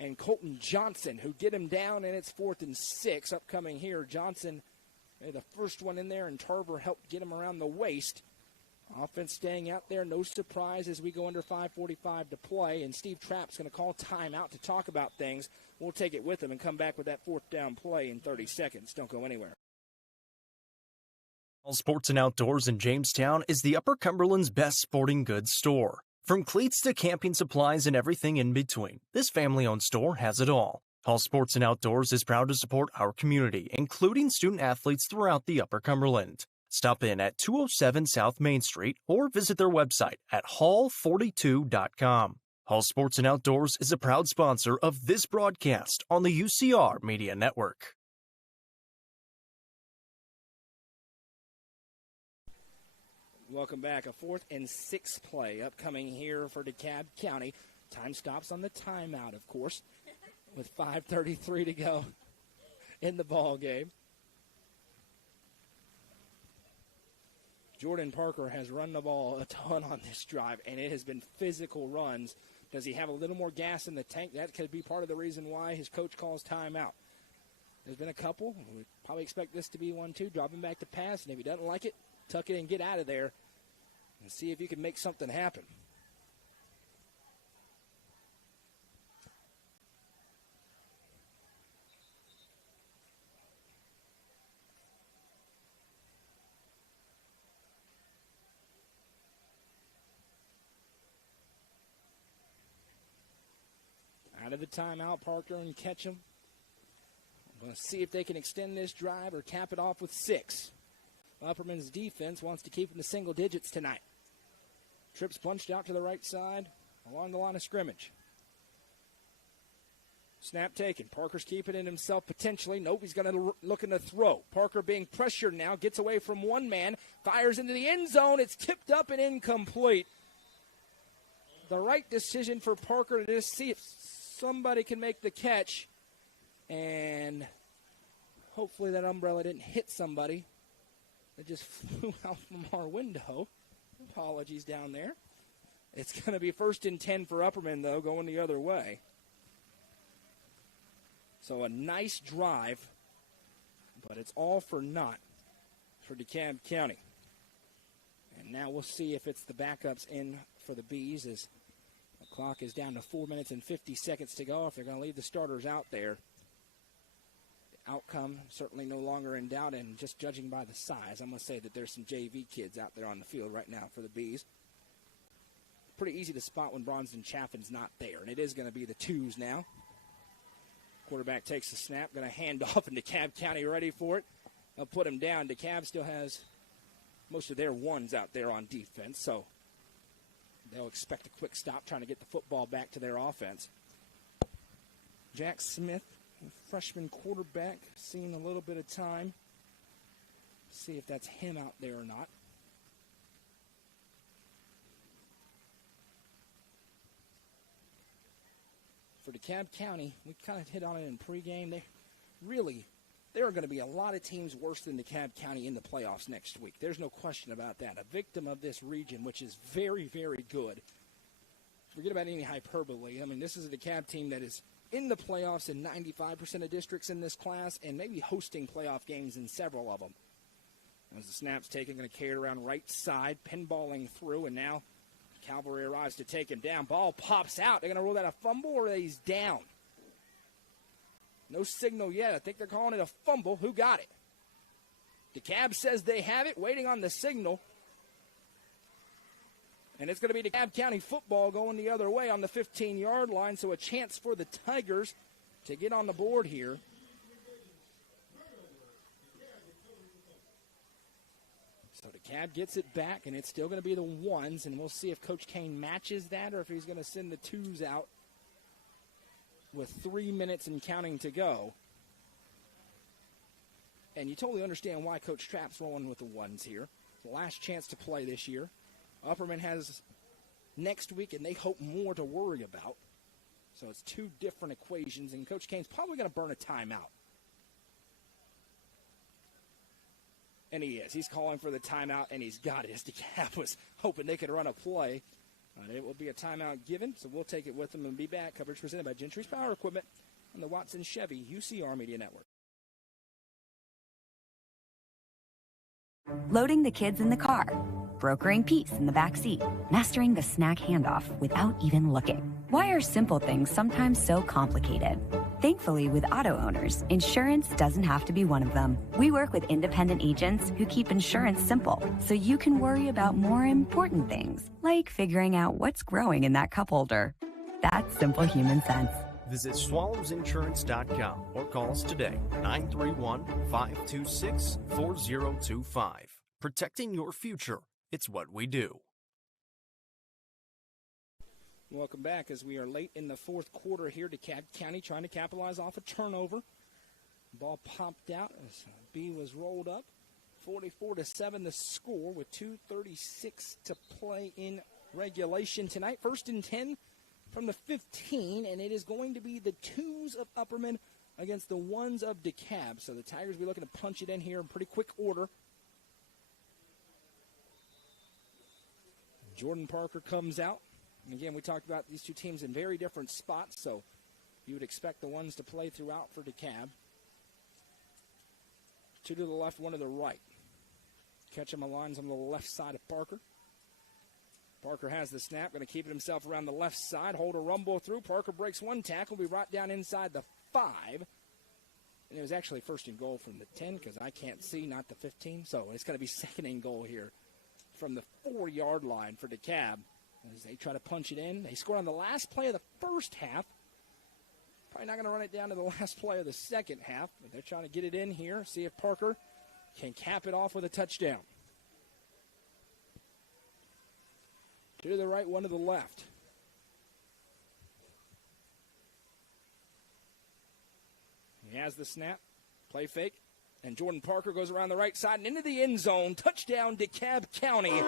and Colton Johnson, who get him down, and it's 4th and 6 upcoming here. Johnson The first one in there, and Tarver helped get him around the waist. Offense staying out there, no surprise as we go under 5:45 to play, and Steve Trapp's going to call timeout to talk about things. We'll take it with him and come back with that fourth down play in 30 seconds. Don't go anywhere. All Sports and Outdoors in Jamestown is the Upper Cumberland's best sporting goods store. From cleats to camping supplies and everything in between, this family-owned store has it all. All Sports and Outdoors is proud to support our community, including student athletes throughout the Upper Cumberland. Stop in at 207 South Main Street or visit their website at hall42.com. Hall Sports and Outdoors is a proud sponsor of this broadcast on the UCR Media Network. Welcome back. A 4th and 6 play upcoming here for DeKalb County. Time stops on the timeout, of course, with 5:33 to go in the ball game. Jordan Parker has run the ball a ton on this drive, and it has been physical runs. Does he have a little more gas in the tank? That could be part of the reason why his coach calls timeout. There's been a couple. We probably expect this to be one, too. Drop him back to pass, and if he doesn't like it, tuck it and get out of there and see if you can make something happen. Out of the timeout, Parker and Ketchum. I'm going to see if they can extend this drive or cap it off with 6. Upperman's defense wants to keep him to single digits tonight. Trips punched out to the right side along the line of scrimmage. Snap taken. Parker's keeping it himself potentially. Nope, he's going to looking to throw. Parker being pressured now, gets away from one man, fires into the end zone. It's tipped up and incomplete. The right decision for Parker to just see if somebody can make the catch. And hopefully that umbrella didn't hit somebody. It just flew out from our window. Apologies down there. It's going to be 1st and 10 for Upperman, though, going the other way. So a nice drive, but it's all for naught for DeKalb County. And now we'll see if it's the backups in for the Bees as the clock is down to 4 minutes and 50 seconds to go. If they're going to leave the starters out there, the outcome certainly no longer in doubt, and just judging by the size, I'm going to say that there's some JV kids out there on the field right now for the Bees. Pretty easy to spot when Bronson Chaffin's not there, and it is going to be the 2s now. Quarterback takes the snap, going to hand off, and DeKalb County ready for it. They'll put him down. DeKalb still has most of their 1s out there on defense, so they'll expect a quick stop trying to get the football back to their offense. Jack Smith, freshman quarterback, seeing a little bit of time. See if that's him out there or not. For DeKalb County, we kind of hit on it in pregame. There are going to be a lot of teams worse than DeKalb County in the playoffs next week. There's no question about that. A victim of this region, which is very, very good. Forget about any hyperbole. I mean, this is a DeKalb team that is in the playoffs in 95% of districts in this class and maybe hosting playoff games in several of them. As the snap's taken, going to carry it around right side, pinballing through, and now Cavalry arrives to take him down. Ball pops out. They're going to rule that a fumble or he's down. No signal yet. I think they're calling it a fumble. Who got it? DeKalb says they have it, waiting on the signal. And it's going to be DeKalb County football going the other way on the 15-yard line, so a chance for the Tigers to get on the board here. So DeKalb gets it back, and it's still going to be the 1s, and we'll see if Coach Kane matches that or if he's going to send the 2s out with 3 minutes and counting to go. And you totally understand why Coach Trapp's rolling with the 1s here. The last chance to play this year. Upperman has next week, and they hope more to worry about. So it's 2 different equations, and Coach Kane's probably going to burn a timeout. And he is. He's calling for the timeout, and he's got it. As DeKalb was hoping they could run a play. It will be a timeout given, so we'll take it with them and be back. Coverage presented by Gentry's Power Equipment on the Watson Chevy UCR Media Network. loading the kids in the car, brokering peace in the back seat, mastering the snack handoff without even looking. Why are simple things sometimes so complicated? Thankfully, with auto owners, insurance doesn't have to be one of them. We work with independent agents who keep insurance simple, so you can worry about more important things, like figuring out what's growing in that cup holder. That's simple human sense. Visit swallowsinsurance.com or call us today, 931-526-4025. Protecting your future, it's what we do. Welcome back as we are late in the fourth quarter here. DeKalb County trying to capitalize off a turnover. Ball popped out as B was rolled up. 44-7 the score with 2:36 to play in regulation tonight. 1st and 10 from the 15, and it is going to be the 2s of Upperman against the 1s of DeKalb. So the Tigers will be looking to punch it in here in pretty quick order. Jordan Parker comes out. And again, we talked about these two teams in very different spots, so you would expect the 1s to play throughout for DeKalb. 2 to the left, 1 to the right. Ketchum aligns on the left side of Parker. Parker has the snap, going to keep it himself around the left side, hold a rumble through. Parker breaks one tackle, be right down inside the 5. And it was actually 1st and goal from the 10 because I can't see, not the 15. So it's going to be 2nd and goal here from the 4-yard line for DeKalb as they try to punch it in. They scored on the last play of the first half. Probably not going to run it down to the last play of the second half, but they're trying to get it in here, see if Parker can cap it off with a touchdown. 2 to the right, 1 to the left. He has the snap, play fake, and Jordan Parker goes around the right side and into the end zone. Touchdown, DeKalb County.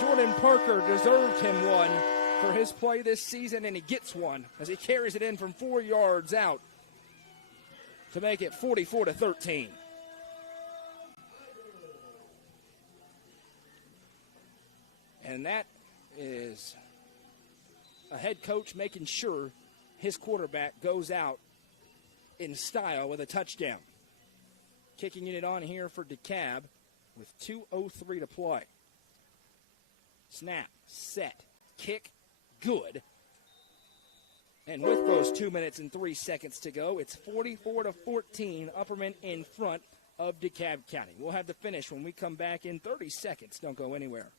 Jordan Parker deserved him one for his play this season, and he gets one as he carries it in from 4 yards out to make it 44-13. And that is a head coach making sure his quarterback goes out in style with a touchdown. Kicking it on here for DeKalb with 2:03 to play. Snap, set, kick, good. And with those 2 minutes and 3 seconds to go, it's 44-14, Upperman in front of DeKalb County. We'll have the finish when we come back in 30 seconds. Don't go anywhere.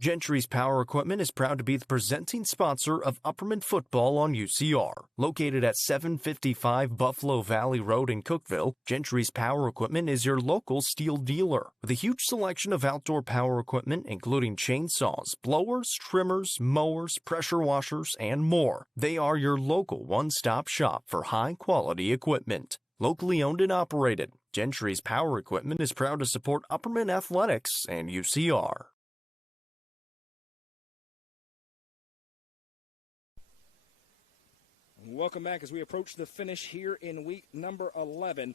Gentry's Power Equipment is proud to be the presenting sponsor of Upperman football on UCR. Located at 755 Buffalo Valley Road in Cookeville, Gentry's Power Equipment is your local steel dealer. With a huge selection of outdoor power equipment, including chainsaws, blowers, trimmers, mowers, pressure washers, and more. They are your local one-stop shop for high-quality equipment. Locally owned and operated, Gentry's Power Equipment is proud to support Upperman Athletics and UCR. Welcome back as we approach the finish here in week number 11.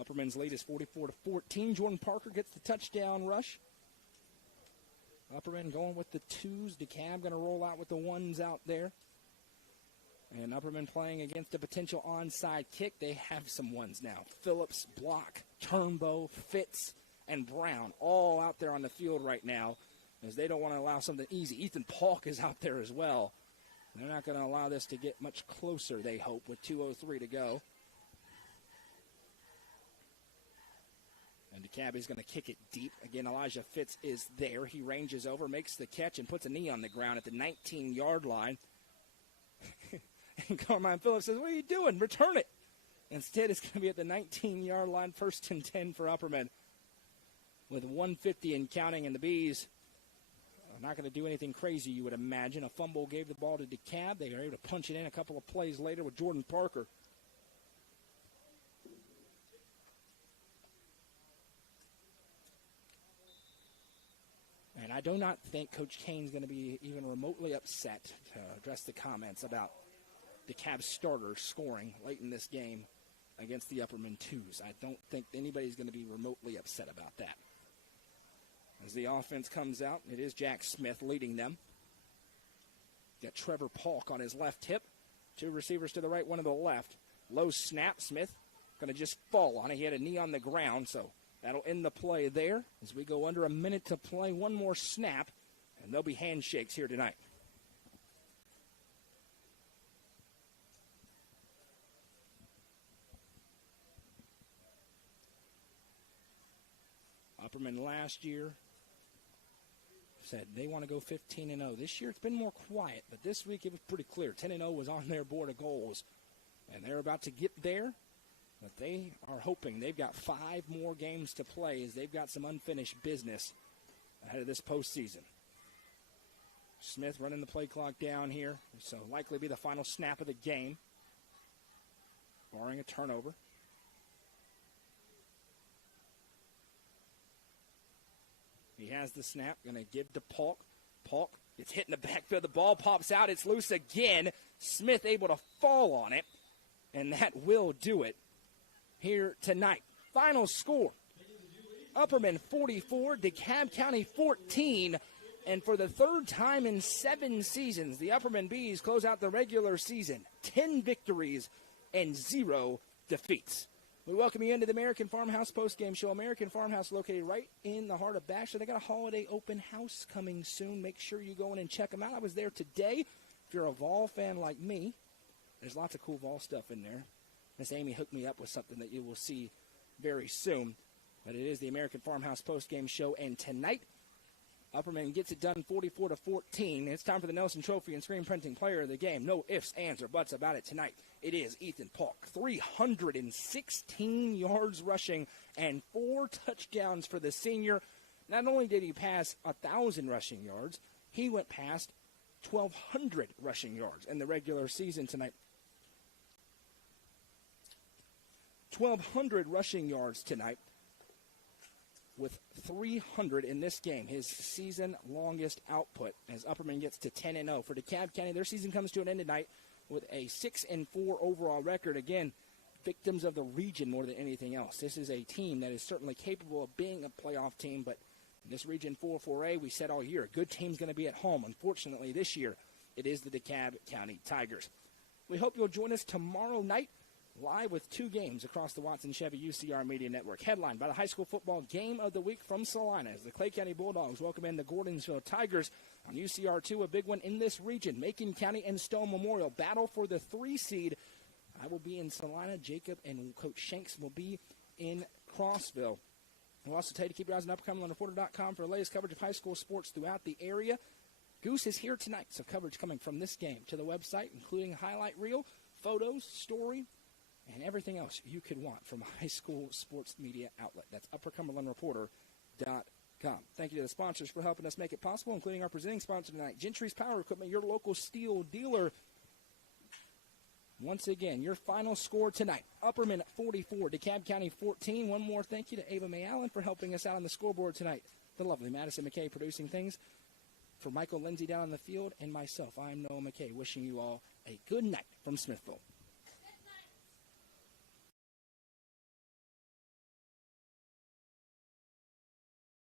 Upperman's lead is 44-14. Jordan Parker gets the touchdown rush. Upperman going with the 2s. DeKalb going to roll out with the 1s out there. And Upperman playing against a potential onside kick. They have some 1s now. Phillips, Block, Turnbow, Fitz, and Brown all out there on the field right now as they don't want to allow something easy. Ethan Polk is out there as well. They're not going to allow this to get much closer, they hope, with 2:03 to go. And DeKalb is going to kick it deep. Again, Elijah Fitz is there. He ranges over, makes the catch, and puts a knee on the ground at the 19-yard line. And Carmine Phillips says, what are you doing? Return it. Instead, it's going to be at the 19-yard line, 1st and 10 for Upperman. With 1:50 and counting, and the Bees not going to do anything crazy, you would imagine. A fumble gave the ball to DeKalb. They were able to punch it in a couple of plays later with Jordan Parker. And I do not think Coach Kane's going to be even remotely upset to address the comments about DeKalb starters scoring late in this game against the Upperman 2s. I don't think anybody's going to be remotely upset about that. As the offense comes out, it is Jack Smith leading them. Got Trevor Polk on his left hip. 2 receivers to the right, 1 to the left. Low snap. Smith going to just fall on it. He had a knee on the ground, so that'll end the play there as we go under a minute to play. One more snap, and there'll be handshakes here tonight. Upperman last year said they want to go 15-0. This year it's been more quiet, but this week it was pretty clear. 10-0 was on their board of goals, and they're about to get there, but they are hoping they've got 5 more games to play as they've got some unfinished business ahead of this postseason. Smith running the play clock down here, so likely be the final snap of the game, barring a turnover. He has the snap, going to give to Polk. Polk gets hit in the backfield. The ball pops out. It's loose again. Smith able to fall on it, and that will do it here tonight. Final score, Upperman 44, DeKalb County 14. And for the third time in 7 seasons, the Upperman Bees close out the regular season, 10 victories and 0 defeats. We welcome you into the American Farmhouse postgame show. American Farmhouse located right in the heart of Baxter. They got a holiday open house coming soon. Make sure you go in and check them out. I was there today. If you're a Vol fan like me, there's lots of cool Vol stuff in there. Miss Amy hooked me up with something that you will see very soon. But it is the American Farmhouse postgame show. And tonight, Upperman gets it done 44-14. It's time for the Nelson Trophy and Screen Printing Player of the Game. No ifs, ands, or buts about it tonight. It is Ethan Polk. 316 yards rushing and 4 touchdowns for the senior. Not only did he pass 1,000 rushing yards, he went past 1,200 rushing yards in the regular season tonight. 1,200 rushing yards tonight, with 300 in this game, his season longest output, as Upperman gets to 10-0. For DeKalb County, their season comes to an end tonight with a 6-4 overall record. Again, victims of the region more than anything else. This is a team that is certainly capable of being a playoff team, but in this Region 4-4A, we said all year, a good team's going to be at home. Unfortunately, this year, it is the DeKalb County Tigers. We hope you'll join us tomorrow night, live with 2 games across the Watson Chevy UCR Media Network. Headlined by the high school football game of the week from Salina as the Clay County Bulldogs welcome in the Gordonsville Tigers on UCR2, a big one in this region. Macon County and Stone Memorial battle for the 3 seed. I will be in Salina. Jacob and Coach Shanks will be in Crossville. We'll also tell you to keep your eyes on UpperCumberlandReporter.com for the latest coverage of high school sports throughout the area. Goose is here tonight, so coverage coming from this game to the website, including highlight reel, photos, story, and everything else you could want from a high school sports media outlet. That's UpperCumberlandReporter.com. Thank you to the sponsors for helping us make it possible, including our presenting sponsor tonight, Gentry's Power Equipment, your local steel dealer. Once again, your final score tonight, Upperman 44, DeKalb County 14. One more thank you to Ava May Allen for helping us out on the scoreboard tonight. The lovely Madison McKay producing things. For Michael Lindsay down on the field and myself, I'm Noah McKay, wishing you all a good night from Smithville.